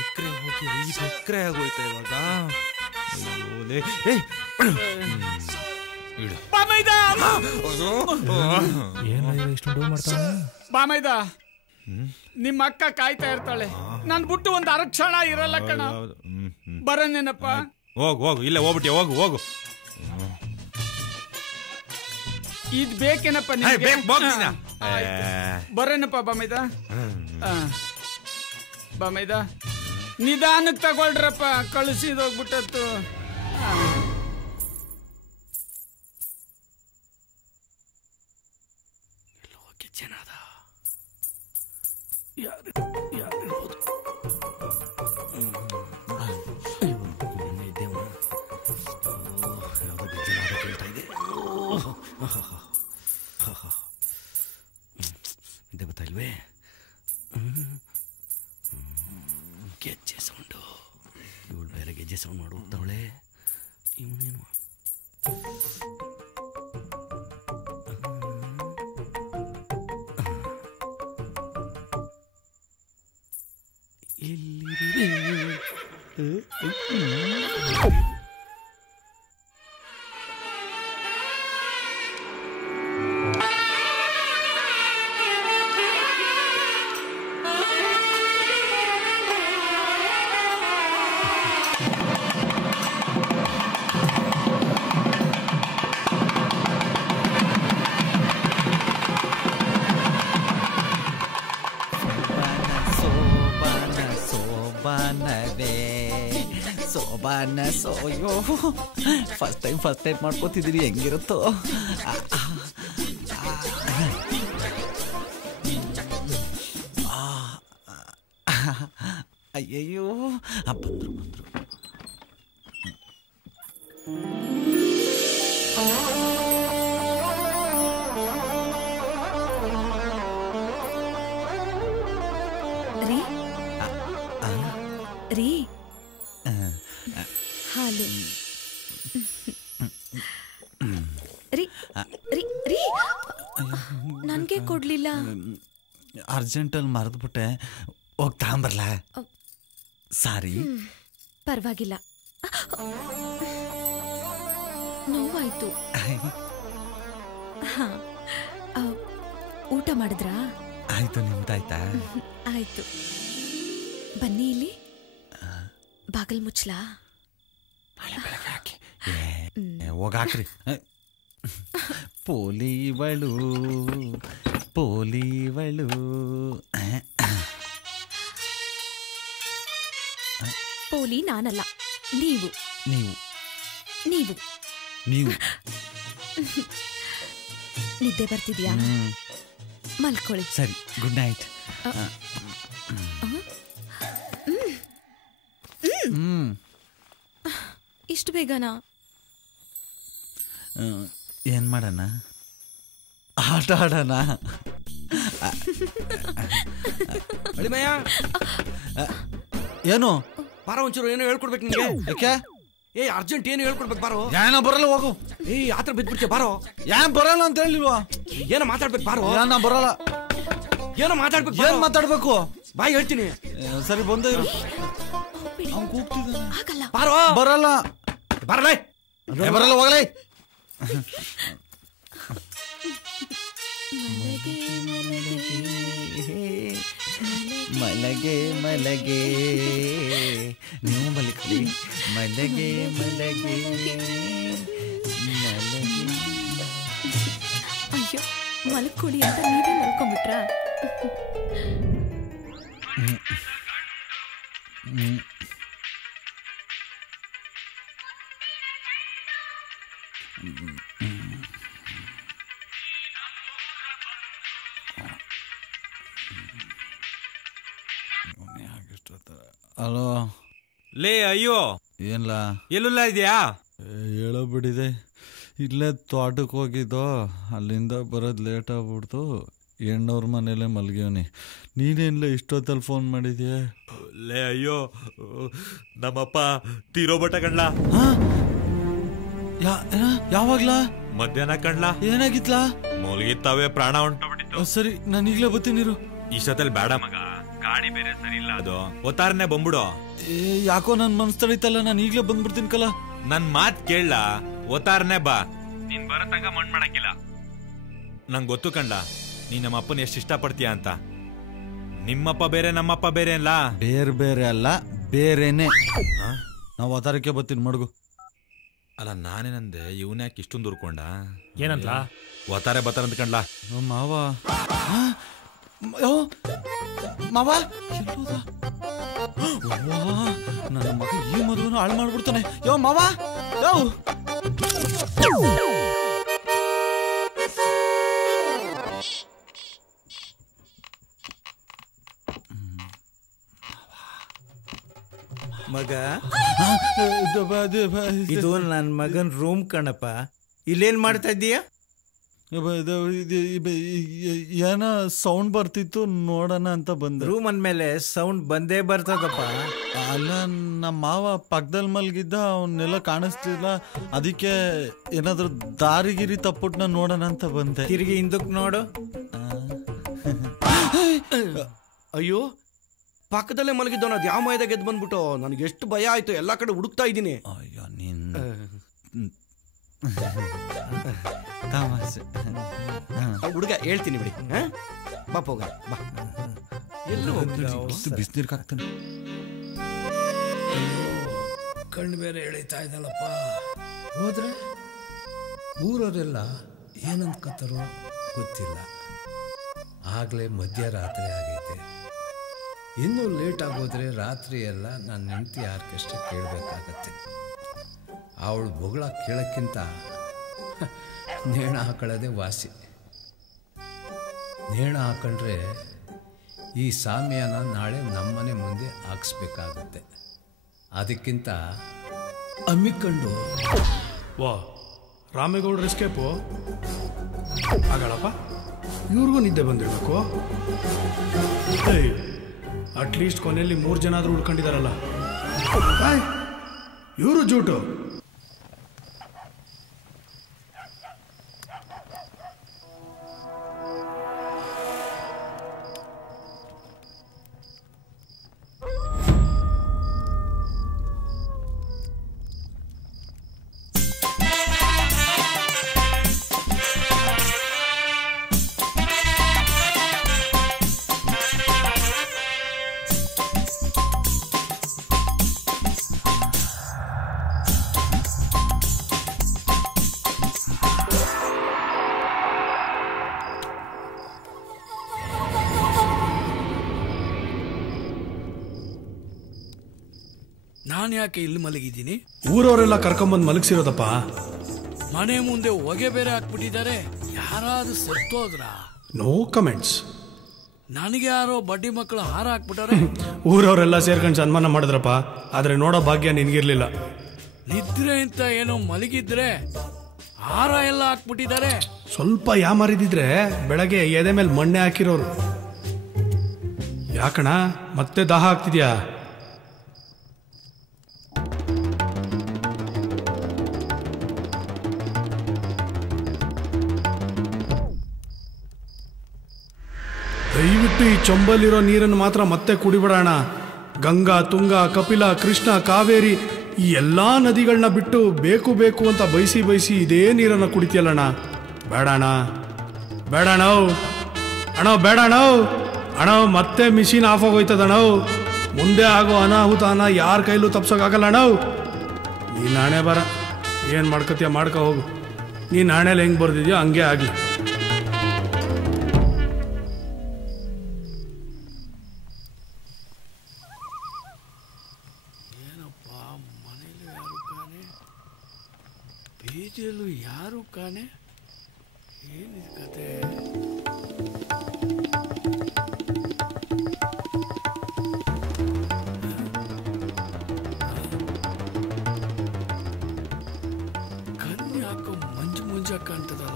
ಎಕರೆ ಆಗೋಯ್ತಾ ಇವಾಗ. ಬಾಮೈದ, ನಿಮ್ಮ ಅಕ್ಕ ಕಾಯ್ತಾ ಇರ್ತಾಳೆ. ನನ್ ಬಿಟ್ಟು ಒಂದ್ ಅರಕ್ಷಣ ಇರಲ್ಲ ಕಣ. ಬರನೇನಪ್ಪ? ಹೋಗು ಹೋಗು, ಇಲ್ಲೇ ಹೋಗ್ಬಿಟ್ಟಿ, ಹೋಗು ಹೋಗು. ಇದ್ ಬೇಕೇನಪ್ಪ? ಬರೇನಪ್ಪ ಬಾಮೈದ? ಬಾಮೈದ ನಿಧಾನಕ್ಕೆ ತಗೊಳ್ರಪ್ಪ, ಕಳಿಸಿದೋಗ್ಬಿಟ್ಟತ್ತು. ಚೆನ್ನಾದ ಯಾರಿರ್ಬೋದು? ಕೇಳ್ತಾ ಇದೆ. ಇದೆ ಗೊತ್ತಾ ಇಲ್ವೇ? ಗೆಜ್ಜೆ ಸೌಂಡು. ಇವಳು ಬೇರೆ ಗೆಜ್ಜೆ ಸೌಂಡ್ ಮಾಡಿ ಹೋಗ್ತಾವಳೆ. ಇವನೇನು ಸೋಬಾನವೇ ಸೋಬಾನ ಸೋಯೋ ಫಸ್ಟ್ ಟೈಮ್ ಮಾಡ್ಕೋತಿದ್ದೀರಿ ಹೆಂಗಿರುತ್ತೋ ಅಯ್ಯಯ್ಯೋ ಬಂದ್ರು ರೀ ಹಾಲು ರೀ ರೀ ರೀ ನನ್ಗೆ ಕೊಡ್ಲಿಲ್ಲ. ಅರ್ಜೆಂಟಲ್ಲಿ ಮರೆದ್ಬಿಟ್ಟೆ, ಹೋಗಿ ತಗೊಂಬರ್ಲ? ಸಾರಿ. ಪರವಾಗಿಲ್ಲ, ನೋವಾಯ್ತು. ಹಾ, ಊಟ ಮಾಡಿದ್ರಾ? ಆಯ್ತು, ನಿಮ್ದಾಯ್ತಾ? ಆಯ್ತು. ಬನ್ನಿ ಇಲ್ಲಿ, ಬಾಗಲ್ ಮುಚ್ಚಲಾ? ಹೋಗಾಕ್ರಿ. ಪೋಲಿವಳು ಪೋಲಿವಳು ಪೋಲಿ ನಾನಲ್ಲ, ನೀವು ನೀವು ನೀವು ನೀವು ನಿದ್ದೆ ಬರ್ತಿದ್ಯಾ? ಮಲ್ಕೊಳ್ಳಿ. ಸರಿ, ಗುಡ್ ನೈಟ್. ಇಷ್ಟು ಬೇಗನಾ? ಏನ್ ಮಾಡೋಣ? ಆಟ ಆಡೋಣ. ಏನು ಬಾರ, ಒಂಚೂರು ಏನೋ ಹೇಳ್ಕೊಡ್ಬೇಕು ನಿಮಗೆ. ಯಾಕೆ? ಅರ್ಜೆಂಟ್ ಏನು ಹೇಳ್ಕೊಡ್ಬೇಕು, ಬಾರೋ. ಏನೋ ಬರಲ್ಲ, ಹೋಗು. ಆತರ ಬಿದ್ಬಿಡ್ತೀಯ, ಬಾರೋ. ಏನ್ ಬರಲ್ಲ ಅಂತ ಹೇಳಿಲ್ವಾ? ಏನೋ ಮಾತಾಡ್ಬೇಕು, ಬಾರೋ. ನಾ ಬರಲ್ಲ. ಏನೋ ಮಾತಾಡ್ಬೇಕು. ಏನ್ ಮಾತಾಡ್ಬೇಕು? ಬಾಯ್ ಹೇಳ್ತೀನಿ. ಸರಿ, ಬಂದ ಇರು. ಬಾರೋ. ಬರಲ್ಲ. ಬರಲೇ. ಬರಲ್ಲ, ಹೋಗಲೇ. ಮಲಗೆ ಮಲಗೆ ನೀವು ಮಲಗಿ ಮಲಗೆ ಮಲಗೆ ಅಯ್ಯೋ, ಮಲ್ಕೊಳ್ಳಿ ಅಂತ ನೀವೇ ಮಲ್ಕೊಂಡ್ಬಿಟ್ರಾ? ಹಲೋ. ಲೇ ಅಯ್ಯೋ, ಏನ್ಲ? ಎಲ್ಲಲ್ಲ ಇದೆಯಾ? ಹೇಳಬಿಡಿದೆ. ಇಲ್ಲೇ ತೋಟಕ್ಕೆ ಹೋಗಿದ್ದೋ, ಅಲ್ಲಿಂದ ಬರೋದು ಲೇಟ್ ಆಗ್ಬಿಡ್ತು. ಹೆಣ್ಣವ್ರ ಮನೇಲೆ ಮಲ್ಗಿವ್ನಿ. ನೀನೇನ್ಲ ಇಷ್ಟೊತ್ತಲ್ಲಿ ಫೋನ್ ಮಾಡಿದ್ಯಾ? ಲೇ ಅಯ್ಯೋ, ನಮ್ಮಪ್ಪ ತೀರೋಬಟ್ಟ ಕಣ್ಲಾ. ಯಾವಾಗ್ಲಾ? ಮಧ್ಯಾಹ್ನ ಕಣ್ಲಾ. ಏನಾಗಿತ್ಲಾ? ಮೂಲ್ಗಿತ್ತಾವೆ, ಪ್ರಾಣ ಹೊಂಟೋಗ್ಬಿಟ್ಟಿತ್ತು. ಸರಿ, ನಾನು ಈಗಲೇ ಬರ್ತೀನಿರು. ಇಷ್ಟೊತ್ತಲ್ಲಿ ಬೇಡ ಮಗ, ಗಾಡಿ ಬೇರೆ ಸರಿ ಇಲ್ಲ. ಅದು ಒತ್ತಾರನೆ ಬಂದ್ಬಿಡು. ಯಾಕೋ ನನ್ ಮನ್ಸ್ ತಡೀತಲ್ಲ, ನಾನು ಈಗಲೇ ಬಂದ್ಬಿಡ್ತೀನಿ ಕಲ. ನನ್ ಮಾತ್ ಕೇಳ, ಒತ್ತಾರನೆ ಬಾ. ನೀನ್ ಬರತಂಗ ಮಣ್ ಮಾಡಕ್ಕಿಲ್ಲ. ನಂಗೆ ಗೊತ್ತು ಕಂಡ, ನೀ ನಮ್ಮ ಅಪ್ಪನ ಎಷ್ಟು ಇಷ್ಟಪಡ್ತೀಯ ಅಂತ. ನಿಮ್ಮಪ್ಪ ಬೇರೆ ನಮ್ಮಪ್ಪ ಬೇರೆ ಅಲ್ಲ. ಬೇರೆ ಬೇರೆ ಅಲ್ಲ, ಬೇರೆನೆ. ನಾವು ಒತ್ತಾರಕ್ಕೆ ಬರ್ತೀನಿ ಮಡ್ಗು. ಅಲ್ಲ, ನಾನೇನಂದೆ, ಇವನ್ಯಾಕೆ ಇಷ್ಟೊಂದು ಉರ್ಕೊಂಡ? ಏನಂತ? ಒತ್ತಾರೆ ಬತ್ತಾರ ಅಂತ ಕಂಡ್ಲಾ. ಮಾವ ಮಾವ ನನ್ನ ಮಗ ಈ ಮದುವೆನ ಹಾಳು ಮಾಡ್ಬಿಡ್ತಾನೆ. ಯೋ ಮಾವ, ಯೋ ಮಗ, ಇದು ನನ್ನ ಮಗನ್ ರೂಮ್ ಕಣಪ್ಪ. ಇಲ್ಲೇನ್ ಮಾಡ್ತಾ ಇದ್ದೀಯ? ಏನ ಸೌಂಡ್ ಬರ್ತಿತ್ತು, ನೋಡೋಣ ಅಂತ ಬಂದೆ. ರೂಮ್ ಅಂದ್ಮೇಲೆ ಸೌಂಡ್ ಬಂದೇ ಬರ್ತದಪ್ಪ. ಅಲ್ಲ, ನಮ್ಮ ಮಾವ ಪಕ್ಕದಲ್ಲಿ ಮಲ್ಗಿದ್ದ, ಅವನ್ನೆಲ್ಲ ಕಾಣಿಸ್ತಿಲ್ಲ. ಅದಕ್ಕೆ ಏನಾದ್ರು ದಾರಿಗಿರಿ ತಪ್ಪುಟ್ನ ನೋಡೋಣ ಅಂತ ಬಂದೆ. ತಿರುಗಿ ಹಿಂದಕ್ಕೆ ನೋಡು. ಅಯ್ಯೋ, ಪಕ್ಕದಲ್ಲೇ ಮಲಗಿದ್ದವನ ಅದು ಯಾವ ಮೈದಾಗ ಗೆದ್ದು ಬಂದ್ಬಿಟ್ಟು ನನಗೆ ಎಷ್ಟು ಭಯ ಆಯ್ತು. ಎಲ್ಲಾ ಕಡೆ ಹುಡುಕ್ತಾ ಇದ್ದೀನಿ. ಅಯ್ಯೋ, ತಮಾಷೆ ಹುಡುಗ, ಹೇಳ್ತೀನಿ ಬಿಡಿ. ಬಾಪ ಹೋಗ, ಬಾ. ಎಲ್ಲೂ ಬಿಸಿನೀರ್ಗೆ ಹಾಕ್ತಾನೆ. ಕಣ್ಣು ಬೇರೆ ಎಳಿತಾ ಇದ್ದಲ್ಲಪ್ಪ. ಹೋದ್ರೆ ಊರವರೆಲ್ಲ ಏನಂದ್ಕತ್ತಾರೋ ಗೊತ್ತಿಲ್ಲ. ಆಗ್ಲೇ ಮಧ್ಯರಾತ್ರಿ ಆಗೈತೆ. ಇನ್ನೂ ಲೇಟ್ ಆಗೋದ್ರೆ ರಾತ್ರಿ ಎಲ್ಲ ನನ್ನ ಹೆಂಡತಿ ಆರ್ಕೆಸ್ಟ್ರಾ ಕೇಳಬೇಕಾಗತ್ತೆ. ಅವಳು ಬೊಗಳ ಕೇಳೋಕ್ಕಿಂತ ನೇಣ ಹಾಕೊಳ್ಳೋದೇ ವಾಸಿ. ನೇಣ ಹಾಕೊಂಡ್ರೆ ಈ ಸಾಮ್ಯನ ನಾಳೆ ನಮ್ಮನೆ ಮುಂದೆ ಹಾಕ್ಸ್ಬೇಕಾಗುತ್ತೆ. ಅದಕ್ಕಿಂತ ಅಮ್ಮಿಕೊಂಡು ವಾ ರಾಮೇಗೌಡ್ರ ಎಸ್ಕೇಪು ಆಗಲ್ಲಪ್ಪ. ಇವ್ರಿಗೂ ನಿದ್ದೆ ಬಂದಿರಬೇಕು. ಅಟ್ಲೀಸ್ಟ್ ಕೊನೆಯಲ್ಲಿ 3 ಜನ ಆದರೂ ಉಳ್ಕೊಂಡಿದಾರಲ್ಲ. ಇವರು ಜೂಟು. ನಾನು ಯಾಕೆ ಇಲ್ಲಿ ಮಲಗಿದ್ದೀನಿ? ಊರವರೆಲ್ಲ ಕರ್ಕೊಂಬಂದು ಮಲಗಿಸಿರೋದಪ್ಪ. ಮನೆ ಮುಂದೆ ಹೊಗೆ ಬೇರೆ ಹಾಕ್ಬಿಟ್ಟಿದ್ದಾರೆ. ಯಾರಾದ್ರೂ ಸತ್ತೋದ್ರ? No comments. ನನಗೆ ಯಾರೋ ಬಡ್ಡಿ ಮಕ್ಕಳು ಹಾರ ಹಾಕ್ಬಿಟ್ಟಾರೆ. ಊರವರೆಲ್ಲ ಸೇರ್ಕೊಂಡು ಸನ್ಮಾನ ಮಾಡಿದ್ರಪ್ಪ. ಆದ್ರೆ ನೋಡೋ ಭಾಗ್ಯ ನಿನ್ಗಿರ್ಲಿಲ್ಲ. ನಿದ್ರೆ ಅಂತ ಏನೋ ಮಲಗಿದ್ರೆ ಹಾರ ಎಲ್ಲ ಹಾಕ್ಬಿಟ್ಟಿದ್ದಾರೆ. ಸ್ವಲ್ಪ ಯಾಮಾರಿದಿದ್ರೆ ಬೆಳಗ್ಗೆ ಎದೆ ಮೇಲೆ ಮಣ್ಣೆ ಹಾಕಿರೋರು. ಯಾಕಣ ಮತ್ತೆ ದಾಹ ಆಗ್ತಿದ್ಯಾ? ದಯವಿಟ್ಟು ಈ ಚೊಂಬಲ್ಲಿರೋ ನೀರನ್ನು ಮಾತ್ರ ಮತ್ತೆ ಕುಡಿಬಿಡೋಣ. ಗಂಗಾ, ತುಂಗಾ, ಕಪಿಲ, ಕೃಷ್ಣ, ಕಾವೇರಿ ಈ ಎಲ್ಲಾ ನದಿಗಳನ್ನ ಬಿಟ್ಟು ಬೇಕು ಬೇಕು ಅಂತ ಬಯಸಿ ಇದೇ ನೀರನ್ನು ಕುಡಿತೀಯಲ್ಲಣ್ಣ. ಬೇಡಣ್ಣ, ಬೇಡಣ್ಣ ಅಣ್ಣ, ಬೇಡಣ್ಣ ಅಣ್ಣ. ಮತ್ತೆ ಮಿಷಿನ್ ಆಫ್ ಆಗೋಯ್ತದಣ್ಣ. ಮುಂದೆ ಆಗೋ ಅನಾಹುತನ ಯಾರ ಕೈಲೂ ತಪ್ಸೋಕ್ಕಾಗಲ್ಲ ಅಣ್ಣ. ನೀನು ನಾಣೆ ಬರ ಏನು ಮಾಡ್ಕೊತೀಯ ಮಾಡ್ಕೊ ಹೋಗು. ನೀನು ನಾಣೆಲಿ ಹೆಂಗೆ ಬರ್ದಿದ್ಯೋ ಹಂಗೆ ಆಗಲಿ. ಬೀದಿಯಲ್ಲೂ ಯಾರು ಕಾಣೆ. ಏನಿದೆ ಕತೆ? ಕಣ್ಣು ಯಾಕೋ ಮಂಜು ಕಾಣ್ತದಲ್ಲ.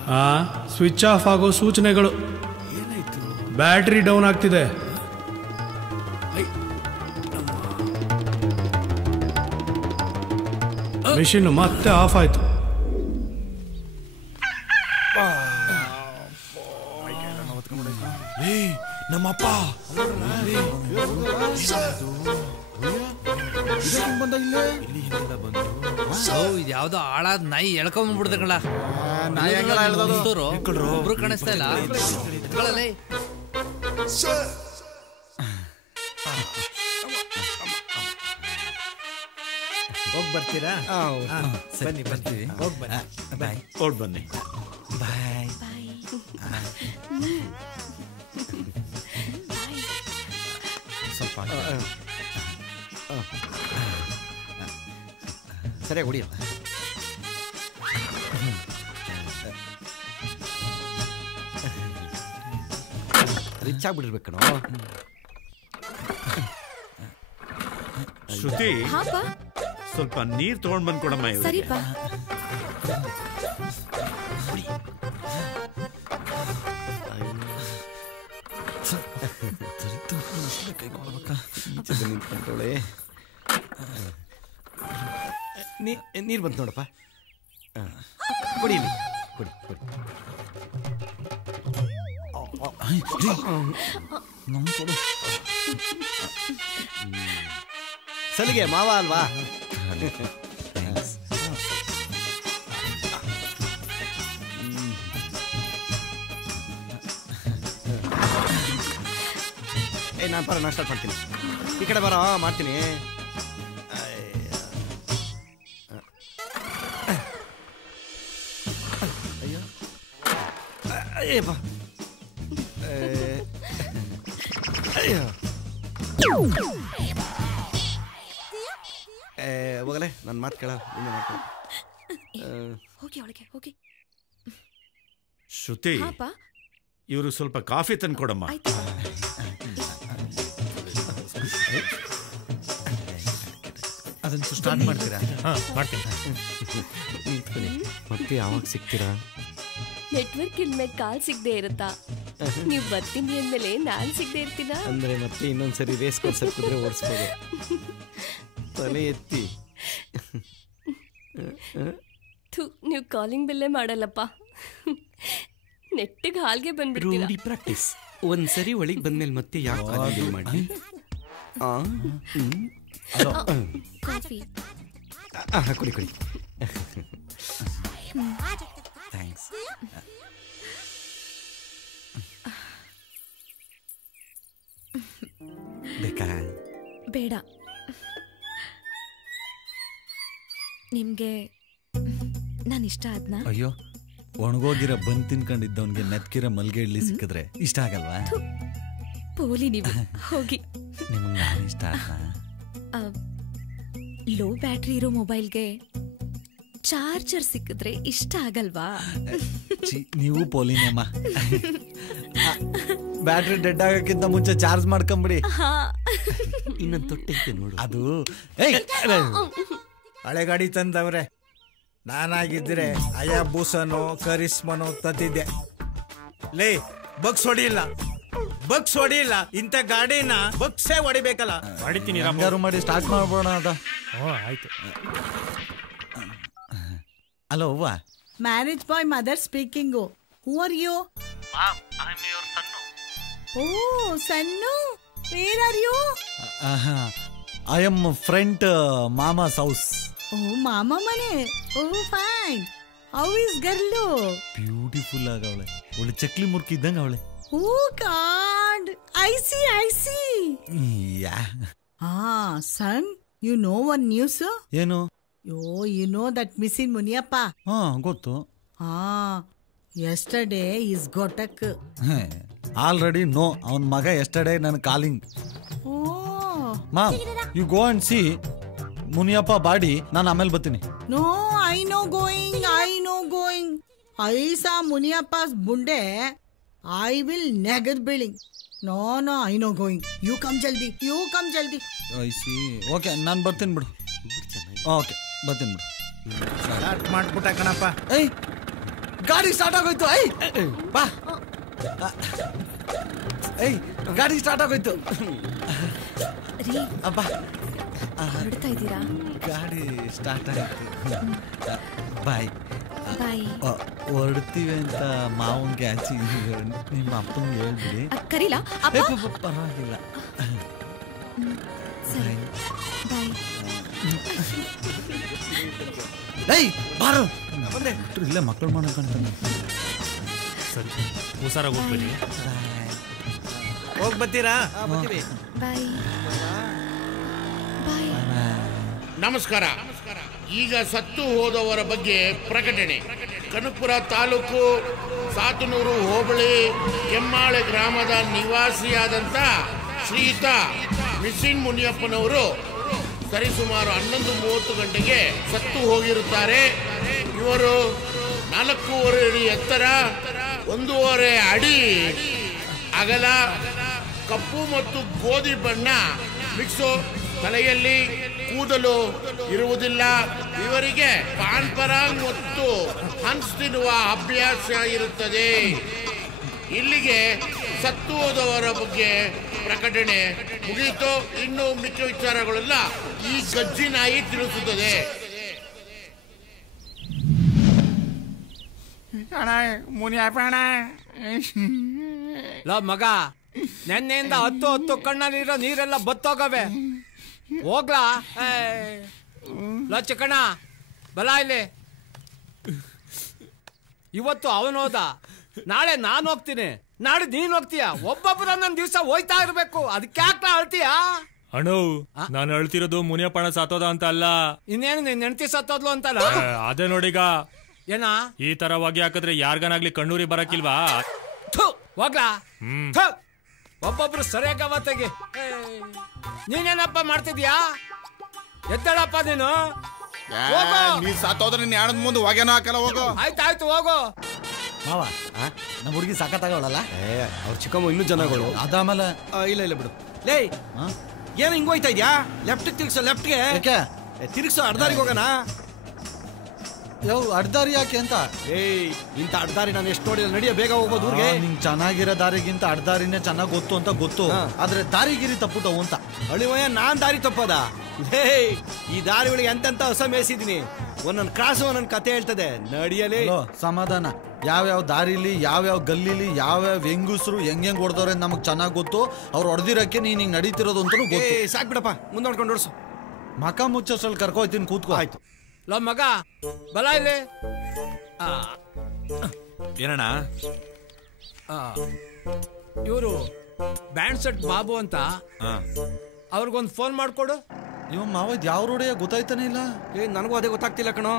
ಸ್ವಿಚ್ ಆಫ್ ಆಗೋ ಸೂಚನೆಗಳು. ಏನಾಯ್ತು? ಬ್ಯಾಟ್ರಿ ಡೌನ್ ಆಗ್ತಿದೆ. ಮೆಷಿನ್ ಮತ್ತೆ ಆಫ್ ಆಯ್ತು. ನಮ್ಮಪ್ಪ ಯಾವ್ದೋ ಹಾಳಾದ ನಾಯಿ ಎಳ್ಕೊಂಡ್ಬಿಡ್ದೆ ಕಳ. ಒಬ್ರು ಕಾಣಿಸ್ತಾ ಇಲ್ಲ. ಹೋಗಿ ಬರ್ತೀರಾ? ಬನ್ನಿ ಬರ್ತೀವಿ. ಹೋಗಿ ಬನ್ನಿ. ಬಾಯ್. ಹೊಡ್ ಬನ್ನಿ. ಬಾಯ್. ಸ್ವಲ್ಪ ಸರಿಯಾಗಿ ಹೊಡಿಯಲ್ಲ. ರಿಚ್ ಆಗ್ಬಿಟ್ಟಿರ್ಬೇಕು ಕಣೋ. ಶ್ರುತಿ, ಸ್ವಲ್ಪ ನೀರ್ ತಗೊಂಡ್ ಬಂದ್ ಕೊಡಮ್ಮ. ಸರಿಪಾ. ನಿಂತ್ಕೊಂಡೋಳೆ. ನೀರು ಬಂತು ನೋಡಪ್ಪ. ಕೊಡಿ ಕೊಡಿ ಕೊಡಿ. ಸಲಿಗೆ ಮಾವ ಅಲ್ವಾ? ನಾನು ಬರೋ ನಾಷ್ಟ ಮಾಡ್ತೀನಿ. ಈ ಕಡೆ ಬರೋ ಮಾಡ್ತೀನಿ. ಅಯ್ಯೋ ಅಯ್ಯಪ್ಪ. ಅಯ್ಯೋ ಹೋಗಲೇ ನನ್ನ ಮಾತು ಕೇಳ ನಿನ್ನೆ ಮಾತು ಹೋಗಿ ಒಳಗೆ ಹೋಗಿ. ಶ್ರುತಿ, ಪಾಪ ಇವರು ಸ್ವಲ್ಪ ಕಾಫಿ ತಂದು ಕೊಡಮ್ಮ. ಅದನ್ನು ಸ್ಟಾರ್ಟ್ ಮಾಡ್ತೀರಾ? ಮಾಡ್ತೀನಿ. ಮತ್ತೆ ಯಾವಾಗ ಸಿಗ್ತೀರಾ? ನೆಟ್ವರ್ಕ್ ಇಲ್ಮೇಲೆ ಕಾಲ್ ಸಿಗದೆ ಇರುತ್ತಾ? ನೀವು ಬರ್ತೀನಿ ಅಂದ್ಮೇಲೆ ನಾನ್ ಸಿಗದೆ ಇರ್ತೀನ ಅಂದ್ರೆ ಮತ್ತೆ ಇನ್ನೊಂದ್ಸರಿ ರೇಸ್ ಕೊಡ್ಸಕ್ ಕುದ್ರೆ ಓಡಿಸ್ಬೋದು. ತಲೆ ಎತ್ತಿ. ನೀವು ಕಾಲಿಂಗ್ ಬೆಲ್ಲೇ ಮಾಡಲ್ಲಪ್ಪ. ನೆಟ್ಟಿಗೆ ಹಾಲ್ಗೆ ಬಂದ್ಬಿಡ್ತೀರಾ. ಪ್ರಾಕ್ಟೀಸ್. ಒಂದ್ಸರಿ ಒಳಗೆ ಬಂದ್ಮೇಲೆ ಮತ್ತೆ ಯಾಕೆ ಕಾಲಿಂಗ್ ಮಾಡಿ? ಕಾಫಿ ಕುಡಿ ಕುಡಿ. ಥ್ಯಾಂಕ್ಸ್. ಬೇಕಾ? ಬೇಡ. ನಿಮ್ಗೆ ನಾನು ಇಷ್ಟ ಆದ್ನಾ? ಅಯ್ಯೋ, ಒಣಗೋಗಿರೋ ಬಂದ್ ತಿನ್ಕೊಂಡಿದ್ದವನ್ಗೆ ನೆತ್ಕಿರೋ ಮಲ್ಗೆ ಇಡ್ಲಿ ಸಿಕ್ಕಿದ್ರೆ ಇಷ್ಟ ಆಗಲ್ವಾ? ಪೋಲಿ ನೀವು ಹೋಗಿ. ನಿಮಗೆ ನಾನು ಇಷ್ಟ ಆದ್ನಾ? ಲೋ ಬ್ಯಾಟ್ರಿ ಇರೋ ಮೊಬೈಲ್ಗೆ ಚಾರ್ಜರ್ ಸಿಕ್ಕಿದ್ರೆ ಇಷ್ಟ ಆಗಲ್ವಾ? ನೀವು ಪೋಲಿನೇಮ್ಮ. ಬ್ಯಾಟ್ರಿ ಡೆಡ್ ಆಗಕ್ಕಿಂತ ಮುಂಚೆ ಚಾರ್ಜ್ ಮಾಡ್ಕೊಂಬಿಡಿ. ಇನ್ನೊಂದು ತೊಟ್ಟೈತೆ ನೋಡು. ಅದು ಹಳೆ ಗಾಡಿ ತಂದವ್ರೆ. ನಾನಾಗಿದ್ರೆ ಅಯಾ ಬೂಸನೋ ಕರಿಸ್ಮನೋ ತತ್ತಿದ್ದೆ. ಲೇ, ಬಗ್ಸ್ ಹೊಡಿಲ್ಲ, ಬಗ್ಸ್ ಹೊಡಿಲ್ಲ. ಇಂಥ ಗಾಡಿನ ಬಗ್ಸೇ ಹೊಡಿಬೇಕಲ್ಲ. ಹೊಡಿತೀನಿ. ಹಂಗಾರು ಮಾಡಿ ಸ್ಟಾರ್ಟ್ ಮಾಡ್ಬೋಣ ಅದ. ಆಯ್ತು. ಹಲೋ ಅವ್ವ. Marriage boy mother speaking. Who are you? Oh son, where are you? I am friend ಮಾಮಾಸ್ ಹೌಸ್. ಓ ಮಾಮಾ ಮನೆ. Oh fine. How is girl? Beautiful ಆಗವಳೆ. ಒಳ್ಳೆ ಚಕ್ಲಿ ಮುರ್ಕಿ ಇದ್ದಂಗ ಅವಳೆ. Oh god, I see. Yeah. Son, you know one news? ಏನು? You know that missing Muniyappa? ಗೊತ್ತು. ಯೆಸ್ಟರ್ಡೇ ಇಸ್ ಗೋಟಕ್. Already know. ಅವನ್ ಮಗ ಎಸ್ಟರ್ಡೇ ನನ್ calling. Mom, you go and see Muniyappa body. ನಾನು ಆಮೇಲೆ ಬರ್ತೀನಿ. No, I no going. I saw ಮುನಿಯಪ್ಪಸ್ ಬುಂಡೆ. ಐ ವಿಲ್ ನೆಗದ್ ಬೀಳಿಂಗ್. No, I no going. You come ಜಲ್ದಿ. I see. ಓಕೆ, ನಾನು ಬರ್ತೀನಿ ಬಿಡು. ಓಕೆ, ಬರ್ತೀನಿ ಬಿಡು. ಸ್ಟಾರ್ಟ್ ಮಾಡ್ಬಿಟ್ಟ ಕಣಪ್ಪ. ಏಯ್, ಗಾಡಿ ಸ್ಟಾರ್ಟ್ ಆಗೋಯ್ತು. ಬಾ. ಗಾಡಿ ಸ್ಟಾರ್ಟ್ ಆಗೋಯ್ತು. ಅಬ್ಬಾ, ಹೊರಡ್ತಾ ಇದ್ದೀರಾ? ಗಾಡಿ ಸ್ಟಾರ್ಟ್ ಆಯ್ತು. ಬಾಯ್. ಹೊರಡ್ತೀವಿ ಅಂತ ಮಾವನ್ಗೆ ಆಚೆ ನಿಮ್ಮ ಅಪ್ಪನಿಗೆ ಹೇಳ್ಬಿಡಿ. ಕರೀಲಾ? ಪರವಾಗಿಲ್ಲ. ಬಾರು ಇಲ್ಲೇ ಮಕ್ಕಳು ಮಾಡ್ಕೊಂತಾನೆ. ಸರಿ, ಹುಷಾರಾಗಿ ಹೋಗ್ಬೇಡಿ. ಹೋಗಿ ಬರ್ತೀರಾ? ನಮಸ್ಕಾರ. ಈಗ ಸತ್ತು ಹೋದವರ ಬಗ್ಗೆ ಪ್ರಕಟಣೆ. ಕನಕಪುರ ತಾಲೂಕು ಸಾತನೂರು ಹೋಬಳಿ ಕೆಮ್ಮಾಳೆ ಗ್ರಾಮದ ನಿವಾಸಿಯಾದಂಥ ಶ್ರೀಯುತ ಮಿಸ್ಸಿನ್ ಮುನಿಯಪ್ಪನವರು ಸರಿಸುಮಾರು 11:30 ಗಂಟೆಗೆ ಸತ್ತು ಹೋಗಿರುತ್ತಾರೆ. ಇವರು 4.5 ಅಡಿ ಎತ್ತರ, 1.5 ಅಡಿ ಅಗಲ, ಕಪ್ಪು ಮತ್ತು ಗೋಧಿ ಬಣ್ಣ ಮಿಕ್ಸು. ತಲೆಯಲ್ಲಿ ಕೂದಲು ಇರುವುದಿಲ್ಲ. ಇವರಿಗೆ ಪಾನ್ ಪರಾಗ್ ಮತ್ತು ಹನ್ಸ್ ತಿನ್ನುವ ಅಭ್ಯಾಸ ಇರುತ್ತದೆ. ಇಲ್ಲಿಗೆ ಸತ್ತು ಹೋದವರ ಬಗ್ಗೆ ಪ್ರಕಟಣೆ ಮುಗಿಯಿತು. ಇನ್ನು ಮಿಕ್ಕ ವಿಚಾರಗಳೆಲ್ಲ ಈ ಗಜ್ಜಿ ನಾಯಿ ತಿಳಿಸುತ್ತದೆ. ಮಗ, ನೆನ್ನೆಯಿಂದ 10 ಕಣ್ಣಲ್ಲಿರೋ ನೀರೆಲ್ಲ ಬತ್ತೋಗವೆ. ಹೋಗ್ಲಾ? ಚಿಕ್ಕಣ್ಣ ಬಲ ಇಲ್ಲಿ. ಇವತ್ತು ಅವನು ಹೋದ, ನಾಳೆ ನಾನು ಹೋಗ್ತೀನಿ, ನಾಳೆ ನೀನ್ ಹೋಗ್ತೀಯ. ಒಬ್ಬೊಬ್ಬರ ನನ್ನ ದಿವಸ ಹೋಯ್ತಾ ಇರ್ಬೇಕು. ಅದಕ್ಕೆ ಯಾಕೆ ಅಳ್ತೀಯ? ಅಣ್ಣು, ನಾನು ಅಳ್ತಿರೋದು ಮುನಿಯಪ್ಪಣ ಸತ್ತೋದ ಅಂತ ಅಲ್ಲ. ಇನ್ನೇನು ನಿನ್ ಹೆಂಡತಿ ಸತ್ತೋದ್ಲು ಅಂತಲ್ಲ? ಅದೇ ನೋಡೀಗ. ಏನ ಈ ತರ ಹೊಗೆ ಹಾಕಿದ್ರೆ ಯಾರ್ಗನಾಗ್ಲಿ ಕಣ್ಣೂರಿ ಬರಕಿಲ್ವಾ? ಹೋಗ್ಲಾ? ಒಬ್ಬೊಬ್ರು ಸರಿಯಾಗ ಅವತ್ತಿಗೆ. ನೀನೇನಪ್ಪ ಮಾಡ್ತಿದ್ಯಾ? ಎದ್ದಳಪ್ಪ ನೀನು. ನೀ ಸಾತೋದ್ರೆ ನಿನ್ನ ಹೆಣದ ಮುಂದೆ ಹೊಗೆನೂ ಹಾಕಲ್ಲ, ಹೋಗು. ಆಯ್ತಾಯ್ತು ಹೋಗು. ಮಾವ ನಮ್ಮ ಹುಡುಗಿ ಸಾಕತ್ತಾಗವಳಲ್ಲ. ಅವ್ರ ಚಿಕ್ಕಮ್ಮ ಇನ್ನೂ ಜನಗಳು. ಅದಾಮೇಲೆ ಇಲ್ಲ ಬಿಡು. ಲೇ ಏನ ಹಿಂಗ್ ಹೋಯ್ತಾ ಇದ್ಯಾ? ಲೆಫ್ಟ್ ತಿರ್ಗ್ಸೋ, ಲೆಫ್ಟ್ಗೆ ತಿರ್ಗ್ಸೋ, ಅಡ್ದಾರಿಗೆ ಹೋಗೋಣ. ಅಡ್ದಾರಿ ಯಾಕೆ ಅಂತ? ಇಂಥ ಅಡ್ದಾರಿ ನಾನು ಎಷ್ಟು ನೋಡಿಲ್ಲ. ನಡಿಯ, ಬೇಗ ಹೋಗ್ಬೋದು ಊರಿಗೆ. ನಿಂಗೆ ಚೆನ್ನಾಗಿರೋ ದಾರಿಗಿಂತ ಅಡ್ದಾರಿನೇ ಚೆನ್ನಾಗಿ ಗೊತ್ತು ಅಂತ ಗೊತ್ತು, ಆದ್ರೆ ದಾರಿಗಿರಿ ತಪ್ಪುಟ್ಟವು ಅಂತ. ಅಳಿವಯ್ಯ, ನಾನ್ ದಾರಿ ತಪ್ಪದ? ಈ ದಾರಿಗಳಿಗೆ ಎಂತೆಂತ ಹೊಸ ಮೇಯಿಸಿದೀನಿ. ಒಂದೊಂದು ಕ್ರಾಸ್ ಒಂದೊಂದು ಕತೆ ಹೇಳ್ತದೆ. ನಡಿಯಲಿ ಸಮಾಧಾನ. ಯಾವ್ಯಾವ ದಾರಿಲಿ, ಯಾವ್ಯಾವ ಗಲ್ಲಿಲಿ, ಯಾವ್ಯಾವ ಹೆಂಗುಸ್ರು ಹೆಂಗ್ ಹೊಡೆದವ್ರೆ ನಮಗ್ ಚೆನ್ನಾಗ್ ಗೊತ್ತು. ಅವ್ರು ಹೊಡೆದಿರಕ್ಕೆ ನೀನ್ ಹಿಂಗ್ ನಡೀತಿರೋದು ಅಂತ ಗೊತ್ತು. ಸಾಕ್ ಬಿಡಪ್ಪ, ಮುಂದೆ ನೋಡ್ಕೊಂಡು ಓಡಿಸು. ಮಕ ಮುಚ್ಚೋಷ್ಟ್ರಲ್ಲಿ ಕರ್ಕೋಯ್ತೀನಿ, ಕೂತ್ಕೋ. ಆಯ್ತು. ಲೋ ಮಗ, ಬಲ ಇಲ್ಲಿ. ಏನಣ್ಣ? ಇವರು ಬ್ಯಾಂಡ್ ಸೆಟ್ ಬಾಬು ಅಂತ, ಅವ್ರಿಗೊಂದು ಫೋನ್ ಮಾಡ್ಕೊಡು. ಇವ ಮಾವ ಯಾವ ರೋಡೇ ಗೊತ್ತಾಯ್ತಾನೆ ಇಲ್ಲ. ನನಗೂ ಅದೇ ಗೊತ್ತಾಗ್ತಿಲ್ಲ ಕಣೋ.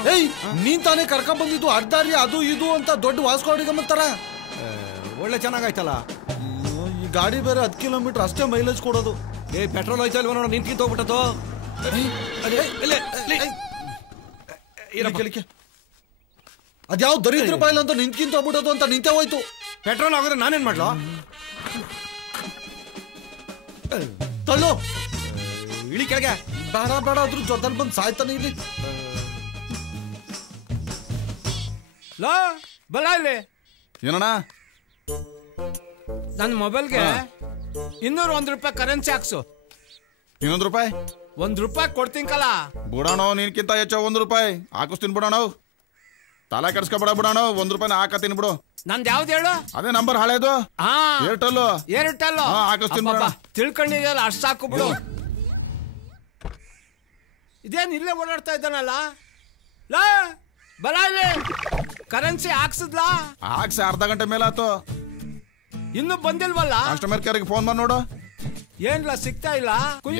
ನೀನ್ ತಾನೇ ಕರ್ಕೊಂಡ್ ಬಂದಿದ್ದು ಅಡ್ದಾರಿ ಅದು ಇದು ಅಂತ ದೊಡ್ಡ ವಾಸ್ಕೋಡಿಗಮ್ಮತ್ತರ. ಒಳ್ಳೆ ಚೆನ್ನಾಗಾಯ್ತಲ್ಲ. ಈ ಗಾಡಿ ಬೇರೆ 10 ಕಿಲೋಮೀಟರ್ ಅಷ್ಟೇ ಮೈಲೇಜ್ ಕೊಡೋದು. ಪೆಟ್ರೋಲ್ ಹೋಯ್ತಾ ಇಲ್ವ ನೋಡ, ನಿಂತ್ಕಿಂತ ಹೋಗ್ಬಿಟ್ಟದು. ಅದ್ಯಾವ ದರಿದ್ರ ಬಾಯಿಲ್ ಅಂತ ನಿಂತ್ಕಿಂತ ಹೋಗ್ಬಿಟ್ಟದು ಅಂತ ನಿಂತೆ ಹೋಯ್ತು. ಪೆಟ್ರೋಲ್ ಆಗೋದ್ರೆ ನಾನೇನ್ ಮಾಡ್ಲೋ? ತಳ್ಳು, ಇಳಿ ಕೆಳಗೆ. ಬೇಡ ಬೇಡ, ಅದ್ರ ಜೊತೆಲಿ ಬಂದು ಸಾಯ್ತಾನೆ ಇಲ್ಲಿ. ಲೋ ಬಲ ಇಲ್ಲಿ. ಏನಣ್ಣ? ನನ್ನ ಮೊಬೈಲ್ಗೆ 201 ರೂಪಾಯಿ ಕರೆನ್ಸಿ ಹಾಕ್ಸು. 200 ರೂಪಾಯಿ? ₹1 ಕೊಡ್ತೀnkala. ಬಿಡೋಣ, ನಿನ್ಕಿಂತ ಹೆಚ್ಚು ₹1 ಹಾಕಿಸ್ತೀನಿ ಬಿಡೋಣ. ತಲೆ ಕೆಡ್ಸ್ಕೊಬೇಡ ಬಿಡೋಣ, ₹1 ಹಾಕತ್ತೀನಿ ಬಿಡು. ನಂದು ಯಾವ್ದು ಹೇಳು? ಅದೇ ನಂಬರ್ ಹಳೇದು. ಏರ್ಟೆಲ್. ಹಾಕಿಸ್ತೀನಿ ಬಿಡೋಣ. ತಿಳ್ಕೊಂಡಿದ್ಯಲ್ಲ, ಅಷ್ಟು ಸಾಕು ಬಿಡು. ಇದೇನು ಇಲ್ಲೇ ಓಡಾಡ್ತಾ ಇದ್ದಾನಲ್ಲ. ಲಾ ಬಲ ಇಲ್ಲಿ. ಕರೆನ್ಸಿ ಹಾಕ್ಸಿದ್ಲಾ? ಹಾಕ್ಸಿ ಅರ್ಧ ಗಂಟೆ ಮೇಲೆ ಆತು. ಇನ್ನು ಬಂದಿಲ್ವಲ್ಲ? ಕಸ್ಟಮರ್ ಕೇರ್ಗೆ ಫೋನ್ ಮಾಡಿ ನೋಡು. ಏನ್ಲ ಸಿಗ್ತಾ ಇಲ್ಲ?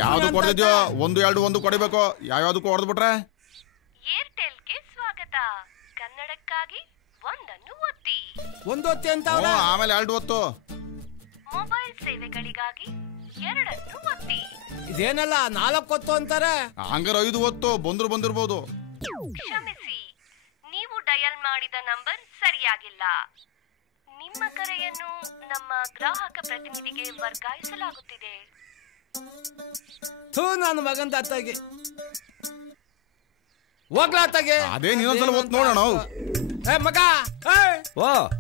ಯಾವ್ದು ಕೊಡ್ತಿದ್ಯೋ? 1, 2, 1 ಕೊಡಿಬೇಕು. ಯಾವ್ಯಾವ್ದಕ್ಕೂ ಹೊಡೆದ್ಬಿಟ್ರೆ. ಏರ್ಟೆಲ್ಗೆ ಸ್ವಾಗತ. ಕನ್ನಡಕ್ಕಾಗಿ 1 ಒತ್ತಿ. 1 ಒತ್ತಿ ಅಂತ. ಆಮೇಲೆ 2 ಒತ್ತು. ಮೊಬೈಲ್ ಸೇವೆಗಳಿಗಾಗಿ 2 ಒತ್ತಿ. ಇದೇನಲ್ಲ 4 ಒತ್ತು ಅಂತಾರೆ. ಹಂಗಾರೆ 5 ಒತ್ತು. ಬಂದಿರ್ಬೋದು. ಕ್ಷಮಿಸಿ, ನೀವು ಡಯಲ್ ಮಾಡಿದ ನಂಬರ್ ಸರಿಯಾಗಿಲ್ಲ. ನಿಮ್ಮ ಕರೆಯನ್ನು ನಮ್ಮ ಗ್ರಾಹಕ ಪ್ರತಿನಿಧಿಗೆ ವರ್ಗಾಯಿಸಲಾಗುತ್ತಿದೆ. ನನ್ನ ಮಗಂದ ಅತ್ತಾಗೆ ಹೋಗ್ಲಾತಾಗೆ. ಅದೇ ನೀನೊಂದ್ಸಲ ಒತ್ತು ನೋಡೋಣ. ಮಗ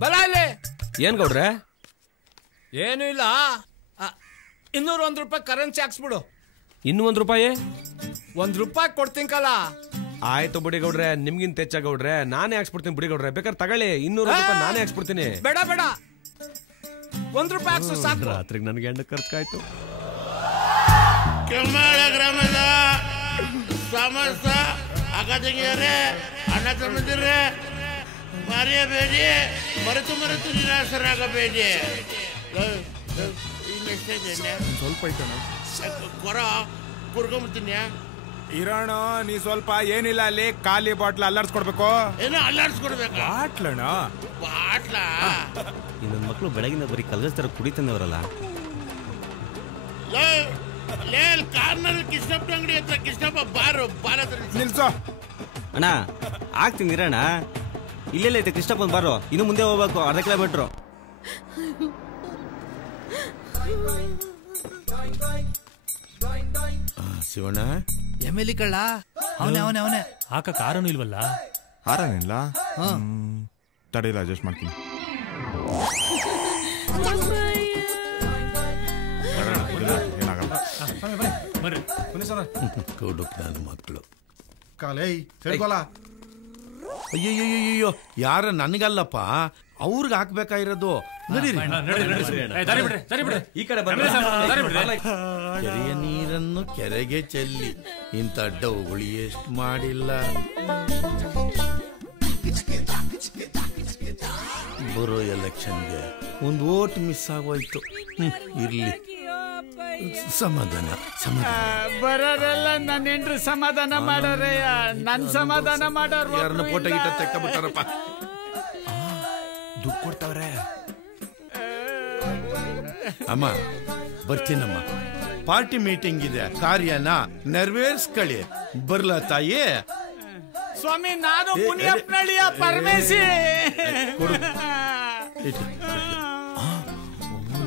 ಬಲ ಇಲ್ಲಿ. ಏನ್ ಗೌಡ್ರೆ? ಏನು ಇಲ್ಲ, 201 ರೂಪಾಯಿ ಕರೆನ್ಸಿ ಹಾಕ್ಸ್ಬಿಡು. ಇನ್ನೂ ₹1? ₹1 ಕೊಡ್ತೀnkala. ಆಯ್ತು ಬಿಡಿ ಗೌಡ್ರೆ, ನಿಮ್ಗಿಂತ ಹೆಚ್ಚ ಗೌಡ್ರೆ. ನಾನೇ ಹಾಕ್ಸ್ಬಿಡ್ತೀನಿ ಬಿಡಿ ಗೌಡ್ರೆ. ಬೇಕಾದ್ರೆ ತಗೊಳ್ಳಿ, ₹200 ನಾನೇ ಹಾಕ್ಸ್ಬಿಡ್ತೀನಿ. ಬೇಡ ಬೇಡ, ₹1 ಹಾಕ್ಸು ಸಾಕು. ರಾತ್ರಿಗೆ ನನಗೆ ಹೆಣ್ಣು ಖರ್ಚಾಯ್ತು. ಕೆಮ್ಮಾಳ ಗ್ರಾಮದ ಸಮಸ್ತ ಅಕ್ಕ ತಂಗಿಯರೇ, ಅಣ್ಣ ತಮ್ಮದಿರೇ, ಮರೆಯಬೇಡಿ. ಮರೆತು ನಿರಾಶರಾಗಬೇಡಿ. ಸ್ವಲ್ಪ ಐತಣ ಕೊರ ಕುರ್ಕೊಂಬಿಡ್ತೀನಿ. ಇರೋಣ ನೀ ಸ್ವಲ್ಪ. ಏನಿಲ್ಲ, ಅಲ್ಲಿ ಖಾಲಿ ಬಾಟ್ಲ್ ಅಲ್ಲಾಡ್ಸ್ಕೊಡ್ಬೇಕು. ಏನೋ ಅಲ್ಲಾಡ್ಸ್ಕೊಡ್ಬೇಕು? ಬಾಟ್ಲಣ? ಬಾಟ್ಲ? ಇನ್ನೊಂದು ಮಕ್ಕಳು ಬೆಳಗಿನ ಬರೀ ಕಲ್ಗಸ್ತರ ಕುಡಿತಂದವರಲ್ಲ. ಕಾರ್ನಲ್ಲಿ ಕೃಷ್ಣಪ್ಪ ಅಂಗಡಿ ಹತ್ರ. ಕೃಷ್ಣಪ್ಪ ಬಾರು ಬಾರ ನಿಲ್ಸೋ. ಅಣ್ಣ ಆಗ್ತೀನಿ ಇರೋಣ. ಇಲ್ಲೆಲ್ಲ ಐತೆ ಕೃಷ್ಣಪ್ಪನ ಬಾರು. ಇನ್ನು ಮುಂದೆ ಹೋಗ್ಬೇಕು, ಅರ್ಧ ಕಿಲೋಮೀಟ್ರು. ಶಿವಣ್ಣ ಎಮ್ಮೆಲಿ ಕಳ್ಳ ಅವನೇ ಹಾಕ ಕಾರನು ಇಲ್ವಲ್ಲ? ಹಾರನಿಲ್ಲ. ತಡೆಯಿಲ್ಲ, ಅಡ್ಜಸ್ಟ್ ಮಾಡ್ತೀನಿ. ಮಕ್ಕಳು ಅಯ್ಯಯ್ಯೋ, ಯಾರ ನನಗಲ್ಲಪ್ಪ, ಅವ್ರಿಗೆ ಹಾಕ್ಬೇಕಾಗಿರೋದು. ಕೆರೆಯ ನೀರನ್ನು ಕೆರೆಗೆ ಚೆಲ್ಲಿ ಇಂಥ ಡೌಗಳು ಎಷ್ಟು ಮಾಡಿಲ್ಲ. ಬರೋ ಎಲೆಕ್ಷನ್ಗೆ ಒಂದು ವೋಟ್ ಮಿಸ್ ಆಗೋಯ್ತು. ಇರ್ಲಿ, ಸಮಾಧಾನ. ಬರೋರೆಲ್ಲ ನನ್ನ ಹೆಂಡ್ರು ಸಮಾಧಾನ ಮಾಡೋರೆ. ನನ್ ಸಮಾಧಾನ ಮಾಡೋರು ಯಾರನ್ನ ಫೋಟೋ ಗಿಟ್ಟ ತೆಕ್ಕಬಿಟ್ಟಾರಪ್ಪ. ದುಡ್ಡು ಕೊಡ್ತಾವ್ರೆ. ಅಮ್ಮ ಬರ್ತೀನಮ್ಮ. ಪಾರ್ಟಿ ಮೀಟಿಂಗ್ ಇದೆ, ಕಾರ್ಯನ ನೆರವೇರಿಸ್ಕೊಳ್ಳಿ. ಬರ್ಲಾ ತಾಯಿ? ಸ್ವಾಮಿ, ನಾನು ಮುನಿಯಪ್ಪನಳ್ಳಿಯ ಪರಮೇಶಿ.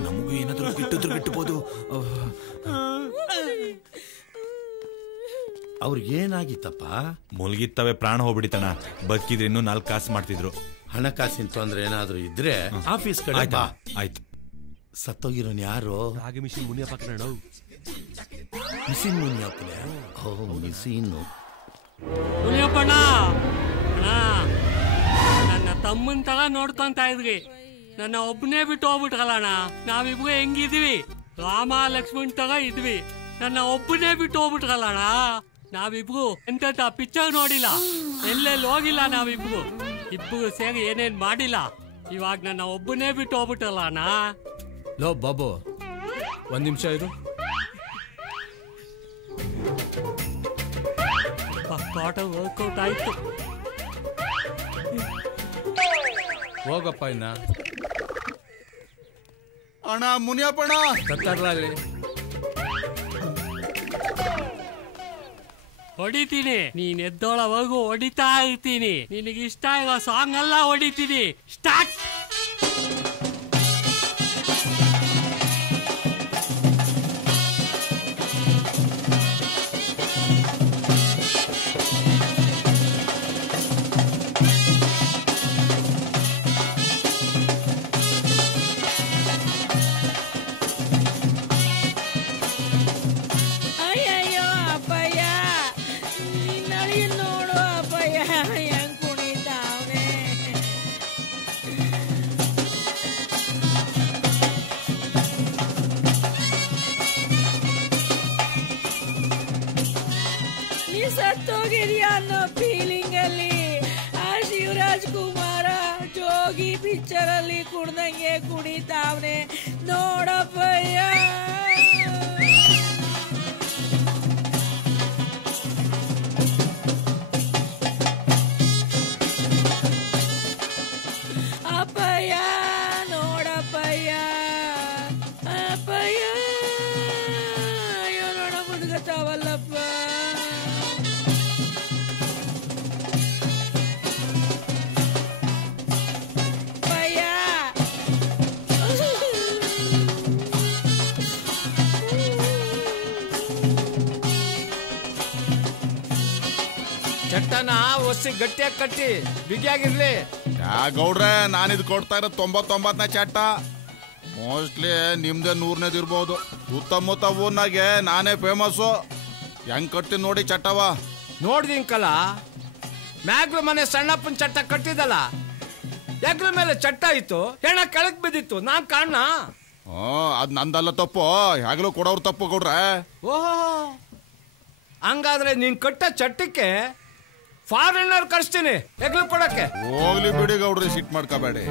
ನಮಗೂ ಏನಾದ್ರು ಗಿಟ್ಟಬಹುದು. ಅವ್ರಿಗೆ ಏನಾಗಿತ್ತಪ್ಪ? ಮುಲ್ಗಿತ್ತವೆ, ಪ್ರಾಣ ಹೋಗ್ಬಿಡಿತಣ. ಬದುಕಿದ್ರೆ ಇನ್ನೂ 4 ಕಾಸು ಮಾಡ್ತಿದ್ರು. ಹಣಕಾಸಿನ ತೊಂದ್ರೆ ಏನಾದ್ರು ಇದ್ರೆ ಆಫೀಸ್ ಕಡೆ ಬಾ. ಆಯ್ತು. ಸತ್ತೋಗಿರೋನ್ ಯಾರು? ರಾಗಿ ಮಿಷಿನ್ ಮುನಿಯಪ್ಪ ಕಣ. ಮಿಷಿನ್ ಮುನಿಯಪ್ಪನೇ? ಮಿಷಿನ್ನು ಮುನಿಯಪ್ಪಣ್ಣ, ನನ್ನ ತಮ್ಮನ್ ತರ ನೋಡ್ಕೊಂತ ಇದ್ರಿ, ನನ್ನ ಒಬ್ಬನೇ ಬಿಟ್ಟು ಹೋಗ್ಬಿಟ್ರಲ್ಲಣ್ಣ. ನಾವಿಬ್ರು ಹೆಂಗಿದ್ವಿ, ರಾಮ ಲಕ್ಷ್ಮಣ್ ತರ ಇದ್ವಿ. ನನ್ನ ಒಬ್ಬನೇ ಬಿಟ್ಟು ಹೋಗ್ಬಿಟ್ರಲ್ಲಣ್ಣ. ನಾವಿಬ್ರು ಎಂತ ಪಿಕ್ಚರ್ ನೋಡಿಲ್ಲ, ಎಲ್ಲೆಲ್ಲಿ ಹೋಗಿಲ್ಲ. ನಾವಿಬ್ರು ಇಬ್ರು ಸೇರಿ ಏನೇನ್ ಮಾಡಿಲ್ಲ. ಇವಾಗ ನನ್ನ ಒಬ್ಬನೇ ಬಿಟ್ಟು ಹೋಗ್ಬಿಟ್ರಲ್ಲ ಅಣ್ಣ. ಲೋ ಬಾಬು, 1 ನಿಮಿಷ ಇರು. ವರ್ಕೌಟ್ ಆಯ್ತು. ಹೋಗಪ್ಪ ಇನ್ನ. ಅಣ್ಣ ಮುನಿಯಪ್ಪಣ್ಣ ತತ್ತಾಡ್ಲಿ. ಹೊಡಿತೀನಿ, ನೀನ್ ಎದ್ದೋಳವರೆಗೂ ಹೊಡಿತಾ ಇರ್ತೀನಿ. ನಿನಗೆ ಇಷ್ಟ ಇರೋ ಸಾಂಗ್ ಎಲ್ಲ ಹೊಡಿತೀನಿ. ಸ್ಟಾರ್ಟ್. ಸತ್ತೋಗಿರಿಯ ಅನ್ನೋ ಫೀಲಿಂಗ್ ಅಲ್ಲಿ ಆ ಶಿವರಾಜ್ ಕುಮಾರ ಜೋಗಿ ಪಿಕ್ಚರ್ ಅಲ್ಲಿ ಕುಡ್ದಂಗೆ ಕುಡಿತಾವ್ನೆ ನೋಡಪ್ಪಯ್ಯ. ಅಪ್ಪಯ್ಯ ನೋಡಪ್ಪಯ್ಯ, ಅಪ್ಪಯ್ಯ ಅಯ್ಯೋ ನೋಡ ಮುದುಗತ್ತಾವಲ್ಲಪ್ಪ. ಚಟ್ಟನ ಒಸಿ ಗಟ್ಟಿಯಾಗಿ ಕಟ್ಟಿ ಬಿಗಿಯಾಗಿರ್ಲಿ. ಗೌಡ್ರೆ, ನಾನಿದ್ ಕೊಡ್ತಾ ಇರೋದು 99ನೇ ಚಟ್ಟ. ಮೋಸ್ಟ್ಲಿ ನಿಮ್ದೇ 100ನೇದು ಇರ್ಬೋದು. ಸುತ್ತಮುತ್ತ ಊರ್ನಾಗೆ ನಾನೇ ಫೇಮಸ್ಸು. ಹೆಂಗ್ ಕಟ್ತೀನಿ ನೋಡಿ ಚಟ್ಟವ. ನೋಡ್ದಿಂಕಲ್ಲ, ಮ್ಯಾಗ್ಲ ಮನೆ ಸಣ್ಣಪ್ಪನ ಚಟ್ಟ ಕಟ್ಟಿದಲ್ಲ, ಎಗ್ಲ ಮೇಲೆ ಚಟ್ಟ ಇತ್ತು, ಹೆಣ ಕೆಳಕ್ ಬಿದ್ದಿತ್ತು. ನಾನ್ ಕಾರಣ? ಅದ್ ನಂದಲ್ಲ ತಪ್ಪು, ಯಾಗಲೂ ಕೊಡೋರು ತಪ್ಪು ಗೌಡ್ರೆ. ಓಹೋ, ಹಂಗಾದ್ರೆ ನೀನ್ ಕಟ್ಟ ಚಟ್ಟಕ್ಕೆ ಫಾರಿನರ್ ಕಳಿಸ್ತೀನಿ ಎಗ್ಲು ಕೊಡಕ್ಕೆ. ಹೋಗ್ಲಿ ಬಿಡಿ ಗೌಡ್ರಿ, ಸಿಟ್ ಮಾಡ್ಕೋಬೇಡಿ.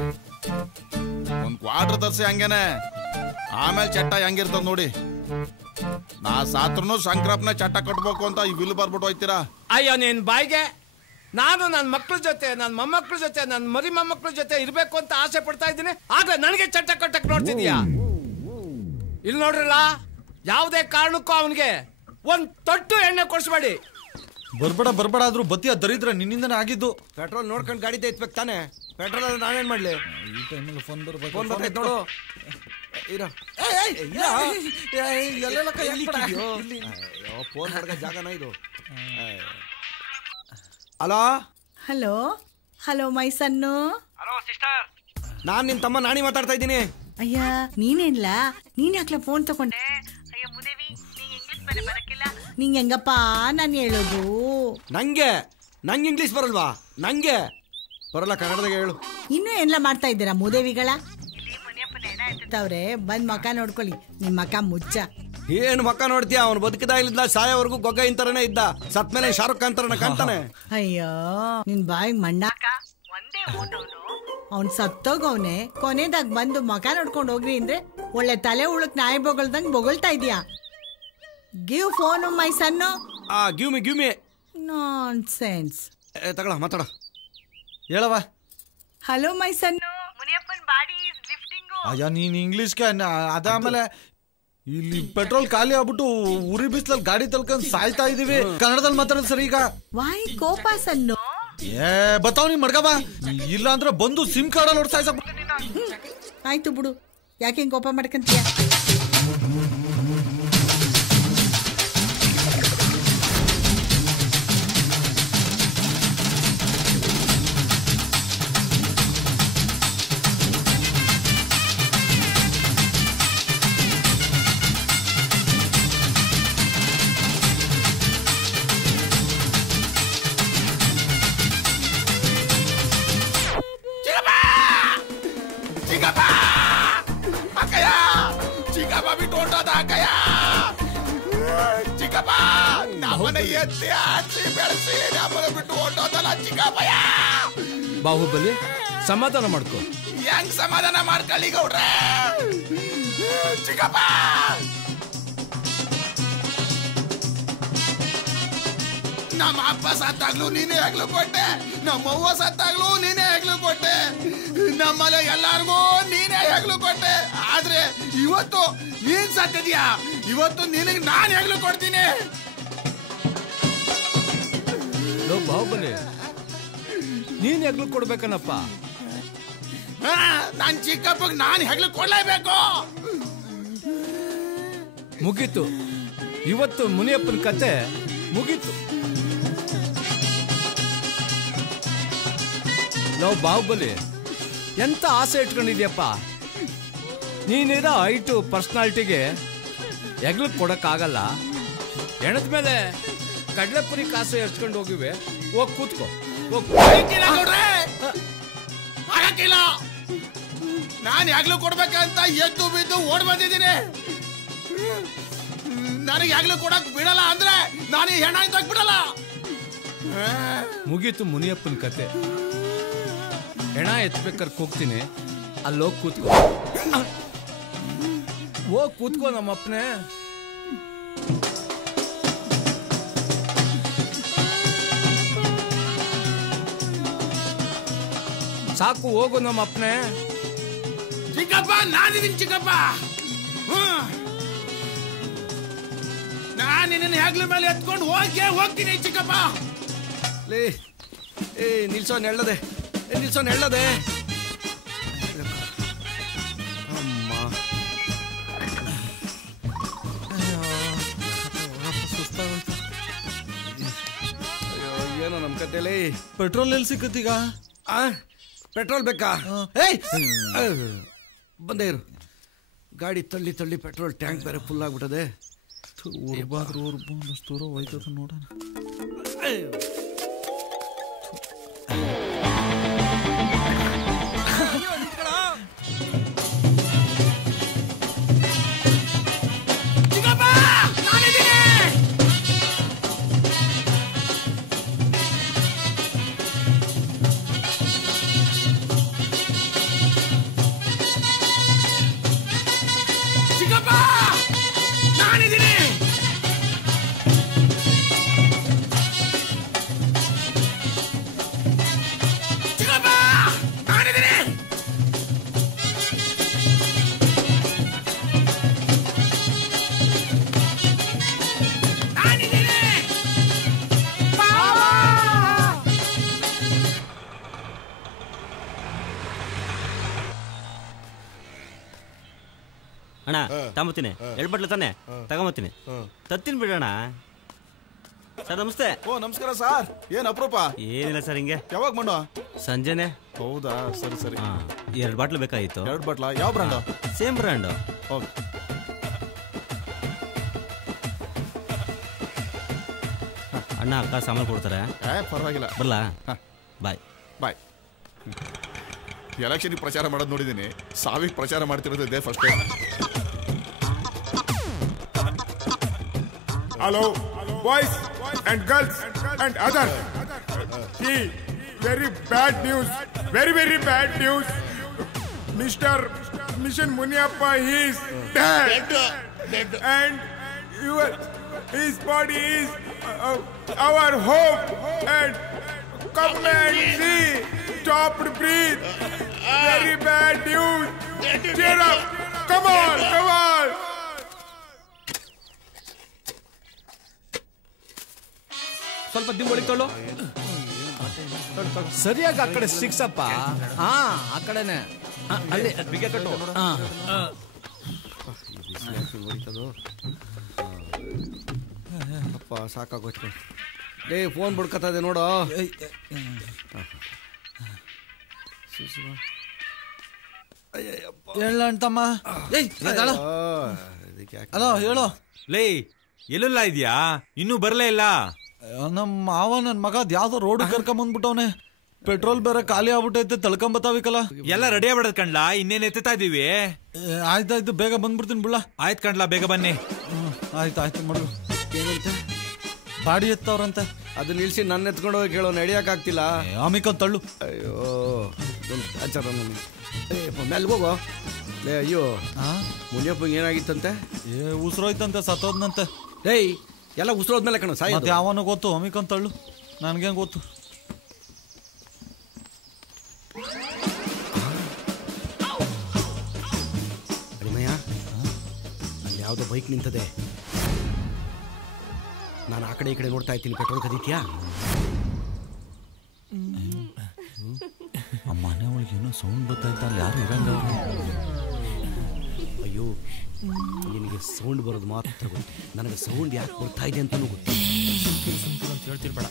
ಒಂದ್ ಕ್ವಾರ್ಟರ್ ತರ್ಸಿ ಹಂಗೇನೆ, ಆಮೇಲೆ ಚಟ್ಟ ಹೆಂಗಿರ್ತದ ನೋಡಿ. ನಾ ಸಾತ್ರನು ಶಂಕರಪ್ಪನ ಚಟ್ಟ ಕಟ್ಬೇಕು ಅಂತ ಈ ಬಿಲ್ ಬರ್ಬಿಟ್ಟು ಹೋಯ್ತೀರಾ? ಅಯ್ಯೋ ನಿನ್ ಬಾಯಿಗೆ. ನಾನು ನನ್ನ ಮಕ್ಳ ಜೊತೆ, ನನ್ನ ಮೊಮ್ಮಕ್ಳ ಜೊತೆ, ನನ್ನ ಮರಿ ಮೊಮ್ಮಕ್ಳ ಜೊತೆ ಇರ್ಬೇಕು ಅಂತ ಆಸೆ ಪಡ್ತಾ ಇದ್ದೀನಿ. ಆದ್ರೆ ನನಗೆ ಚಟ್ಟ ಕಟ್ಟಕ್ ನೋಡ್ತಿದ್ಯಾ? ಇಲ್ಲಿ ನೋಡ್ರಲ್ಲ, ಯಾವುದೇ ಕಾರಣಕ್ಕೂ ಅವನಿಗೆ ಒಂದ್ ತೊಟ್ಟು ಎಣ್ಣೆ ಕೊಡ್ಸ್ಬೇಡಿ. ಬರ್ಬೇಡ ಆದ್ರೂ ಬತ್ತಿಯ ದರಿದ್ರ ನಿನ್ನಿಂದನೇ ಆಗಿದ್ದು. ಪೆಟ್ರೋಲ್ ನೋಡ್ಕೊಂಡು ಗಾಡಿ ತೆಗಿಬೇಕು ತಾನೆ. ಪೆಟ್ರೋಲ್ ಆದ್ರೆ ನಾನೇನ್ ಮಾಡ್ಲಿ? ಈ ಟೈಮಲ್ಲಿ ಫೋನ್ ಬರ್ಬೇಕು. ಫೋನ್ ಬರ್ತೈತೆ ನೋಡು. ಫೋನ್ ಮಾಡ್ಕ ಜಾಗನ ಇದು. Hello hello hello my son. ನಾನ್ ನಿನ್ ತಮ್ಮ ನಾಣಿ ಮಾತಾಡ್ತಾ ಇದ್ದೀನಿ. ಅಯ್ಯ ನೀನೇನ್ಲ, ನೀನ್ ಯಾಕ್ಲ ಫೋನ್ ತಗೊಂಡೆ? ನಿಂಗೆ ಹೆಂಗಪ್ಪ ನಾನು ಹೇಳೋದು? ನಂಗೆ ಇಂಗ್ಲಿಷ್ ಬರಲ್ವಾ? ನಂಗೆ ಬರಲ್ಲ, ಕನ್ನಡದಾಗ ಹೇಳು. ಇನ್ನೂ ಎಲ್ಲ ಮಾಡ್ತಾ ಇದ್ದೀರಾ ಮೂದೇವಿಗಳ? ಅವ್ರೆ ಬಂದ್ ಮಕ ನೋಡ್ಕೊಳ್ಳಿ. ನಿಮ್ ಮಕ ಮುಚ್ಚ. ಏನ್ ಮಕ್ಕ ನೋಡ್ತೀಯ? ಅವ್ನು ಬದುಕಿದಾಗಲಿದ್ದ ಸಾಯೋವರೆಗೂ ಗೊಗ್ಗ ಇಂತರನೇ ಇದ್ದ. ಸತ್ ಮೇಲೆ ಶಾರುಖ್ ಖಾನ್ ತರನ ಕಾಣ್ತಾನೆ. ಅಯ್ಯೋ ನಿನ್ ಬಾಯಿಗೆ ಮಣ್ಣಾಕ. ಅವ್ನ್ ಸತ್ತೋಗವ್ನೆ, ಕೊನೆದಾಗ ಬಂದು ಮಕ ನೋಡ್ಕೊಂಡು ಹೋಗ್ರಿ ಅಂದ್ರೆ ಒಳ್ಳೆ ತಲೆ ಉಳಕ್ ನಾಯಿ ಬೊಗಳ್ದಂಗ್ ಬೊಗಳ್ತಾ ಇದೀಯಾ. Give phone my son. Give me nonsense. ತಗೊಳ ಮಾತಾಡ. ಹೇಳವ. Hello my son. ಮುನಿಯಪ್ಪನ್ ಬಾಡಿ ಇಸ್ ಲಿಫ್ಟಿಂಗ್. ಅಯ್ಯ ನೀನ್ ಇಂಗ್ಲಿಷ್ಗೆ ಅದಾದ್ಮೇಲೆ ಇಲ್ಲಿ ಪೆಟ್ರೋಲ್ ಖಾಲಿ ಆಗ್ಬಿಟ್ಟು ಉರಿ ಬಿಸಿಲಲ್ಲಿ ಗಾಡಿ ತಳ್ಕೊಂಡ್ ಸಾಯ್ತಾ ಇದೀವಿ. ಕನ್ನಡದಲ್ಲಿ ಮಾತಾಡೋದು ಸರಿ. ಈಗ ವಾಯ್ ಕೋಪ ಸಣ್ಣು ಬತ್ತಾವ್ ನೀ ಮಡ್ಕಬಾ, ಇಲ್ಲ ಅಂದ್ರೆ ಬಂದು ಸಿಮ್ ಕಾರ್ಡಲ್ಲಿ ಹೊಡ್ ಸಾಯ್ಸ. ಆಯ್ತು ಬಿಡು, ಯಾಕೆ ಹಿಂಗ್ ಕೋಪ ಮಾಡ್ಕಂತೀಯ? ಬಾಹುಬಲಿ ಸಮಾಧಾನ ಮಾಡ್ಕೋ. ಹೆಂಗ್ ಸಮಾಧಾನ ಮಾಡ್ಕೊಳ್ಳಿ ಗೌಡ್ರೆ? ಚಿಕ್ಕಪ್ಪ ನಮ್ಮ ಅಪ್ಪ ಸತ್ತಾಗ್ಲೂ ನೀನೇ ಹೆಗ್ಲು ಕೊಟ್ಟೆ, ನಮ್ಮವ್ವ ಸತ್ತಾಗ್ಲೂ ನೀನೇ ಹೆಗ್ಲು ಕೊಟ್ಟೆ, ನಮ್ಮಲ್ಲಿ ಎಲ್ಲಾರ್ಗೂ ನೀನೇ ಹೆಗ್ಲು ಕೊಟ್ಟೆ. ಆದ್ರೆ ಇವತ್ತು ನೀನ್ ಸತ್ತಿದ್ಯಾ, ಇವತ್ತು ನಿನಗೆ ನಾನ್ ಹೆಗ್ಲು ಕೊಡ್ತೀನಿ. ಬಾಹುಬಲಿ ನೀನ್ ಹೆಗ್ಲು ಕೊಡ್ಬೇಕನ್ನಪ್ಪ. ನಾನ್ ಚಿಕ್ಕಪ್ಪಗ್ ನಾನ್ ಹೆಗ್ಲು ಕೊಡ್ಲೇಬೇಕು. ಮುಗೀತು, ಇವತ್ತು ಮುನಿಯಪ್ಪನ ಕತೆ ಮುಗೀತು. ನಾವು ಬಾಹುಬಲಿ ಎಂತ ಆಸೆ ಇಟ್ಕೊಂಡಿದ್ಯಪ್ಪ. ನೀನಿರೋ ಹೈಟು ಪರ್ಸನಾಲಿಟಿಗೆ ಹೆಗ್ಲು ಕೊಡಕ್ಕಾಗಲ್ಲ. ಹೆಣದ ಮೇಲೆ ಕಡ್ಲೆಪುರಿ ಕಾಸು ಎರ್ಚ್ಕೊಂಡು ಹೋಗಿವೆ. ಹೋಗಿ ಕೂತ್ಕೋ. ನಾನು ಹೆಗ್ಲು ಕೊಡ್ಬೇಕಂತ ಎದ್ದು ಬಿದ್ದು ಓಡ್ ಬಂದಿದ್ದೀನಿ. ನನಗೆ ಹೆಗ್ಲು ಕೊಡಕ್ ಬಿಡಲ್ಲ ಅಂದ್ರೆ ನಾನು ಹೆಣ ಬಿಡಲ್ಲ. ಮುಗೀತು ಮುನಿಯಪ್ಪನ ಕತೆ. ಹೆಣ ಎತ್ಬೇಕಾದ್ರೆ ಕೂಗ್ತೀನಿ, ಅಲ್ಲೋಗಿ ಕೂತ್ಕೋ. ಹೋಗ್ ಕೂತ್ಕೋ ನಮ್ಮಪ್ಪನೇ. ಸಾಕು, ಹೋಗು ನಮ್ಮಪ್ಪನೇ. ಚಿಕ್ಕಪ್ಪ ನಾನಿದ್ದೀನಿ ಚಿಕ್ಕಪ್ಪ. ನಾನು ನಿನ್ನ ಹೆಗ್ಲ ಮೇಲೆ ಎತ್ಕೊಂಡು ಹೋಗ್ತೀನಿ ಚಿಕ್ಕಪ್ಪ. ಲೇ ನಿಲ್ಸೋ ನೆಳ್ಳದೆ, ನಿಲ್ಸೋ ನೆಳ್ಳದೆ. ಅಮ್ಮ ಏನೋ ನಮ್ ಕತೆಲಿ ಪೆಟ್ರೋಲ್ ಎಲ್ಲಿ ಸಿಕ್ಕತ್ತೀಗ? ಪೆಟ್ರೋಲ್ ಬೇಕಾ? ಬಂದೇ ಇರು. ಗಾಡಿ ತಳ್ಳಿ ತಳ್ಳಿ ಪೆಟ್ರೋಲ್ ಟ್ಯಾಂಕ್ ಬೇರೆ ಫುಲ್ ಆಗ್ಬಿಟ್ಟದೆ. ಊರ್ಬಾದ್ರು ಅಷ್ಟು ದೂರ ಹೋಯ್ತದ ನೋಡೋಣ. ಅಣ್ಣ ತಗೊಂಬತ್ತೀನಿ. 2 ಬಟ್ಲು ತಾನೆ ತಗೊಂಬತ್ತೀನಿ. ತತ್ತೀನಿ ಬಿಡೋಣ. ಸರ್ ನಮಸ್ತೆ. ಓ ನಮಸ್ಕಾರ ಸರ್. ಏನ್ ಅಪರೂಪ? ಏನಿಲ್ಲ ಸರ್, ಹಿಂಗೆ. ಯಾವಾಗ ಮಣ್ಣು? ಸಂಜೆನೆ. ಹೌದಾ? ಸರಿ ಸರಿ. 2 ಬಾಟ್ಲು ಬೇಕಾಗಿತ್ತು. 2 ಬಾಟ್ಲಾ? ಯಾವ ಬ್ರ್ಯಾಂಡು? Same brand. ಓಕೆ. ಅಣ್ಣ ಅಕ್ಕ ಸಾಮಾನು ಕೊಡ್ತಾರೆ. ಪರವಾಗಿಲ್ಲ. ಬರಲಾ? ಬಾಯ್ ಬಾಯ್. ಎಲೆಕ್ಷನ್ಗೆ ಪ್ರಚಾರ ಮಾಡೋದು ನೋಡಿದ್ದೀನಿ, ಸಾವಿಗೆ ಪ್ರಚಾರ ಮಾಡ್ತಿರೋದು ಇದೇ first time. Hello, boys and girls and others. Very bad news. Very bad news. Mr. Mission Muniappa, he is dead. And his body is our hope. And come and see. Stopped breathe. Very bad news. Cheer up. Come on. ಸ್ವಲ್ಪ ದಿಂಬೊಳಿಗೆ ತೊಳು. ಸರಿಯಾಗಿ ಆ ಕಡೆ ಸಿಕ್ಸಪ್ಪ. ಹಾ ಆ ಕಡೆನೆ ಅಲ್ಲಿ ಬಿಗೆ ಕಟ್ಟು. ಅಪ್ಪ ಸಾಕಾಗೋಯ್ತು. ಡೇ ಫೋನ್ ಬಿಡ್ಕತ್ತದೆ ನೋಡು. ಹೇಳ ಅಂತಮ್ಮ. ಅಲೋ ಹೇಳು. ಲೇ ಎಲ್ಲೆಲ್ಲ ಇದೆಯಾ? ಇನ್ನೂ ಬರ್ಲೇ ಇಲ್ಲ. ನಮ್ಮ ಮಾವ ನನ್ ಮಗ ಯಾವ್ದೋ ರೋಡ್ ಕರ್ಕೊಂಬಂದ್ಬಿಟ್ಟವನೆ. ಪೆಟ್ರೋಲ್ ಬೇರೆ ಖಾಲಿ ಆಗ್ಬಿಟ್ಟೈತೆ, ತಳ್ಕೊಂಬತ್ತಾವಿಕಲ್ಲ. ಎಲ್ಲ ರೆಡಿ ಆಗ್ಬಿಡದ್ ಕಣ್ಲಾ, ಇನ್ನೇನ್ ಎತ್ತಾ ಇದೀವಿ. ಆಯ್ತಾಯ್ತು, ಬೇಗ ಬಂದ್ಬಿಡ್ತೀನಿ ಬಿಡ್ಲ. ಆಯ್ತು ಕಣ್ಲಾ, ಬೇಗ ಬನ್ನಿ. ಆಯ್ತು ಮಡು. ಏನಂತೆ? ಬಾಡಿ ಎತ್ತವ್ರಂತೆ. ಅದು ನಿಲ್ಸಿ ನನ್ನ ಎತ್ಕೊಂಡು ಹೋಗಿ ಕೇಳೋ, ನಡಿಯಕ್ಕಾಗ್ತಿಲ್ಲ. ಆಮಿಕೊಂಡ್ ತಳ್ಳು. ಅಯ್ಯೋ ಆಚಾರ ಮೆಲ್ಗೋಗೋ. ಅಯ್ಯೋ ಮುನಿಯಪ್ಪಂಗೆ ಏನಾಗಿತ್ತಂತೆ? ಉಸಿರೋಯ್ತಂತೆ, ಸತ್ತೋದ್ನಂತೆ. ಏಯ್ ಎಲ್ಲ ಉಸಿರೋದ್ಮೇಲೆ ಕಣ ಸಾಯ. ಯಾವನು ಗೊತ್ತು, ಅಮಿಕೊಂಡ್ ತಳ್ಳು. ನನ್ಗೇನ್ ಗೊತ್ತು. ಅಡಿಮಯ್ಯ, ಅಲ್ಲಿ ಯಾವುದೋ ಬೈಕ್ ನಿಂತದೆ. ನಾನು ಆ ಕಡೆ ಈ ಕಡೆ ನೋಡ್ತಾ ಇದ್ದೀನಿ. ಪೆಟ್ರೋಲ್ ಕದೀತ್ಯಾ? ಆ ಮನೆ ಒಳಗೆ ಏನೋ ಸೌಂಡ್ ಬರ್ತಾಯ್ತ, ಅಲ್ಲಿ ಯಾರು ಇರಂಗ. ಅಯ್ಯೋ, ನಿನಗೆ ಸೌಂಡ್ ಬರೋದು ಮಾತ್ರ ಗೊತ್ತು, ನನಗೆ ಸೌಂಡ್ ಯಾಕೆ ಬರ್ತಾ ಇದೆ ಅಂತಾನು ಗೊತ್ತು. ಅಂತ ಹೇಳ್ತಿರ್ಬೇಡ.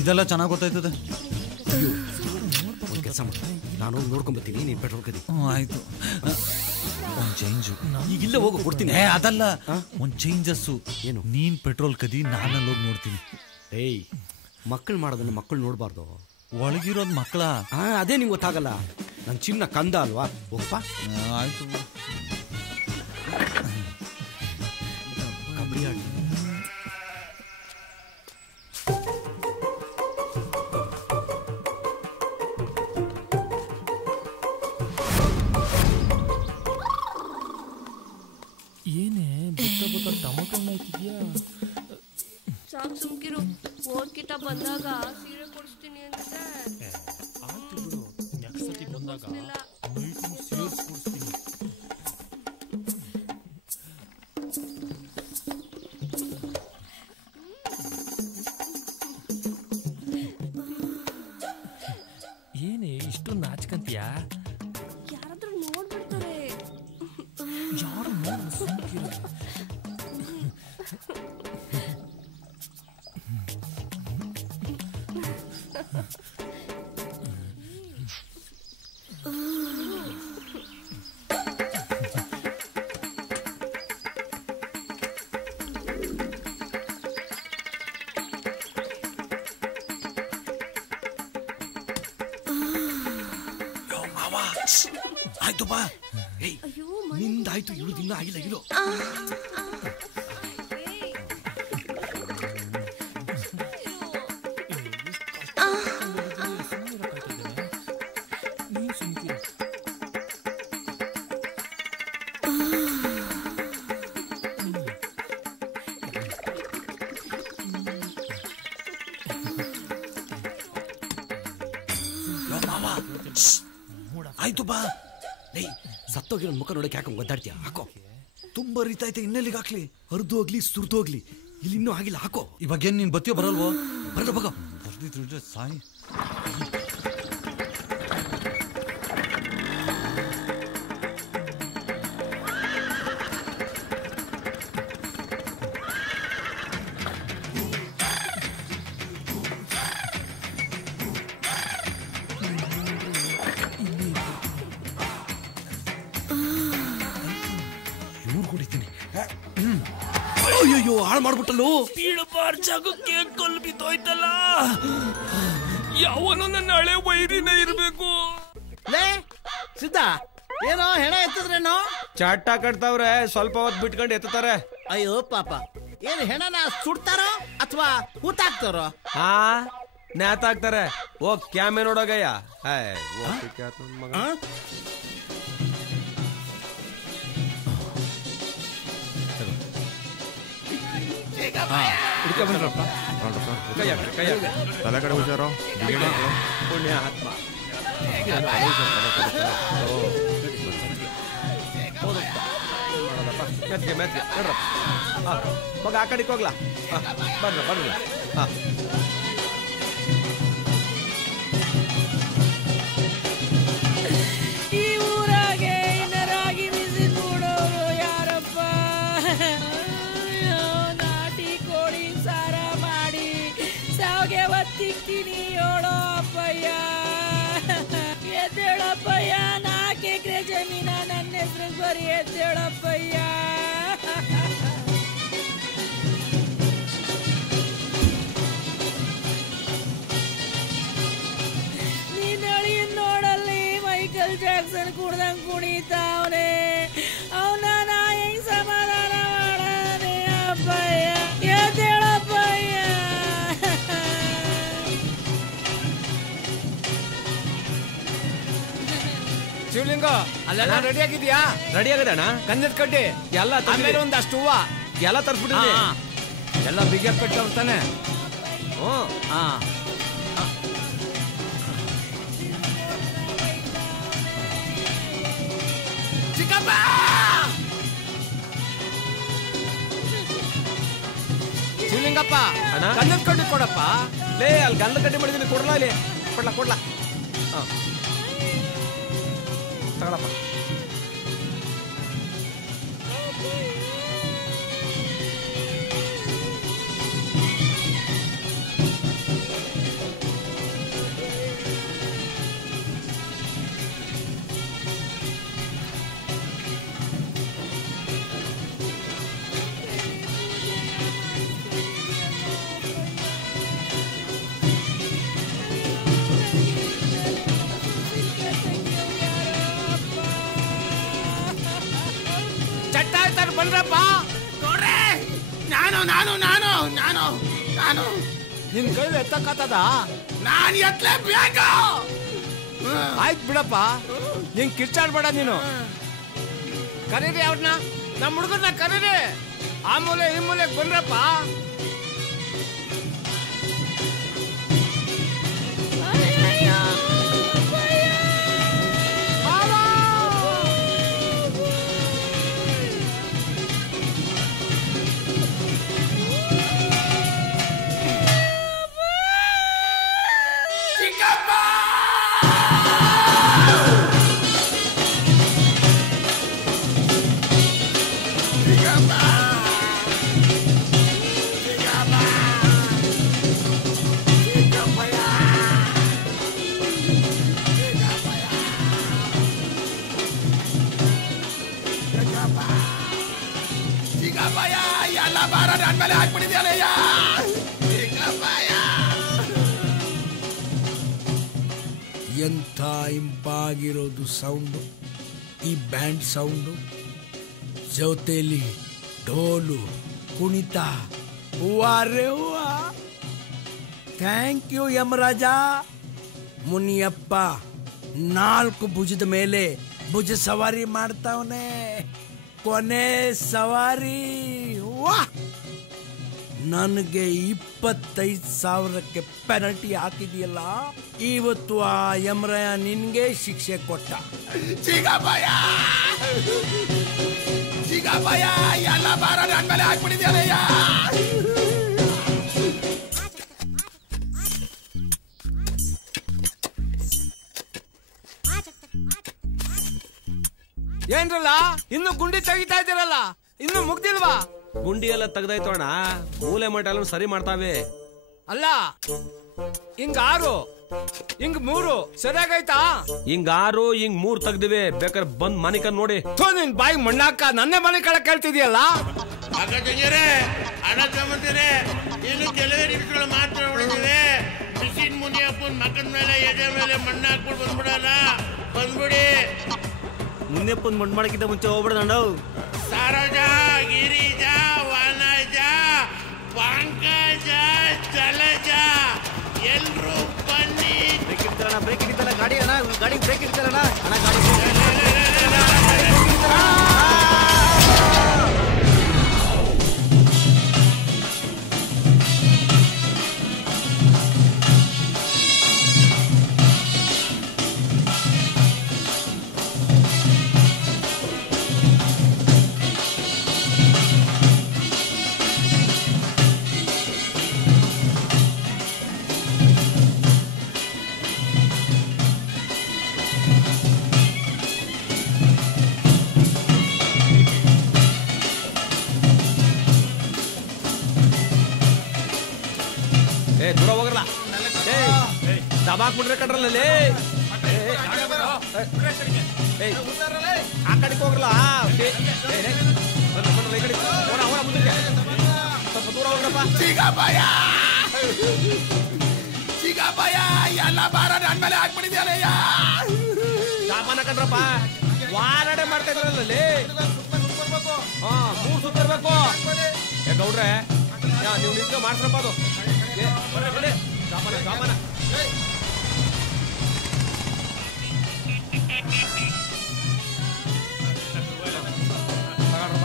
ಇದೆಲ್ಲ ಚೆನ್ನಾಗಿ ಗೊತ್ತಾಯ್ತದೆ. ಅಯ್ಯೋ, ಒಂದು ಕೆಲಸ ಮಾಡ, ನಾನು ನೋಡ್ಕೊಂಬತ್ತೀನಿ, ನೀನು ಪೆಟ್ರೋಲ್ ಕದಿ. ಆಯ್ತು. ಒಂದ್ ಚೇಂಜು ಈಗಿಲ್ಲ, ಹೋಗು ಕೊಡ್ತೀನಿ. ಅದಲ್ಲ, ಒಂದ್ ಚೇಂಜಸ್ಸು. ಏನು? ನೀನ್ ಪೆಟ್ರೋಲ್ ಕದಿ, ನಾನಲ್ಲಿ ಹೋಗಿ ನೋಡ್ತೀನಿ. ಏಯ್, ಮಕ್ಕಳು ಮಾಡೋದನ್ನ ಮಕ್ಕಳು ನೋಡಬಾರ್ದು. ಒಳಗಿರೋದು ಮಕ್ಕಳ. ಅದೇ ನಿಂಗೆ ಗೊತ್ತಾಗಲ್ಲ. ನನ್ನ ಚಿನ್ನ ಕಂದ ಅಲ್ವಾ? ಹೋಗಪ್ಪ. ಆಯ್ತು. ಕಬಡ್ಡಿ ಆಡಿ. ಏನೇ ಬತ್ತ ಟೊಮೊಟೊ ಹಾಕಿದ್ಯಾ? ಸಾಕು ಸುಮ್ಕಿರು. ಓದ್ಕಿತ ಬಂದಾಗ ಸೀರೆ ಕೊಡಿಸ್ತೀನಿ ಅಂದ್ರೆ ಆಯ್ತು ಬಿಡು, ನೆಕ್ಸ್ಟ್ ಸತಿ ಬಂದಾಗ ಸೇರಿಸ್ಕೊಡ್ತೀನಿ. ಏನೇ ಇಷ್ಟು ನಾಚ್ಕಂತೀಯಾ? ಯಾರಾದ್ರೂ ನೋಡ್ಬಿಡ್ತಾರೆ. ಯಾರು ನೋಡಿ ಸುಮ್ಕಿರು. ಆಯ್ತು ಬಾ. ನಿಂದಾಯ್ತು, ಇಳು ದಿನ ಆಗಿಲ್ಲ. ಇಳು. ಆಯ್ತು ಬಾ. ಸತ್ತೋಗಿರೋ ಮುಖ ನೋಡಕ್ಕೆ ಯಾಕೆ ಒದ್ದಾಡ್ತೀಯ? ಹಾಕೋ. ತುಂಬಾ ರೀತೈತೆ, ಇನ್ನೆಲ್ಲಿಗೆ ಹಾಕ್ಲಿ? ಹರಿದು ಹೋಗ್ಲಿ, ಸುರಿದು ಹೋಗ್ಲಿ, ಇಲ್ಲಿ ಇನ್ನೂ ಆಗಿಲ್ಲ. ಹಾಕೋ. ಇವಾಗೇನು ನೀನ್ ಬತ್ತಿಯೋ ಬರಲ್ವೋ? ಬರಲ್ಲ ಬಗ. ಬರ್ದಿದ್ರೆ ಸಾಯಿ. ಅಯ್ಯೋ, ಹಾಳು ಮಾಡ್ಬಿಟ್ಟಲ್ಲೋ. ಬೀಳಬಾರ್ ಜಾಗಕ್ಕೆ ಕಲ್ಲು ಬಿದ್ದೋಯ್ತಲ್ಲ. ಯಾವನೋ ನನ್ನ ಹಳೆ ವೈರಿನ ಇರ್ಬೇಕು. ಲೇ ಸಿದ್ಧ, ಏನೋ ಹೆಣ ಎತ್ತಿದ್ರೇನೋ? ಚಾಟ ಕಟ್ತಾವ್ರೆ, ಸ್ವಲ್ಪ ಹೊತ್ತು ಬಿಟ್ಕೊಂಡು ಎತ್ತಾರೆ. ಅಯ್ಯೋ ಪಾಪ, ಏನು ಹೆಣನ ಸುಡ್ತಾರೋ ಅಥವಾ ಹೂತಾಕ್ತಾರೋ? ಹಾ, ನೇತಾಕ್ತಾರೆ. ಹೋಗ್ ಕ್ಯಾಮೆ ನೋಡೋಗಯ್ಯ. ತಲೆ ಕಡೆ ಹುಷಾರು. ಪುಣ್ಯ ಆತ್ಮ. ಮೆತ್ಗೆ ನೋಡ್ರಪ್ಪ. ಮಗ ಆ ಕಡೆಗೆ ಹೋಗ್ಲಾ? ಬರ್ರಿ. ಈ ಊರಾಗೆ ಇನ್ನರಾಗಿ ಬಿಸಿ ನೋಡೋರು ಯಾರಪ್ಪ? ಅಯ್ಯೋ, ನಾಟಿ ಕೋಳಿ ಸಾರ ಮಾಡಿ ಸಾವಿಗೆ ಒತ್ತಿಕ್ತೀನಿ ಹೇಳೋ ಅಪ್ಪಯ್ಯ. ಎದ್ದೇಳಪ್ಪಯ್ಯ, 4 ಎಕರೆ ಜಮೀನ ನನ್ನ ಹೆಸ್ರಿಗೆ ಬರೀ ಎದ್ದೇಳಪ್ಪಯ್ಯ. ನೋಡಲ್ಲಿ ಮೈಕಲ್ ಜಾಕ್ಸನ್ ಕುಡ್ದಂಗ್ ಕುಣಿತಾವನೆ. ಅವನ ನಾ ಹೆಂಗ್ ಸಮಾಧಾನ ಮಾಡನೆ ಅಪ್ಪಯ್ಯ? ಎದ್ದೇಳಪ್ಪಯ್ಯ. ಶಿವಲಿಂಗ ಅಲ್ಲೆಲ್ಲ ರೆಡಿ ಆಗಿದ್ಯಾ? ರೆಡಿ ಆಗದಣ್ಣ. ಗಂಧದ ಕಡ್ಡಿ ಎಲ್ಲ ಆಮೇಲೆ ಒಂದಷ್ಟು ಹೂವ ಎಲ್ಲ ತರಿಸ್ಬಿಟ್ಟಿದ್ವಿ. ಎಲ್ಲ ಬಿಗಿ ಕಟ್ಟವ್ತಾನೆ. ಹ್ಞೂ. ಹಾ ಚಿಕ್ಕಪ್ಪ ಶಿವಲಿಂಗಪ್ಪ ಗಂಧದ ಕಡ್ಡಿ ಕೊಡಪ್ಪ. ಲೇ ಅಲ್ಲಿ ಗಂಧ ಕಡ್ಡಿ ಮಾಡಿದೀನಿ, ಕೊಡ್ಲಾ ಇಲ್ಲಿ. ಕೊಡ್ಲಾ ತಗೊಳಪ್ಪ. ಬಂದ್ರಪ್ಪ. ನಾನು ನಿನ್ ಕೈಲಿ ಎತ್ತಕ್ಕದ? ನಾನು ಎತ್ತಲೇಬೇಕು. ಆಯ್ತು ಬಿಡಪ್ಪ, ನೀನ್ ಕಿರ್ಚಾಡ್ಬೇಡ. ನೀನು ಕರೀರಿ ಅವ್ರನ್ನ, ನಮ್ಮ ಹುಡುಗರ್ನ ಕರೀರಿ. ಆ ಮೂಲೆ ಈ ಮೂಲೆಗೆ ಬಂದ್ರಪ್ಪ. ಎಲ್ಲ ಬಾರ ನನ್ನ ಮೇಲೆ ಹಾಕ್ಬಿಟ್ಟಿದ್ಯಾಲಯ್ಯ. ಎಂಥ ಇಂಪಾಗಿರೋದು ಸೌಂಡು, ಈ ಬ್ಯಾಂಡ್ ಸೌಂಡು, ಜೊತೆಲಿ ಢೋಲು ಕುಣಿತ. ಹೂವಾರೆ ಹೂವ. Thank you Yamaraja. ಮುನಿಯಪ್ಪ 4 ಭುಜದ ಮೇಲೆ ಭುಜ ಸವಾರಿ ಮಾಡ್ತಾವನೆ. ಕೊನೆ ಸವಾರಿ. ವಾಹ್! ನನಗೆ 25,000ಕ್ಕೆ ಪೆನಲ್ಟಿ ಹಾಕಿದೆಯಲ್ಲ, ಇವತ್ತು ಆ ಯಮರಾಯ ನಿನ್ಗೆ ಶಿಕ್ಷೆ ಕೊಟ್ಟ. ಚಿಗಭಯ ಎಲ್ಲ ಬಾರ ನನ್ನ ಮೇಲೆ ಹಾಕ್ಬಿಟ್ಟಿದ್ಯಾಲಯ್ಯ. ಏನ್ರಲ್ಲ ಇನ್ನು ಗುಂಡಿ ತೆಗಿತಾ ಇದ್ದೀರಲ್ಲ, ಇನ್ನು ಮುಗ್ದಿಲ್ವಾ? ಗುಂಡಿ ಎಲ್ಲ ತೆಗ್ದಾಯ್ತು ಅಣ್ಣ. ಮೂಲೆ ಮಟ್ಟ ಎಲ್ಲ ಸರಿ ಮಾಡ್ತಾವೆ. ಅಲ್ಲ ಹಿಂಗ 6 ಹಿಂಗ್ 3 ಸರಿಯಾಗೈತಾ? ಹಿಂಗ್ 6 ಹಿಂಗ್ 3 ತೆಗ್ದಿವಿ. ಬೇಕಾದ್ರೆ ಬಂದ್ ಮನೆ ಕಣ್ ನೋಡಿ. ನಿನ್ ಬಾಯಿ ಮಣ್ಣಾಕ ನನ್ನೇ ಮನೆ ಕಡೆ ಕೇಳ್ತಿದ್ಯಲ್ಲ. ಅಕ್ಕ ತಂಗಿಯರೇ, ಅಣ್ಣ ತಮ್ಮಂದಿರೇ, ಇನ್ನು ಕೆಲವೇ ನಿಮಿಷಗಳು ಮಾತ್ರ ಉಳಿದಿವೆ. ಮಿಷಿನ್ ಮುನಿಯಪ್ಪನ ಮಕ್ಕದ ಮೇಲೆ ಎದೆ ಮೇಲೆ ಮಣ್ಣು ಹಾಕ್ಬಿಟ್ಟು ಬಂದ್ಬಿಡಲ್ಲ. ಬಂದ್ಬಿಡಿ. ಮುನಿಯಪ್ಪನ ಮಣ್ಣು ಮಾಡಕ್ಕಿಂತ ಮುಂಚೆ ಹೋಗ್ಬಿಡ್ದಂಡ. ಸರೋಜ, ಗಿರಿಜ, ವನಜ, ಪಂಕಜ, ಜಲಜ ಎಲ್ರೂ ಬನ್ನಿ. ಬ್ರೇಕ್ ಹಿಡಿತಾರ ಗಾಡಿ. ಅಣ್ಣ ಗಾಡಿ ಬ್ರೇಕ್ ಹಿಡಿತಾರಣ್ಣ. ಅಣ್ಣ ಗಾಡಿ ದೂರ ಹೋಗಲ್ಲ ದಬಾಕ್ಬಿಟ್ರೆ ಕಡ್ರಲ್ಲೇ ಆ ಕಡೆಗೆ ಹೋಗಲ್ಲ ಮುಂದಕ್ಕೆ ಸ್ವಲ್ಪ ದೂರ ಹೋಗ್ರಪ್ಪ ಎಲ್ಲ ಬಾರ ನನ್ ಮೇಲೆ ಹಾಕ್ಬಿಟ್ಟಿದ್ಯಾಲಯ್ಯ ಸಾಮಾನ ಕಣ್ರಪ್ಪ ವಾರಾಡೆ ಮಾಡ್ತಾ ಇದ್ರಲ್ಲೇ ಹಾ 3 ಸುತ್ತಿರ್ಬೇಕು ಗೌಡ್ರೆ ನೀವು ನಿಂತು ಮಾಡ್ಸ್ರಪ್ಪ ಅದು ಸಾಮಾನ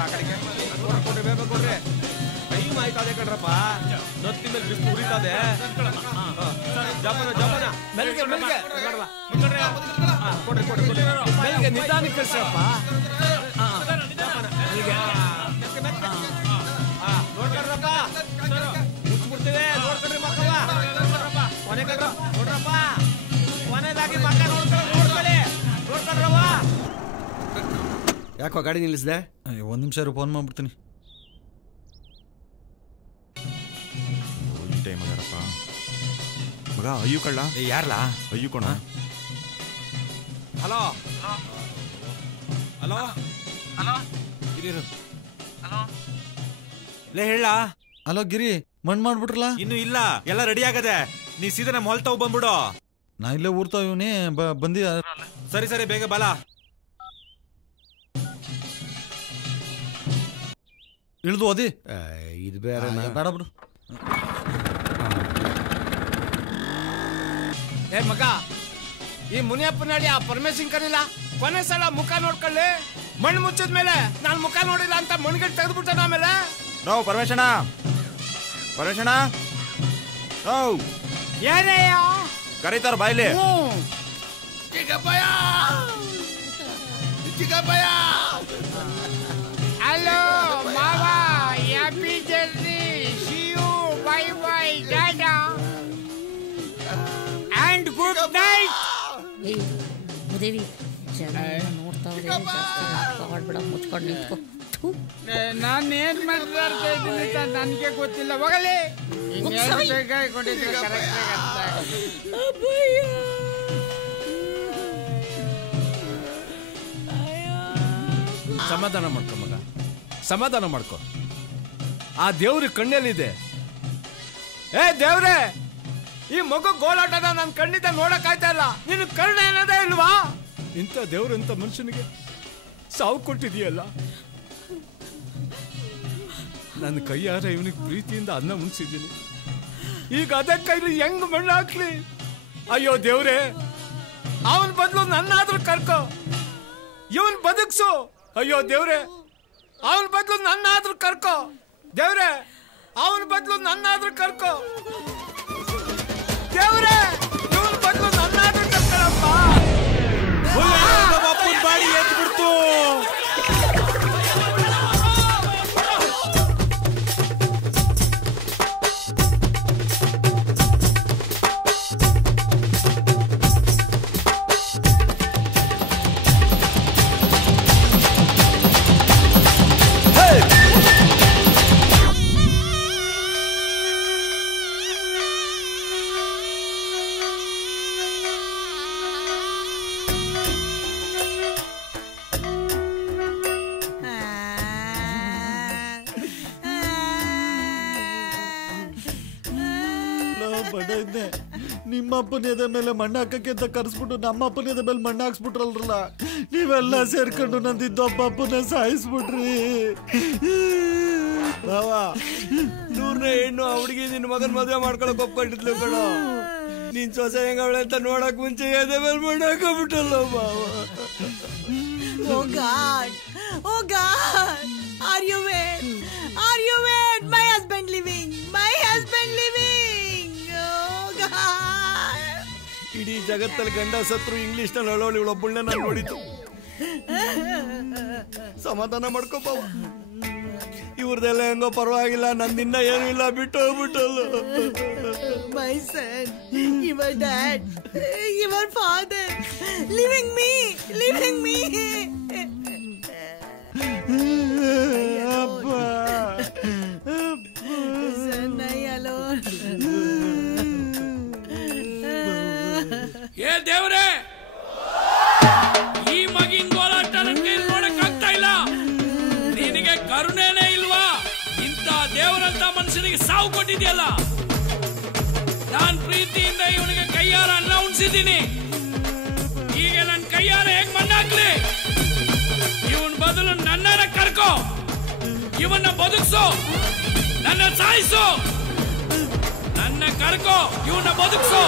ಆ ಕಡೆಗೆ ಕೊಡ್ರಿ ಬೇಗ ಕೊಡ್ರಿ ಟೈಮ್ ಆಯ್ತದೆ ಕಣ್ರಪ್ಪ ನತ್ತಿ ಮೇಲೆ ಬಿಸಿಲು ಉರಿತದೆ ಜಪಾನ ಮೆಲ್ಗೆ ಕೊಡ್ರಿ ಮೆಲ್ಗೆ ನಿಧಾನಕ್ಕೆ ಕಳ್ಸ್ರಪ್ಪ ನೋಡ್ಕೊಡ್ರಪ್ಪ ಮುಚ್ಚಿಬಿಡ್ತೀವಿ ನೋಡ್ಕೊಡ್ರಿ ಮಕ್ಕಳ ನೋಡ್ರಪ್ಪ ಕೊನೆದಾಗಿ ಮಕ್ಕ ನೋಡ್ಕೊಳ್ಳಿ ನೋಡ್ಕೊಡ್ರವ್ವ ಯಾಕೋ ಗಾಡಿ ನಿಲ್ಲಿಸಿದೆ? 1 ನಿಮಿಷ ಫೋನ್ ಮಾಡ್ಬಿಡ್ತೀನಿ. ಟೈಮ್ ಅದಾರಪ್ಪ ಮಗ ಅಯ್ಯು ಕಳ್ಳ ಯಾರ್ಲಾ ಅಯ್ಯು ಕೊಣ ಹಲೋ ಹಲೋ ಹಲೋ ಲೇ ಹೇಳ ಹಲೋ ಗಿರಿ ಮಣ್ಣು ಮಾಡ್ಬಿಟ್ರಲ್ಲ? ಇನ್ನು ಇಲ್ಲ, ಎಲ್ಲ ರೆಡಿ ಆಗದೆ. ನೀ ಸೀದಾ ನಮ್ಮ ಹೊಲ್ ತಾವ್ ಬಂದ್ಬಿಡು. ನಾ ಇಲ್ಲೇ ಊರ್ತಾವ ಇವನೇ ಬಂದಿ. ಸರಿ ಬೇಗ ಬಾಲ. ಇಳ್ದು ಓದಿ. ಇದು ಬೇರೆ ಬೇಡ ಬಿಡು. ಏ ಮಗ, ಈ ಮುನಿಯಪ್ಪನಡಿ ಆ ಪರಮೇಶನ್ ಕರಿಲ್ಲ, ಕೊನೆ ಸಲ ಮುಖ ನೋಡ್ಕೊಳ್ಳಿ. ಮಣ್ಣು ಮುಚ್ಚಿದ ಮೇಲೆ ನಾನು ಮುಖ ನೋಡಿಲ್ಲ ಅಂತ ಮಣ್ಣಿಗೆ ತೆಗೆದ್ಬಿಟ್ಟ. ಆಮೇಲೆ ನಾವು ಪರಮೇಶಣ್ಣ ಏನೇಯ ಕರೀತಾರ ಬಾಯ್ಲಿ. ಹಲೋ ಮಾವ, happy journey, see you, bye bye, ಟಾಟಾ ಅಂಡ್ ಗುಡ್ ನೈಟ್. ದೇವಿ ನೋಡ್ತಾವ್ರೆ, ಮುಚ್ಕೊಂಡು ನಿಂತ್ಕೊ. ನಾನು ಏನ್ ಮಾತಾಡ್ತಾ ಇದ್ದೀನಿ ಅಂತ ನನಗೆ ಗೊತ್ತಿಲ್ಲ. ಹೋಗಲಿ, ಸಮಾಧಾನ ಮಾಡ್ಕೊ ಮಗ, ಸಮಾಧಾನ ಮಾಡ್ಕೊ. ಆ ದೇವ್ರ ಕಣ್ಣಲ್ಲಿದೆ. ಏ ದೇವ್ರೆ, ಈ ಮಗು ಗೋಳಾಟನ ನನ್ನ ಕಣ್ಣಿಂದ ನೋಡಕ್ ಆಯ್ತಾ ಇಲ್ಲ. ನಿನ್ ಕರ್ಣ ಏನದೇ ಇಲ್ವಾ? ಇಂಥ ದೇವ್ರ ಇಂಥ ಮನುಷ್ಯನಿಗೆ ಸಾವು ಕೊಟ್ಟಿದೀಯಲ್ಲ. ನನ್ನ ಕೈಯಾರ ಇವನಿಗೆ ಪ್ರೀತಿಯಿಂದ ಅನ್ನ ಮುನ್ಸಿದ್ದೀನಿ. ಈಗ ಅದೇ ಕೈಲಿ ಹೆಂಗ್ ಮಣ್ಣು ಹಾಕ್ಲಿ? ಅಯ್ಯೋ ದೇವ್ರೆ, ಅವನ್ ಬದಲು ನನ್ನಾದ್ರೂ ಕರ್ಕೋ, ಇವನ್ ಬದುಕ್ಸು. ಅಯ್ಯೋ ದೇವ್ರೆ, ಅವನ್ ಬದಲು ನನ್ನಾದ್ರೂ ಕರ್ಕೋ. ದೇವ್ರೆ, ಅವನ್ ಬದಲು ನನ್ನಾದ್ರೂ ಕರ್ಕೋ. ದೇವ್ರೆ, ಇವನ್ ಬದಲು ನನ್ನಾದ್ರೂ ಕರ್ಕೊಳಪ್ಪ. ಬಾಡಿ ಎತ್ಬಿಡ್ತು. ನಿಮ್ಮ ಅಪ್ಪನ ಎದೆ ಮೇಲೆ ಮಣ್ಣು ಹಾಕಕ್ಕೆ ಅಂತ ಕರ್ಸ್ಬಿಟ್ಟು ನಮ್ಮ ಅಪ್ಪನ ಎದೆ ಮೇಲೆ ಮಣ್ಣು ಹಾಕ್ಸ್ಬಿಟ್ರಲ್ರಲ್ಲ. ನೀವೆಲ್ಲ ಸೇರ್ಕೊಂಡು ನಂದಿದ್ದು ಅಪ್ಪನ ಸಾಯಿಸ್ಬಿಟ್ರಿ. ಬಾವ, 100ನೇ ಹೆಣ್ಣು ಆ ಹುಡುಗಿ ನಿನ್ನ ಮಗನ್ ಮದುವೆ ಮಾಡ್ಕೊಳಕ್ ಒಪ್ಕೊಂಡಿದ್ಲು ಕಣೋ. ನೀನ್ ಸೊಸೆ ಹೆಂಗವಳೆ ಅಂತ ನೋಡಕ್ ಮುಂಚೆ ಎದೆ ಮೇಲೆ ಮಣ್ಣು ಹಾಕೊಂಡ್ಬಿಟ್ಟಲ್ಲ ಬಾವ. Oh God! Oh God! Are you wet? Are you wet? My husband living! My husband living! Oh God! ಇಡೀ ಜಗತ್ತಲ್ಲಿ ಗಂಡ ಸತ್ರು ಇಂಗ್ಲಿಷ್ ನಲ್ಲಿ ಅಳೋಳಿ ಒಬ್ಬಳನ್ನ ನಾನು ನೋಡಿದ್ದು. ಸಮಾಧಾನ ಮಾಡ್ಕೋ ಬಾವ, ಇವ್ರದೆಲ್ಲ ಹೆಂಗೋ ಪರವಾಗಿಲ್ಲ. ನಂದಿನ್ನ ಏನೂ ಇಲ್ಲ, ಬಿಟ್ಟು ಹೋಗ್ಬಿಟ್ಟಲ್ಲ. My son, your dad, your father, leaving me, leaving me. Son, I alone. ನೋಡಿದ್ಯಲ್ಲ, ನಾನ್ ಪ್ರೀತಿಯಿಂದ ಇವನಿಗೆ ಕೈಯಾರ ಅನ್ನ ಉಣ್ಸಿದ್ದೀನಿ. ಈಗ ನನ್ನ ಕೈಯಾರ ಹೇಗ್ ಮಣ್ಣಾಕ್ಲಿ? ಇವನ್ ಬದಲು ನನ್ನರ ಕರ್ಕೋ, ಇವನ್ನ ಬದುಕ್ಸು, ನನ್ನ ಸಾಯಿಸು. ನನ್ನ ಕರ್ಕೋ, ಇವನ್ನ ಬದುಕ್ಸು.